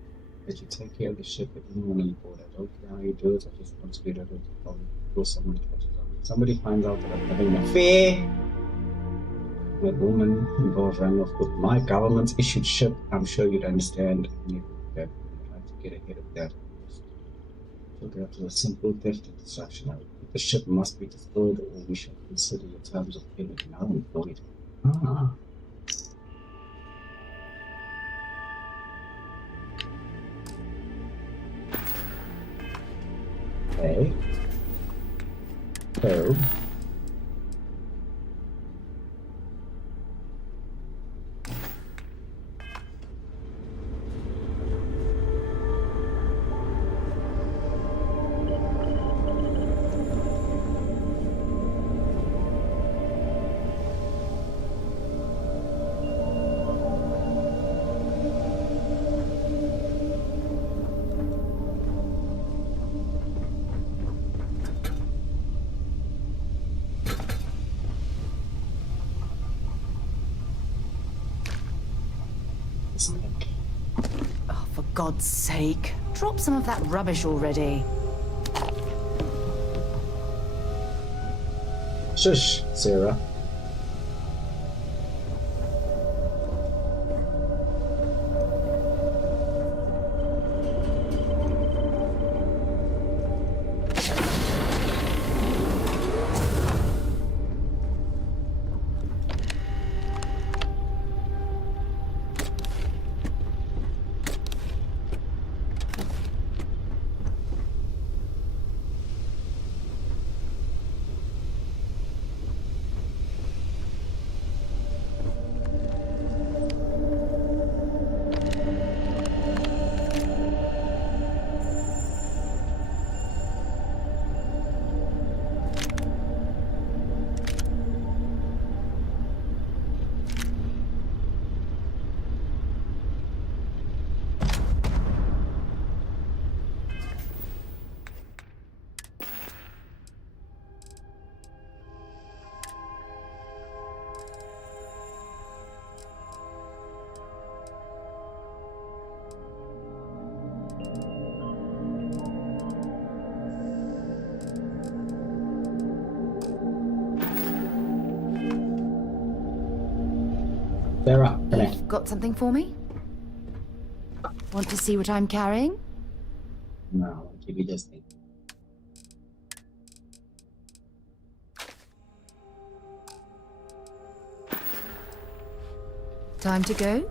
that you take care of the ship with anyone on board. I don't care how you do it, I just want to be able to tell you before someone catches on. If somebody finds out that I'm having an affair with a woman involved running off with my government's issued ship, I'm sure you'd understand and you'd try to get ahead of that. So that was a simple theft and destruction. The ship must be destroyed or we shall consider your terms of payment null and void. Okay. So Oh, for God's sake. Drop some of that rubbish already. shush, Sarah. Sarah, connect. You've got something for me? Want to see what I'm carrying? No, give me this thing. Time to go?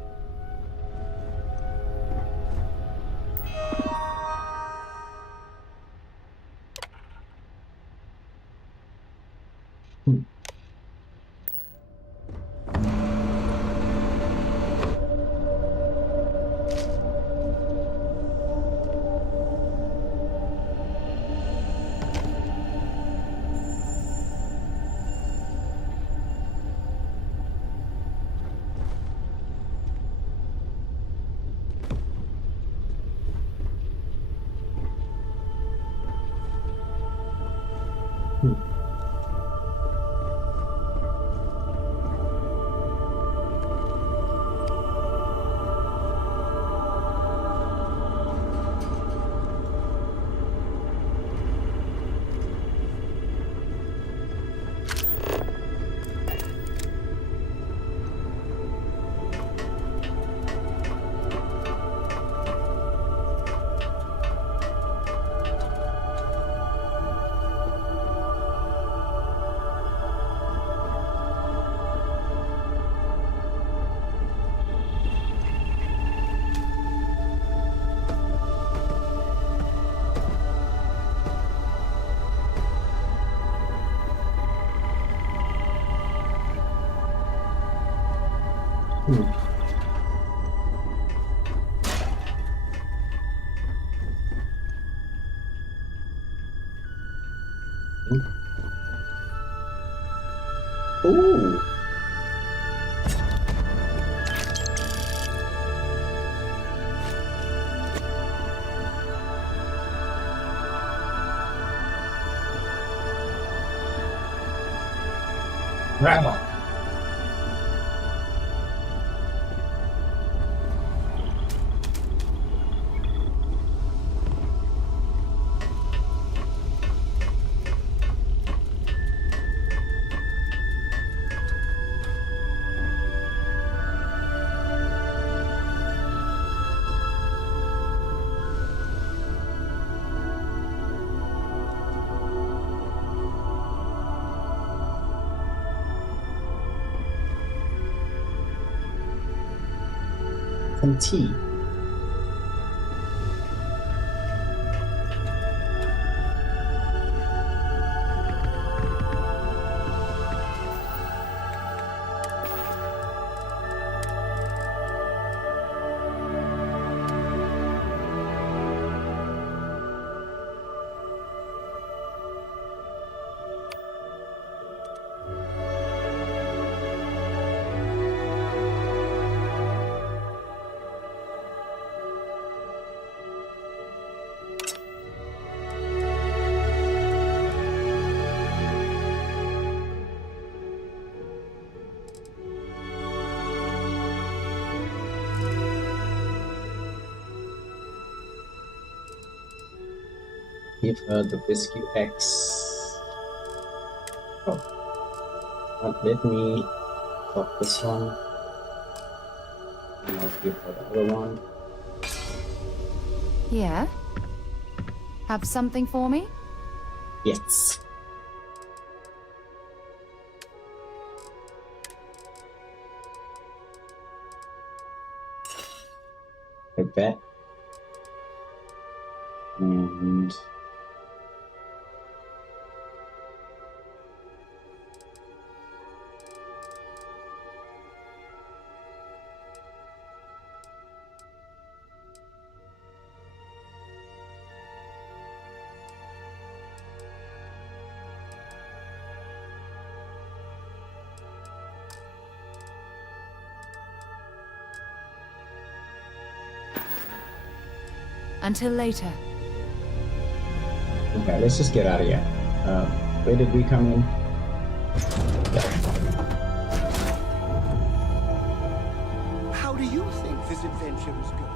Ooh. Bravo. Some tea. Give her the Biscuit X. Oh. Let me drop this one. And I'll give her the other one. Yeah? Have something for me? Yes. Like that. And Until later. okay, let's just get out of here. Where did we come in? Yeah. How do you think this adventure is going?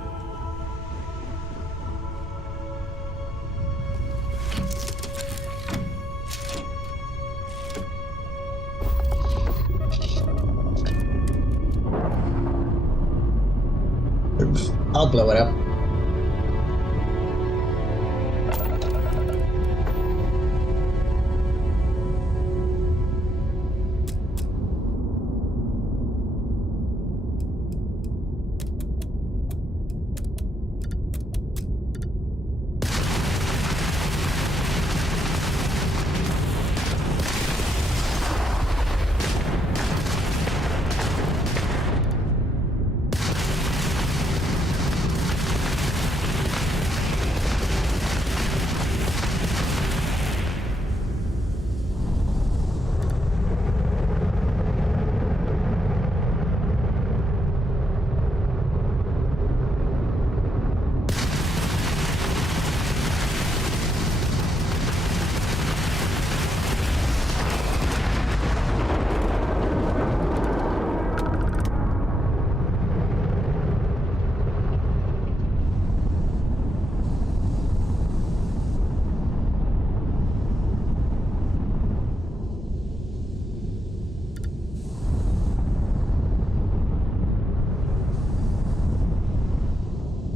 blow it up.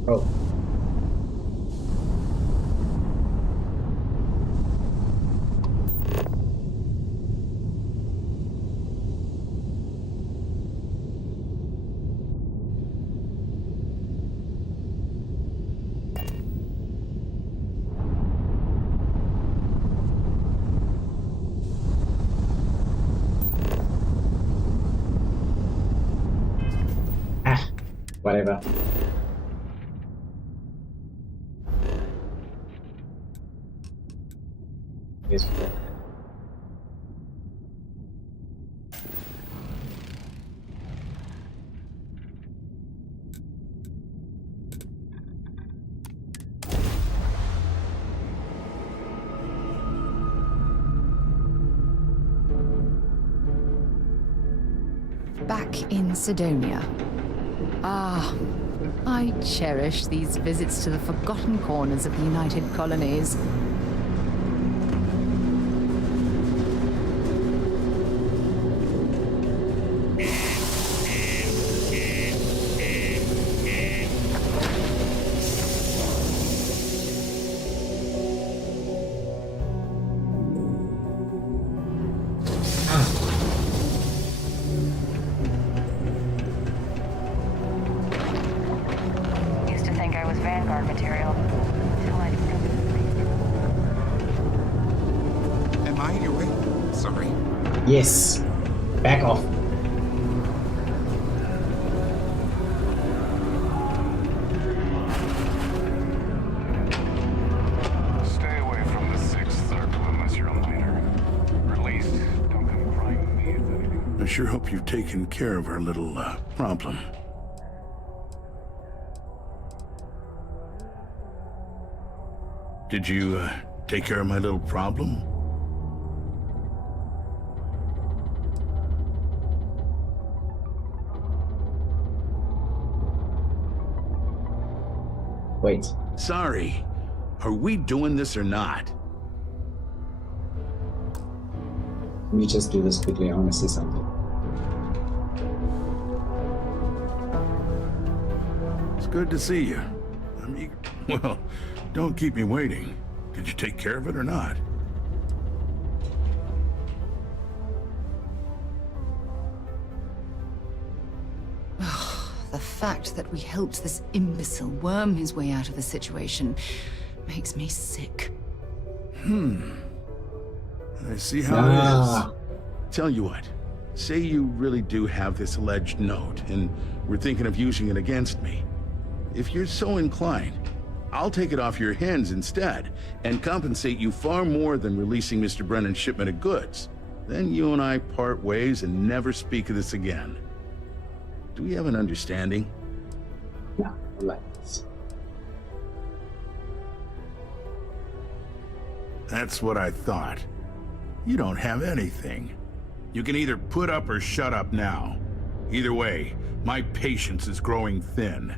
Oh. Ah, whatever. Yes. Back in Sidonia. Ah, I cherish these visits to the forgotten corners of the United Colonies. Used to think I was Vanguard material. Until I discovered the Am I in your way? Sorry. Yes. Back off. Stay away from the Sixth Circle unless you're a minor. Or at least, don't come crying to me if anything. I sure hope you've taken care of our little, problem. Did you, take care of my little problem? Wait. Sorry. Are we doing this or not? Let me just do this quickly. I want to see something. It's good to see you. I'm eager. Well, don't keep me waiting. Did you take care of it or not? The fact that we helped this imbecile worm his way out of the situation makes me sick. I see how it is. Tell you what, say you really do have this alleged note, and we're thinking of using it against me. If you're so inclined, I'll take it off your hands instead, and compensate you far more than releasing Mr. Brennan's shipment of goods. Then you and I part ways and never speak of this again. Do we have an understanding? No, relax. That's what I thought. You don't have anything. You can either put up or shut up now. Either way, my patience is growing thin.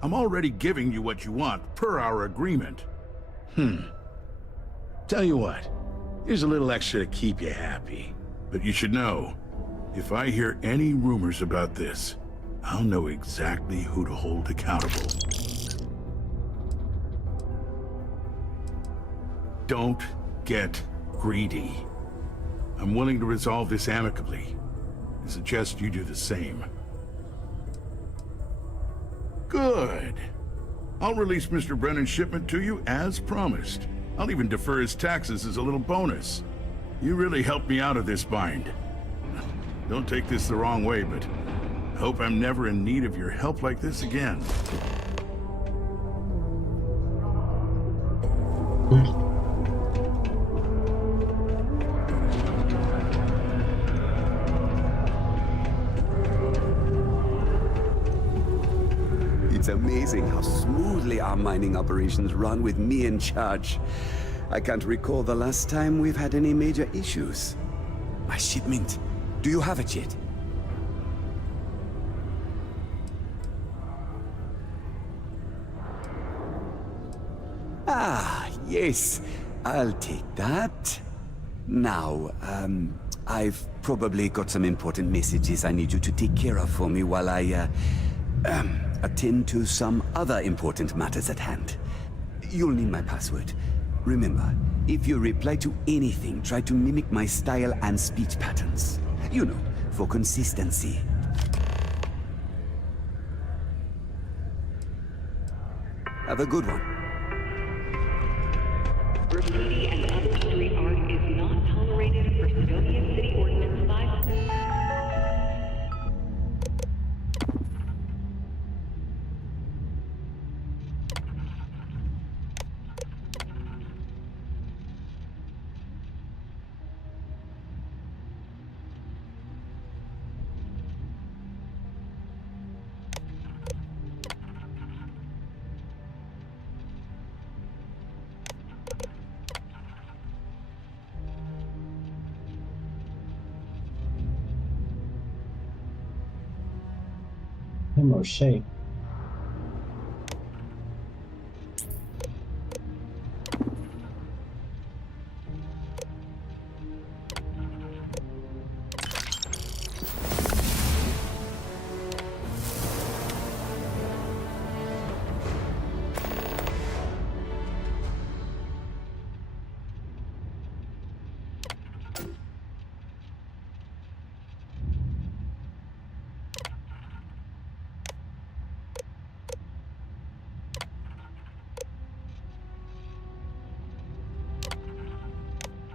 I'm already giving you what you want, per our agreement. Tell you what, here's a little extra to keep you happy. But you should know, If I hear any rumors about this, I'll know exactly who to hold accountable. Don't get greedy. I'm willing to resolve this amicably. I suggest you do the same. Good. I'll release Mr. Brennan's shipment to you as promised. I'll even defer his taxes as a little bonus. You really helped me out of this bind. Don't take this the wrong way, but I hope I'm never in need of your help like this again. It's amazing how smoothly our mining operations run with me in charge. I can't recall the last time we've had any major issues. My shipment. Do you have it yet? Ah, yes. I'll take that. Now, I've probably got some important messages I need you to take care of for me while I, attend to some other important matters at hand. You'll need my password. Remember, if you reply to anything, try to mimic my style and speech patterns. You know, for consistency. Have a good one. Graffiti and other street art is not tolerated for Civilian City Ordinance 5. Him or Shay.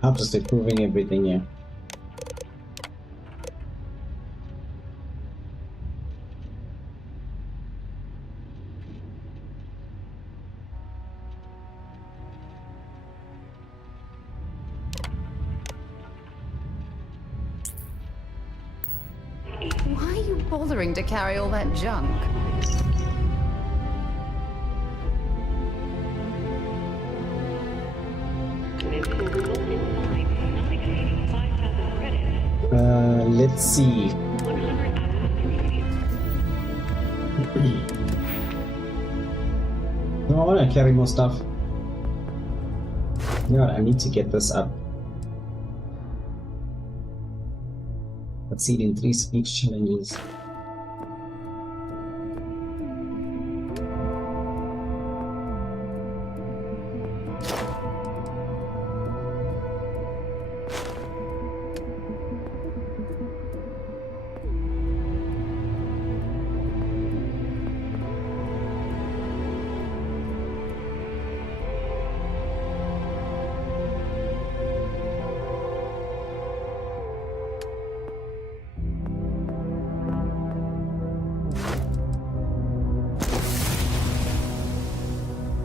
I'm just approving everything here. Why are you bothering to carry all that junk? Let's see. No, I want to carry more stuff. You know what? I need to get this up. Succeed in 3 speech challenges.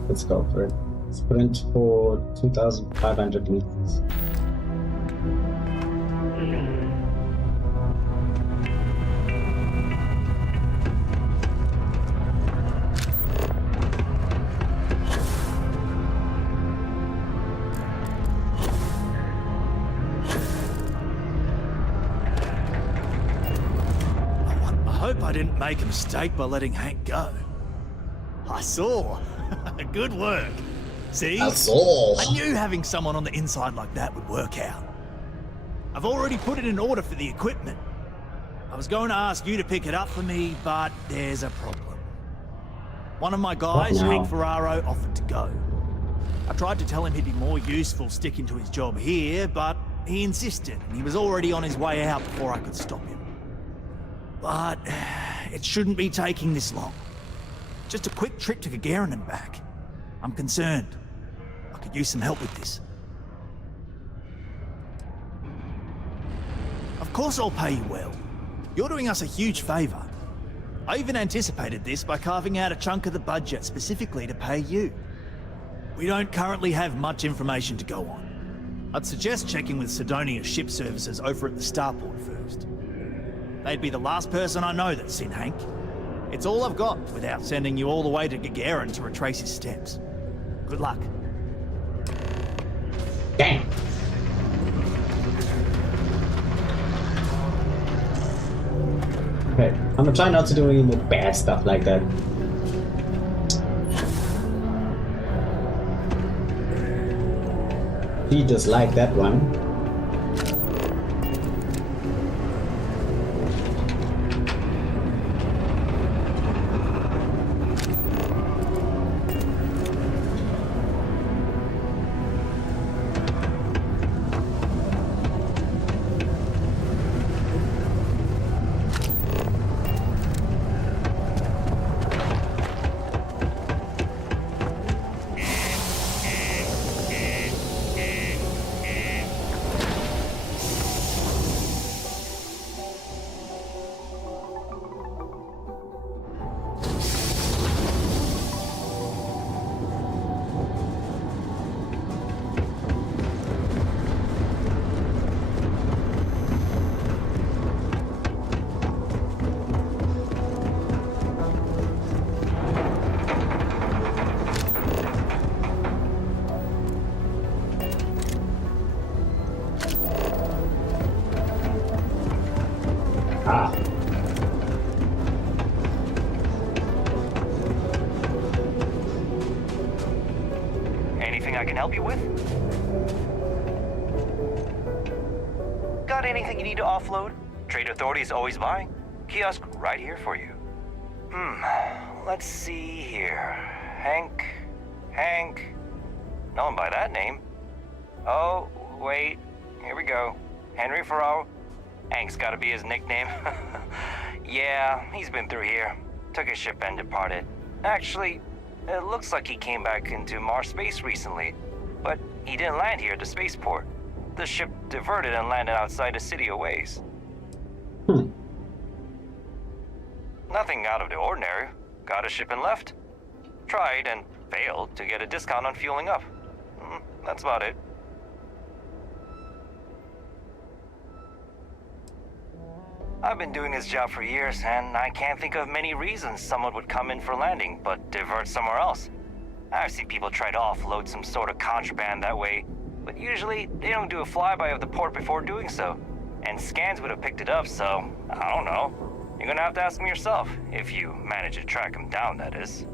Let's go for it. Sprint for 2,500 meters. I hope I didn't make a mistake by letting Hank go. I saw. Good work. See? I saw. I knew having someone on the inside like that would work out. I've already put it in order for the equipment. I was going to ask you to pick it up for me, but there's a problem. One of my guys, Hank Ferraro, offered to go. I tried to tell him he'd be more useful sticking to his job here, but he insisted, and he was already on his way out before I could stop him. But it shouldn't be taking this long. Just a quick trip to Gagarin and back. I'm concerned. I could use some help with this. Of course I'll pay you well. You're doing us a huge favor. I even anticipated this by carving out a chunk of the budget specifically to pay you. We don't currently have much information to go on. I'd suggest checking with Sidonia's ship services over at the starport first. They'd be the last person I know that's seen Hank. It's all I've got without sending you all the way to Gagarin to retrace his steps. Good luck. Damn. Okay, I'm gonna try not to do any more bad stuff like that. He just like that one. Anything I can help you with? Got anything you need to offload? Trade Authority is always buying. Kiosk right here for you. Let's see here. Hank. No one by that name. Oh, wait. Here we go. Henry Ferraro. Hank's gotta be his nickname. Yeah, he's been through here. Took his ship and departed. Actually, it looks like he came back into Mars space recently, but he didn't land here at the spaceport. The ship diverted and landed outside the city a ways. Nothing out of the ordinary. Got a ship and left. Tried and failed to get a discount on fueling up. That's about it. I've been doing this job for years, and I can't think of many reasons someone would come in for landing, but divert somewhere else. I've seen people try to offload some sort of contraband that way, but usually they don't do a flyby of the port before doing so. And scans would have picked it up, so I don't know. You're gonna have to ask them yourself, if you manage to track them down, that is.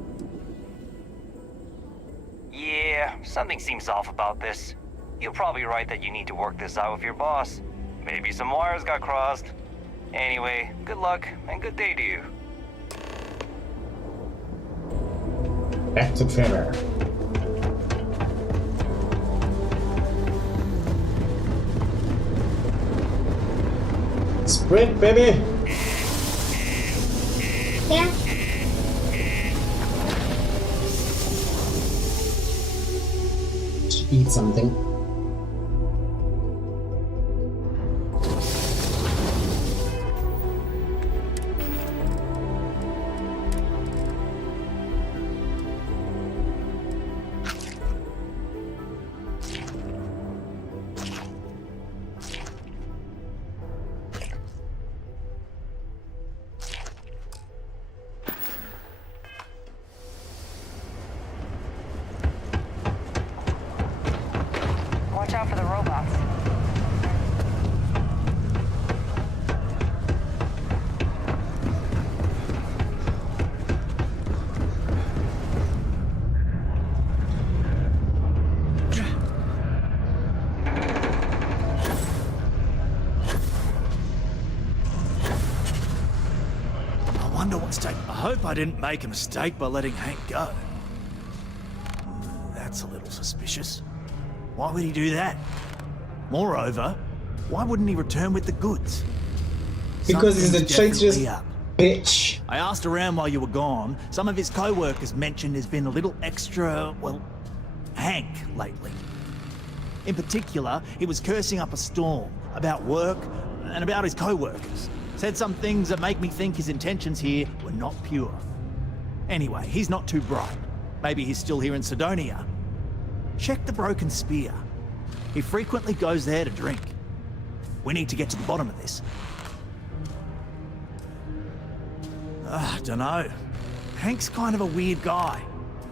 Yeah, something seems off about this. You're probably right that you need to work this out with your boss. Maybe some wires got crossed. Anyway, good luck and good day to you. Back to Trevor. Sprint, baby! Yeah. Should eat something. hope I didn't make a mistake by letting Hank go. That's a little suspicious. Why would he do that? Moreover, why wouldn't he return with the goods? Because he's a Something's traitorous definitely up. bitch. I asked around while you were gone. Some of his co-workers mentioned there's been a little extra, well, Hank lately. In particular, he was cursing up a storm about work and about his co-workers. Said some things that make me think his intentions here were not pure. Anyway, he's not too bright. Maybe he's still here in Sidonia. Check the Broken Spear. He frequently goes there to drink. We need to get to the bottom of this. Dunno. Hank's kind of a weird guy.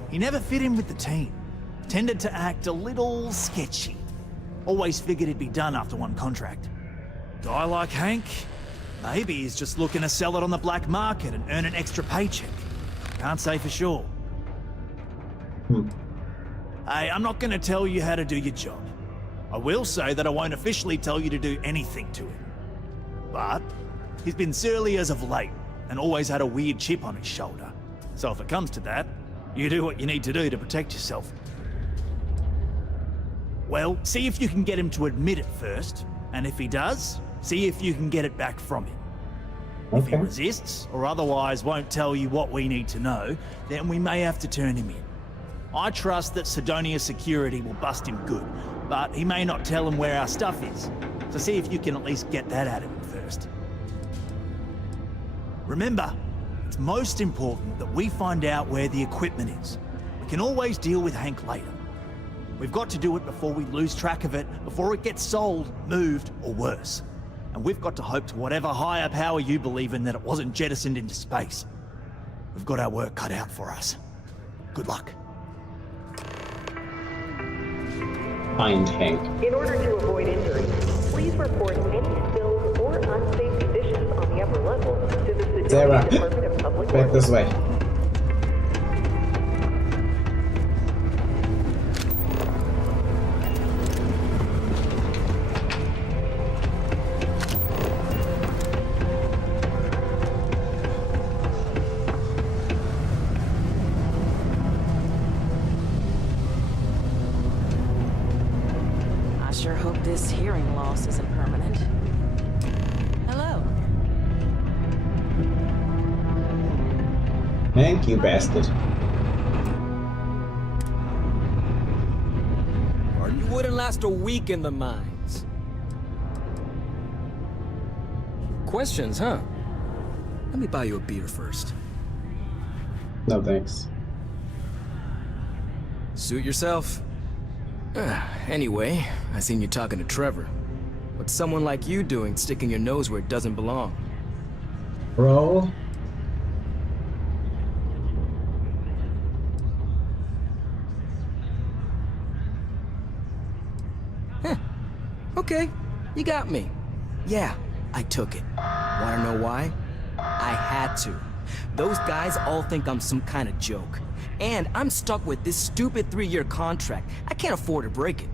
He never fit in with the team. Tended to act a little sketchy. Always figured he'd be done after one contract. Guy like Hank? Maybe he's just looking to sell it on the black market and earn an extra paycheck. Can't say for sure. Hey, I'm not gonna tell you how to do your job. I will say that I won't officially tell you to do anything to him. But he's been surly as of late and always had a weird chip on his shoulder. So if it comes to that, you do what you need to do to protect yourself. Well, see if you can get him to admit it first, and if he does, see if you can get it back from him. If he resists, or otherwise won't tell you what we need to know, then we may have to turn him in. I trust that Sidonia security will bust him good, but he may not tell him where our stuff is. So see if you can at least get that out of him first. Remember, it's most important that we find out where the equipment is. We can always deal with Hank later. We've got to do it before we lose track of it, before it gets sold, moved, or worse. And we've got to hope to whatever higher power you believe in that it wasn't jettisoned into space. We've got our work cut out for us. Good luck. Find Hank. In order to avoid injury, please report any spills or unsafe conditions on the upper levels to the Sidonia Department of Public Back Works. this way. I sure hope this hearing loss isn't permanent. Hello. Hank, you bastard. You wouldn't last a week in the mines. Questions, huh? Let me buy you a beer first. No thanks. Suit yourself. Anyway, I seen you talking to Trevor. What's someone like you doing sticking your nose where it doesn't belong? Bro. Okay, you got me. Yeah, I took it. Wanna know why? I had to. Those guys all think I'm some kind of joke. And I'm stuck with this stupid 3-year contract. I can't afford to break it.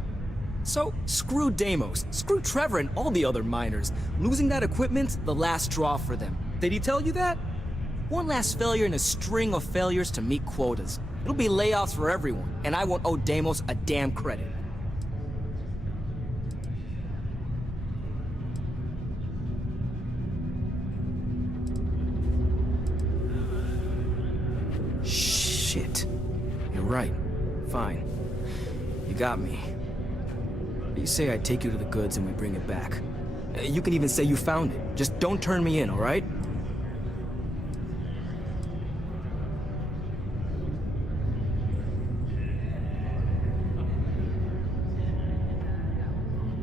So, screw Deimos, screw Trevor and all the other miners. Losing that equipment's the last straw for them. Did he tell you that? One last failure in a string of failures to meet quotas. It'll be layoffs for everyone, and I won't owe Deimos a damn credit. Shit. You're right. Fine. You got me. You say I take you to the goods and we bring it back. You can even say you found it. Just don't turn me in, alright?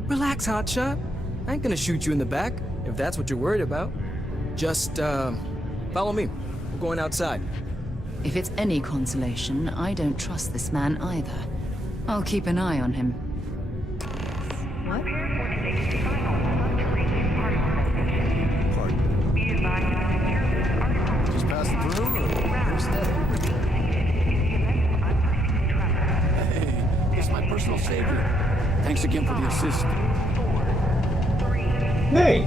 Relax, hotshot. I ain't gonna shoot you in the back, if that's what you're worried about. Just, follow me. We're going outside. If it's any consolation, I don't trust this man either. I'll keep an eye on him. What? Just passing through, or where's that? Hey, it's my personal savior. Thanks again for the assist. Hey.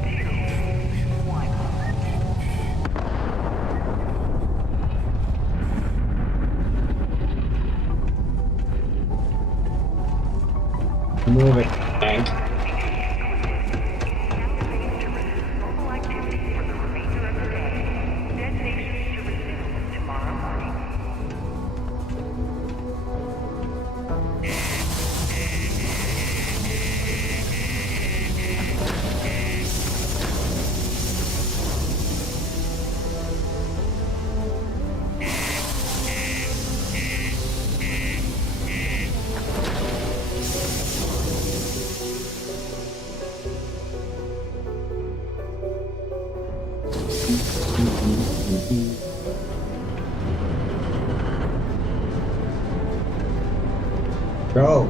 Move it, Hank. Bro.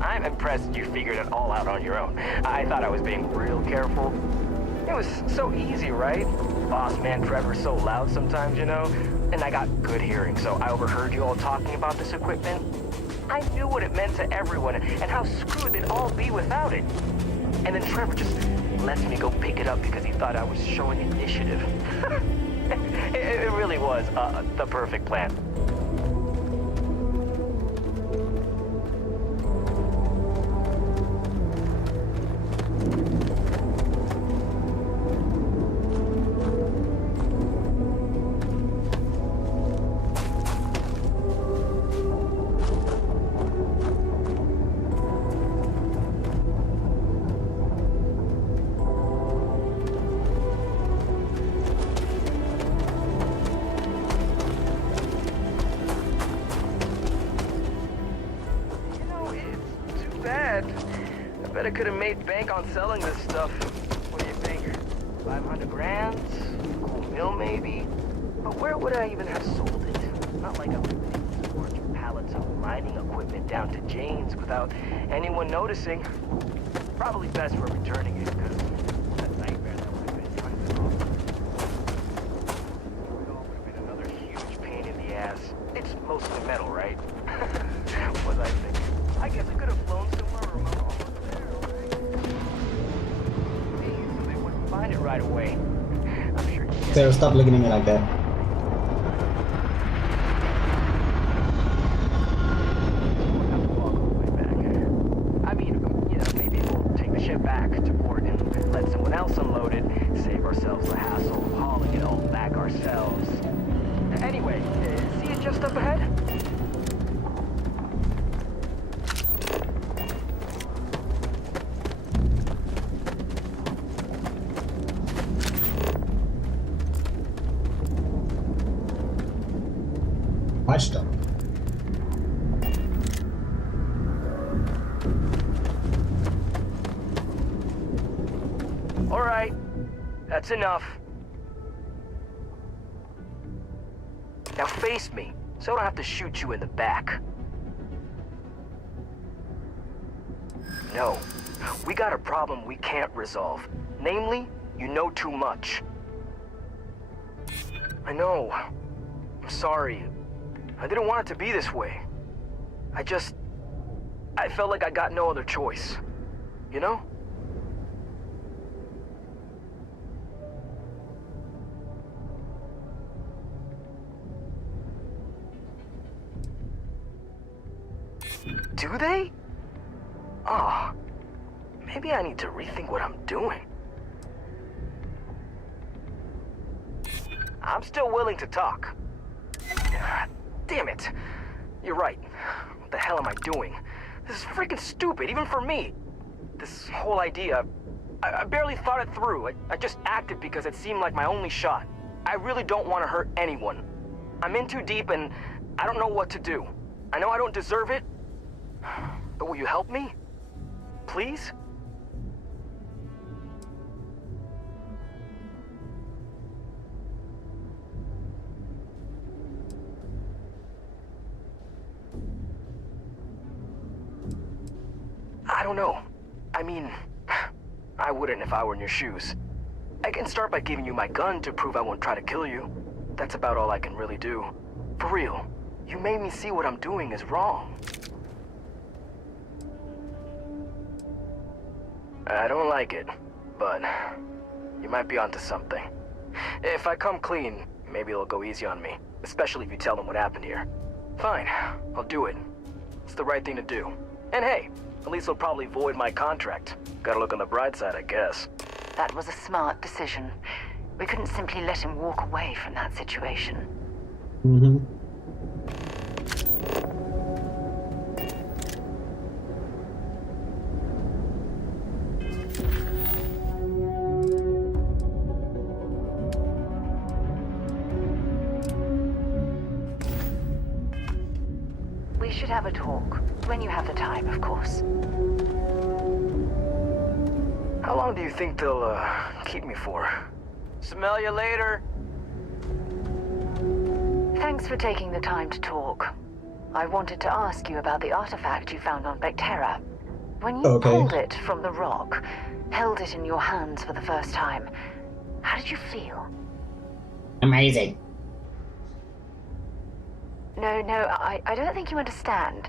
I'm impressed you figured it all out on your own. I thought I was being real careful. It was so easy, right? Boss man Trevor's so loud sometimes, you know? And I got good hearing, so I overheard you all talking about this equipment. I knew what it meant to everyone and how screwed they'd all be without it. And then Trevor just lets me go pick it up because he thought I was showing initiative. It really was the perfect plan. I bet I could have made bank on selling this stuff. What do you think? 500 grand? Cool mill maybe? But where would I even have sold it? Not like I'm forging pallets of mining equipment down to Jane's without anyone noticing. Probably best for returning it, because that nightmare that would have been trying to off. It all would have been another huge pain in the ass. It's mostly metal, right? What was I thinking? I guess I could have flown somewhere remote over there, right? So they wouldn't find it right away. I'm sure you Sarah, stop looking at me like that. I mean, you know, maybe we'll take the ship back to port and let someone else unload it, save ourselves the hassle of hauling it all back ourselves. Anyway, see it just up ahead? Much though. All right, that's enough. Now face me, so I don't have to shoot you in the back. No, we got a problem we can't resolve. Namely, you know too much. I know. I'm sorry. I didn't want it to be this way. I felt like I got no other choice. You know? Do they? Oh, maybe I need to rethink what I'm doing. I'm still willing to talk. Damn it. You're right. What the hell am I doing? This is freaking stupid, even for me. This whole idea, I barely thought it through. I just acted because it seemed like my only shot. I really don't want to hurt anyone. I'm in too deep and I don't know what to do. I know I don't deserve it, but will you help me? Please? I don't know. I mean, I wouldn't if I were in your shoes. I can start by giving you my gun to prove I won't try to kill you. That's about all I can really do. For real, you made me see what I'm doing is wrong. I don't like it, but you might be onto something. If I come clean, maybe it'll go easy on me, especially if you tell them what happened here. Fine, I'll do it. It's the right thing to do. And hey, at least they'll probably void my contract. Gotta look on the bright side, I guess. That was a smart decision. We couldn't simply let him walk away from that situation. Mm-hmm. We should have a talk. When you have the time, of course. How long do you think they'll, keep me for? Smell you later. Thanks for taking the time to talk. I wanted to ask you about the artifact you found on Vectera. When you pulled it from the rock, held it in your hands for the first time, how did you feel? Amazing. No, I don't think you understand.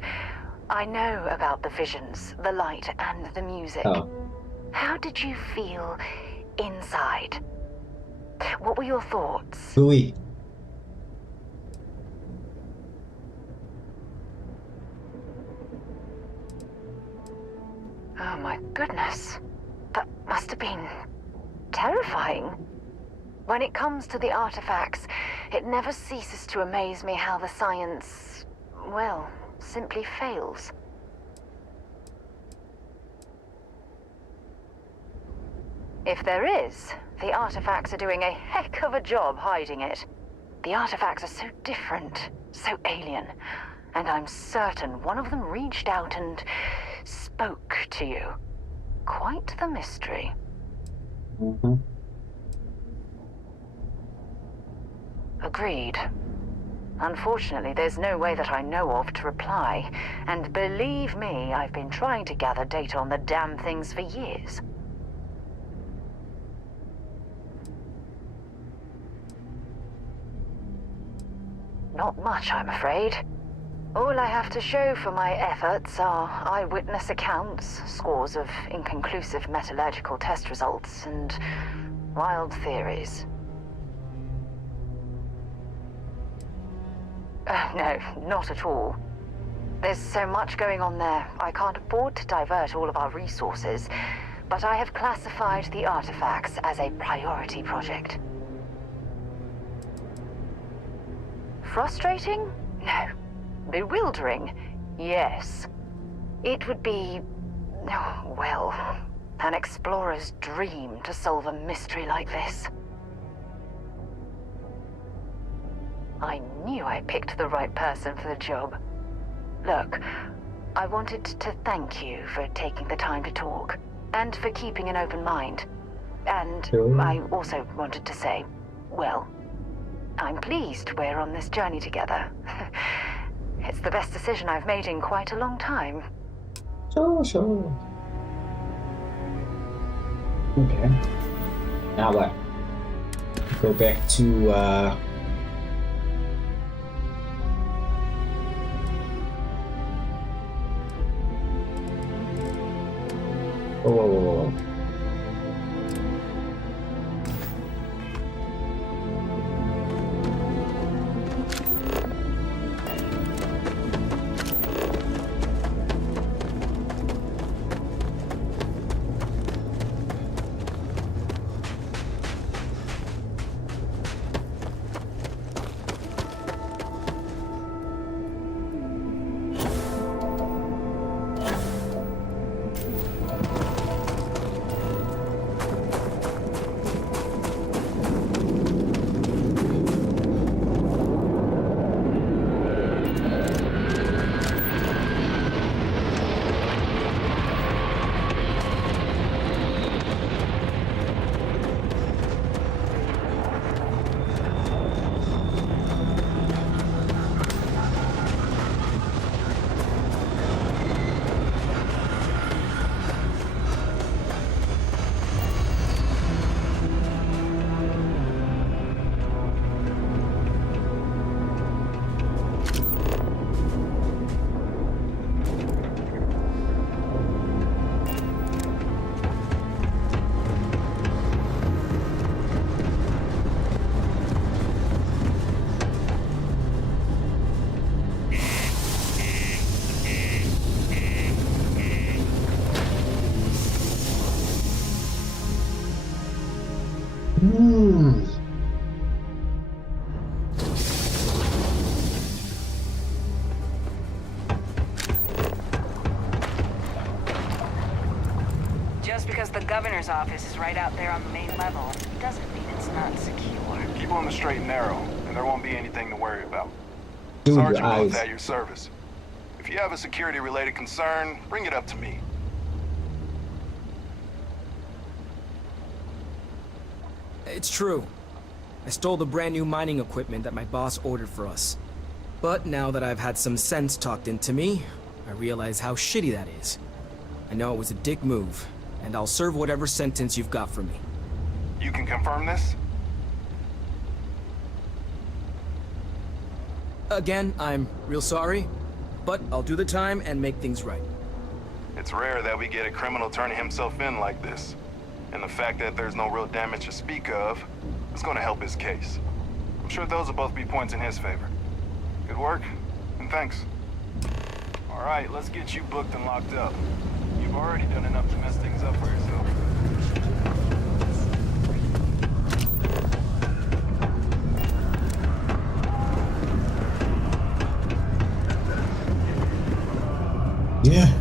I know about the visions, the light, and the music. Oh. How did you feel inside? What were your thoughts? Gooey. Oh my goodness. That must have been terrifying. When it comes to the artifacts, it never ceases to amaze me how the science, well, simply fails. If there is, the artifacts are doing a heck of a job hiding it. The artifacts are so different, so alien, and I'm certain one of them reached out and spoke to you. Quite the mystery. Mm-hmm. Agreed. Unfortunately, there's no way that I know of to reply, and believe me, I've been trying to gather data on the damn things for years. Not much, I'm afraid. All I have to show for my efforts are eyewitness accounts, scores of inconclusive metallurgical test results, and wild theories. No, not at all. There's so much going on there, I can't afford to divert all of our resources, but I have classified the artifacts as a priority project. Frustrating? No. Bewildering? Yes. It would be, well, an explorer's dream to solve a mystery like this. I knew I picked the right person for the job. Look, I wanted to thank you for taking the time to talk, and for keeping an open mind. And I also wanted to say, well, I'm pleased we're on this journey together. It's the best decision I've made in quite a long time. Sure. Okay. Now what? Go back to, Whoa. because the governor's office is right out there on the main level doesn't mean it's not secure. Keep on the straight and narrow, and there won't be anything to worry about. Dude, Sergeant your Booth eyes. at your service. If you have a security-related concern, bring it up to me. It's true. I stole the brand new mining equipment that my boss ordered for us. But now that I've had some sense talked into me, I realize how shitty that is. I know it was a dick move, and I'll serve whatever sentence you've got for me. You can confirm this? Again, I'm real sorry, but I'll do the time and make things right. It's rare that we get a criminal turning himself in like this. And the fact that there's no real damage to speak of is going to help his case. I'm sure those will both be points in his favor. Good work, and thanks. All right, let's get you booked and locked up. You've already done enough to mess things up for yourself. Yeah.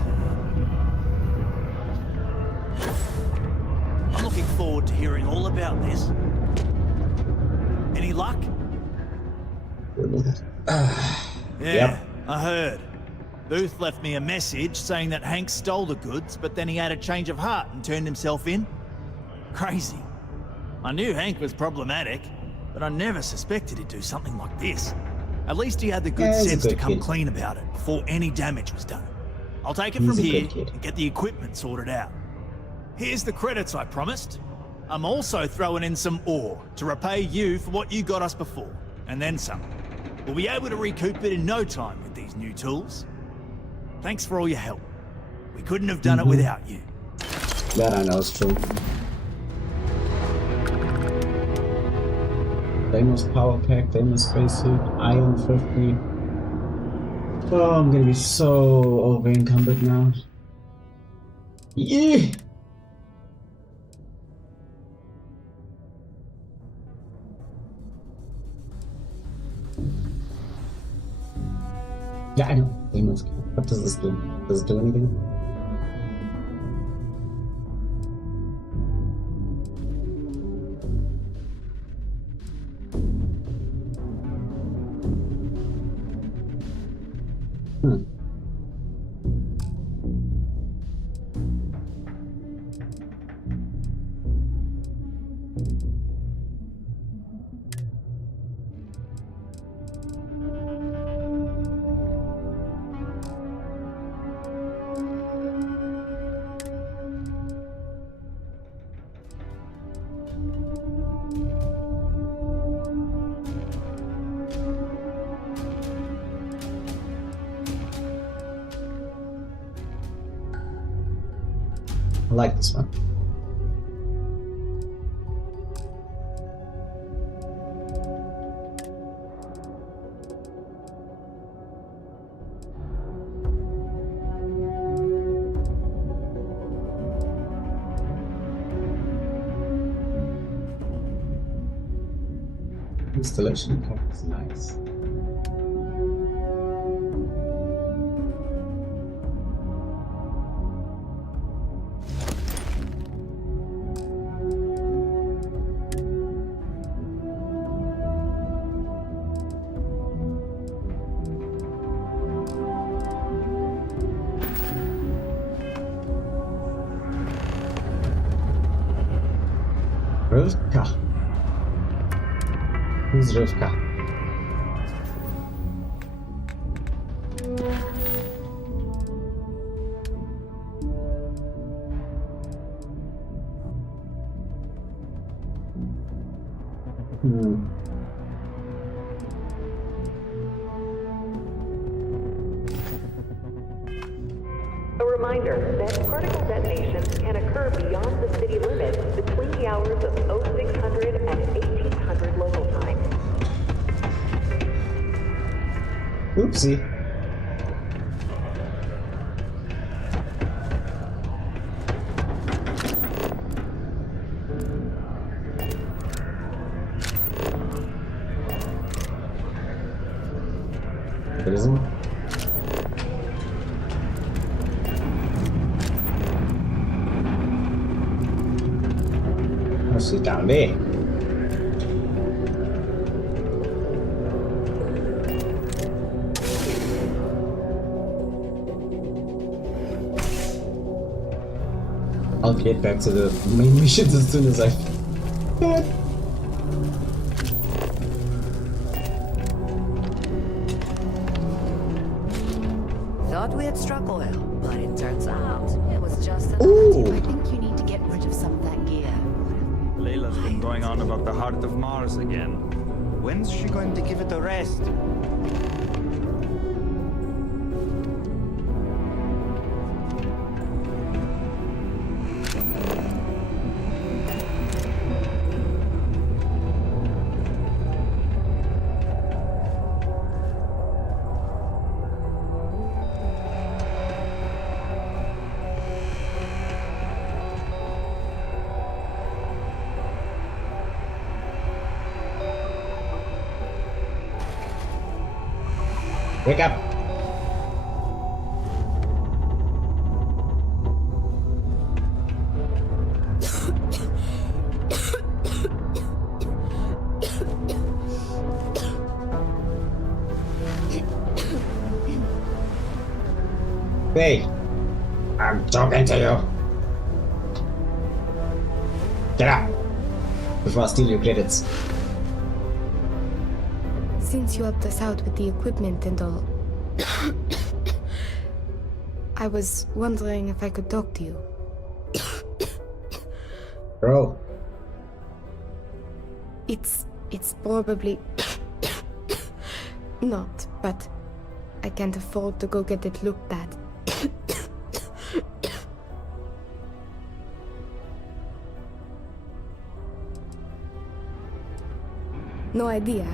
I'm looking forward to hearing all about this. Any luck? Yeah, I heard. Booth left me a message saying that Hank stole the goods, but then he had a change of heart and turned himself in. Crazy. I knew Hank was problematic, but I never suspected he'd do something like this. At least he had the good sense to come clean about it before any damage was done. I'll take it from here and get the equipment sorted out. Here's the credits I promised. I'm also throwing in some ore to repay you for what you got us before, and then some. We'll be able to recoup it in no time with these new tools. Thanks for all your help. We couldn't have done it without you. That I know is true. Famous power pack, famous spacesuit, Ion 50. Oh, I'm gonna be so over encumbered now. Yeah! Yeah, I know. Famous. What does this do? Does it do anything? I like this one. Installation pack is nice. Rivka. Who's Rivka? A reminder that particle detonations can occur beyond the city limits between the hours of 0600 and 1800 local time. Oopsie. There isn't. sit down there. I'll get back to the main missions as soon as I can. Thought we had struck oil, but it turns out it was just another tip. I think you need to get rid of some of that gear. Layla's been going on about the heart of Mars again. When's she going to give it a rest? Wake up! Hey! I'm talking to you! Get up! Before I steal your credits. Since you helped us out with the equipment and all, I was wondering if I could talk to you. Bro. It's probably not, but I can't afford to go get it looked at. No idea.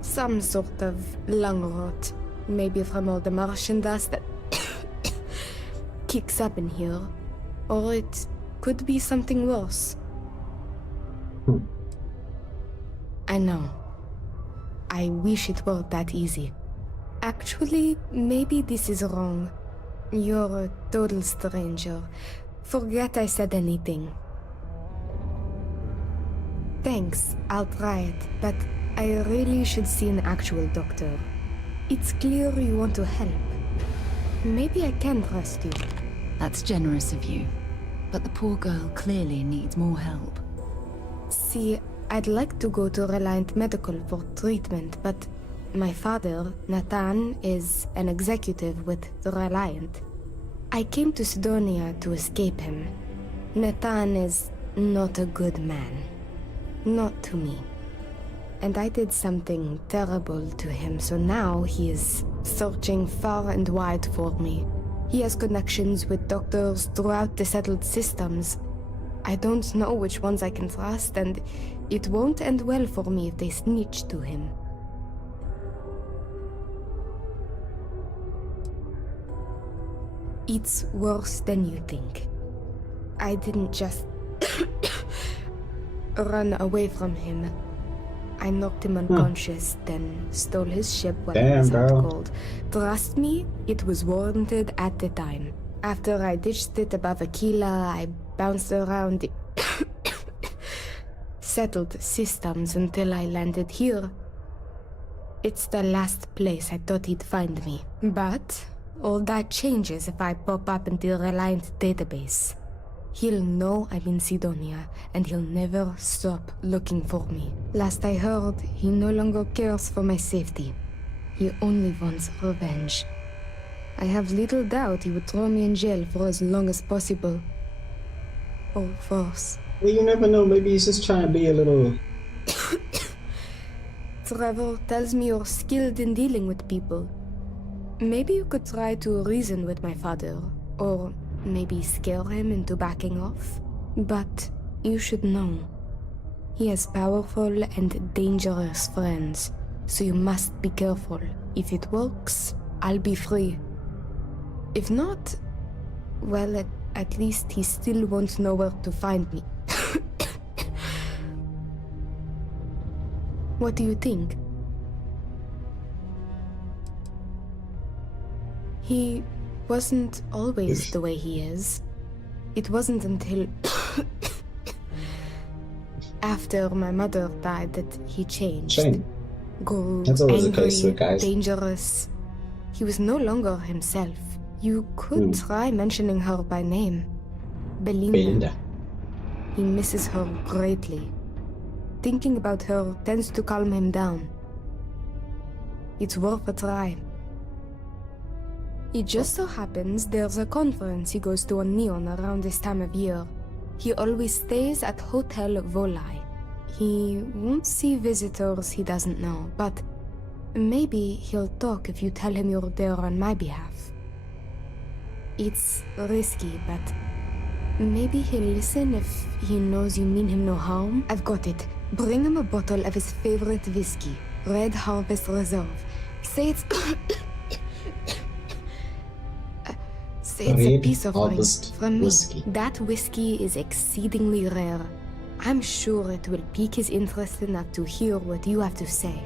Some sort of lung rot. Maybe from all the Martian dust that kicks up in here. Or it could be something worse. I know. I wish it were that easy. Actually, maybe this is wrong. You're a total stranger. Forget I said anything. Thanks, I'll try it, but I really should see an actual doctor. It's clear you want to help. Maybe I can trust you. That's generous of you. But the poor girl clearly needs more help. See, I'd like to go to Reliant Medical for treatment, but my father, Nathan, is an executive with the Reliant. I came to Sidonia to escape him. Nathan is not a good man. Not to me. And I did something terrible to him, so now he is searching far and wide for me. He has connections with doctors throughout the settled systems. I don't know which ones I can trust, and it won't end well for me if they snitch to him. It's worse than you think. I didn't just run away from him. I knocked him unconscious, then stole his ship while he was out cold. Trust me, it was warranted at the time. After I ditched it above Aquila, I bounced around the settled systems until I landed here. It's the last place I thought he'd find me. But all that changes if I pop up in the Reliant database. He'll know I'm in Sidonia, and he'll never stop looking for me. Last I heard, he no longer cares for my safety. He only wants revenge. I have little doubt he would throw me in jail for as long as possible. Or worse. Well, you never know. Maybe he's just trying to be a little... Trevor tells me you're skilled in dealing with people. Maybe you could try to reason with my father, or maybe scare him into backing off. But you should know, he has powerful and dangerous friends, so you must be careful. If it works, I'll be free. If not, well, at least he still won't know where to find me. What do you think? He wasn't always the way he is. It wasn't until after my mother died that he changed. Shame. Grew That's always the angry, case with guys. dangerous. He was no longer himself. You could try mentioning her by name. Belinda. He misses her greatly. Thinking about her tends to calm him down. It's worth a try. It just so happens there's a conference he goes to on Neon around this time of year. He always stays at Hotel Volai. He won't see visitors he doesn't know, but maybe he'll talk if you tell him you're there on my behalf. It's risky, but maybe he'll listen if he knows you mean him no harm. I've got it. Bring him a bottle of his favorite whiskey, Red Harvest Reserve. Say it's... say it's a piece of ring from me. That whiskey is exceedingly rare. I'm sure it will pique his interest enough to hear what you have to say.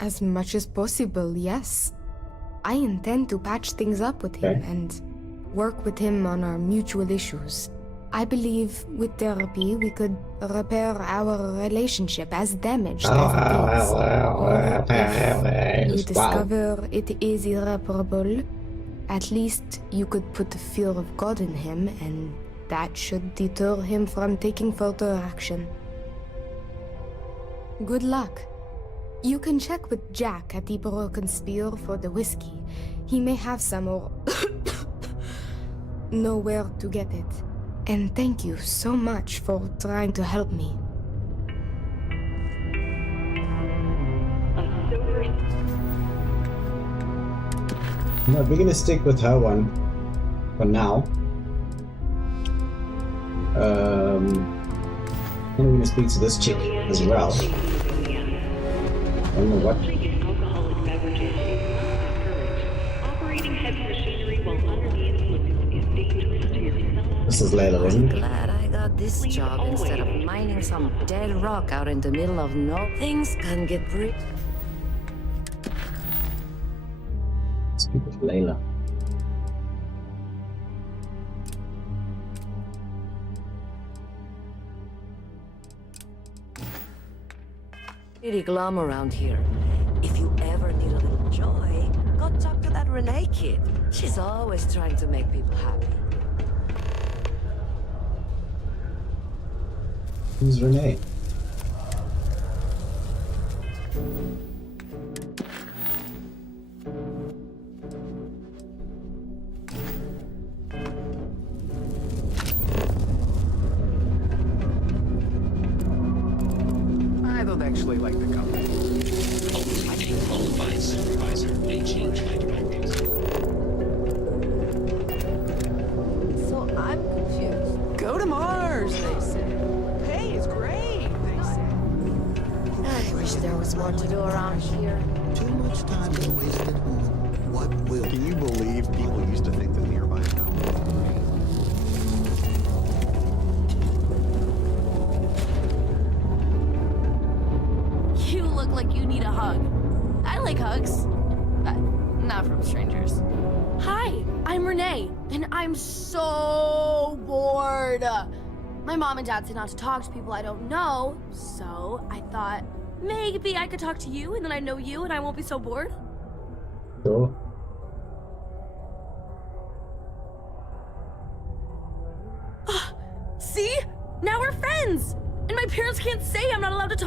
As much as possible, yes. I intend to patch things up with him and work with him on our mutual issues. I believe with therapy we could repair our relationship as damaged as it is. Or if you discover it is irreparable, at least you could put the fear of God in him, and that should deter him from taking further action. Good luck. You can check with Jack at the Broken Spear for the whiskey. He may have some or know where to get it. And thank you so much for trying to help me. No, we're gonna stick with her one for now. And we're gonna speak to this chick as well. I don't know what. Alcoholic beverages is not discouraged. Operating heavy machinery while under the influence is dangerous to yourself. This is Layla, isn't it? Glad I got this job instead of mining some dead rock out in the middle of no. Things can get pretty. Speak with Layla. Pretty glum around here. If you ever need a little joy, go talk to that Renee kid. She's always trying to make people happy. Who's Renee? I don't actually like the company. Only a qualified supervisor may change my directives. So I'm confused. Go to Mars, they say. Pay is great, they say. I wish there was more to do around here. Too much time is wasted on what will. Can you believe people used to think that nearby now? You look like you need a hug. I like hugs. Not from strangers. Hi, I'm Renee, and I'm so bored. My mom and dad say not to talk to people I don't know, so I thought maybe I could talk to you, and then I know you, and I won't be so bored. Cool. See? Now we're friends! And my parents can't say I'm not allowed to talk.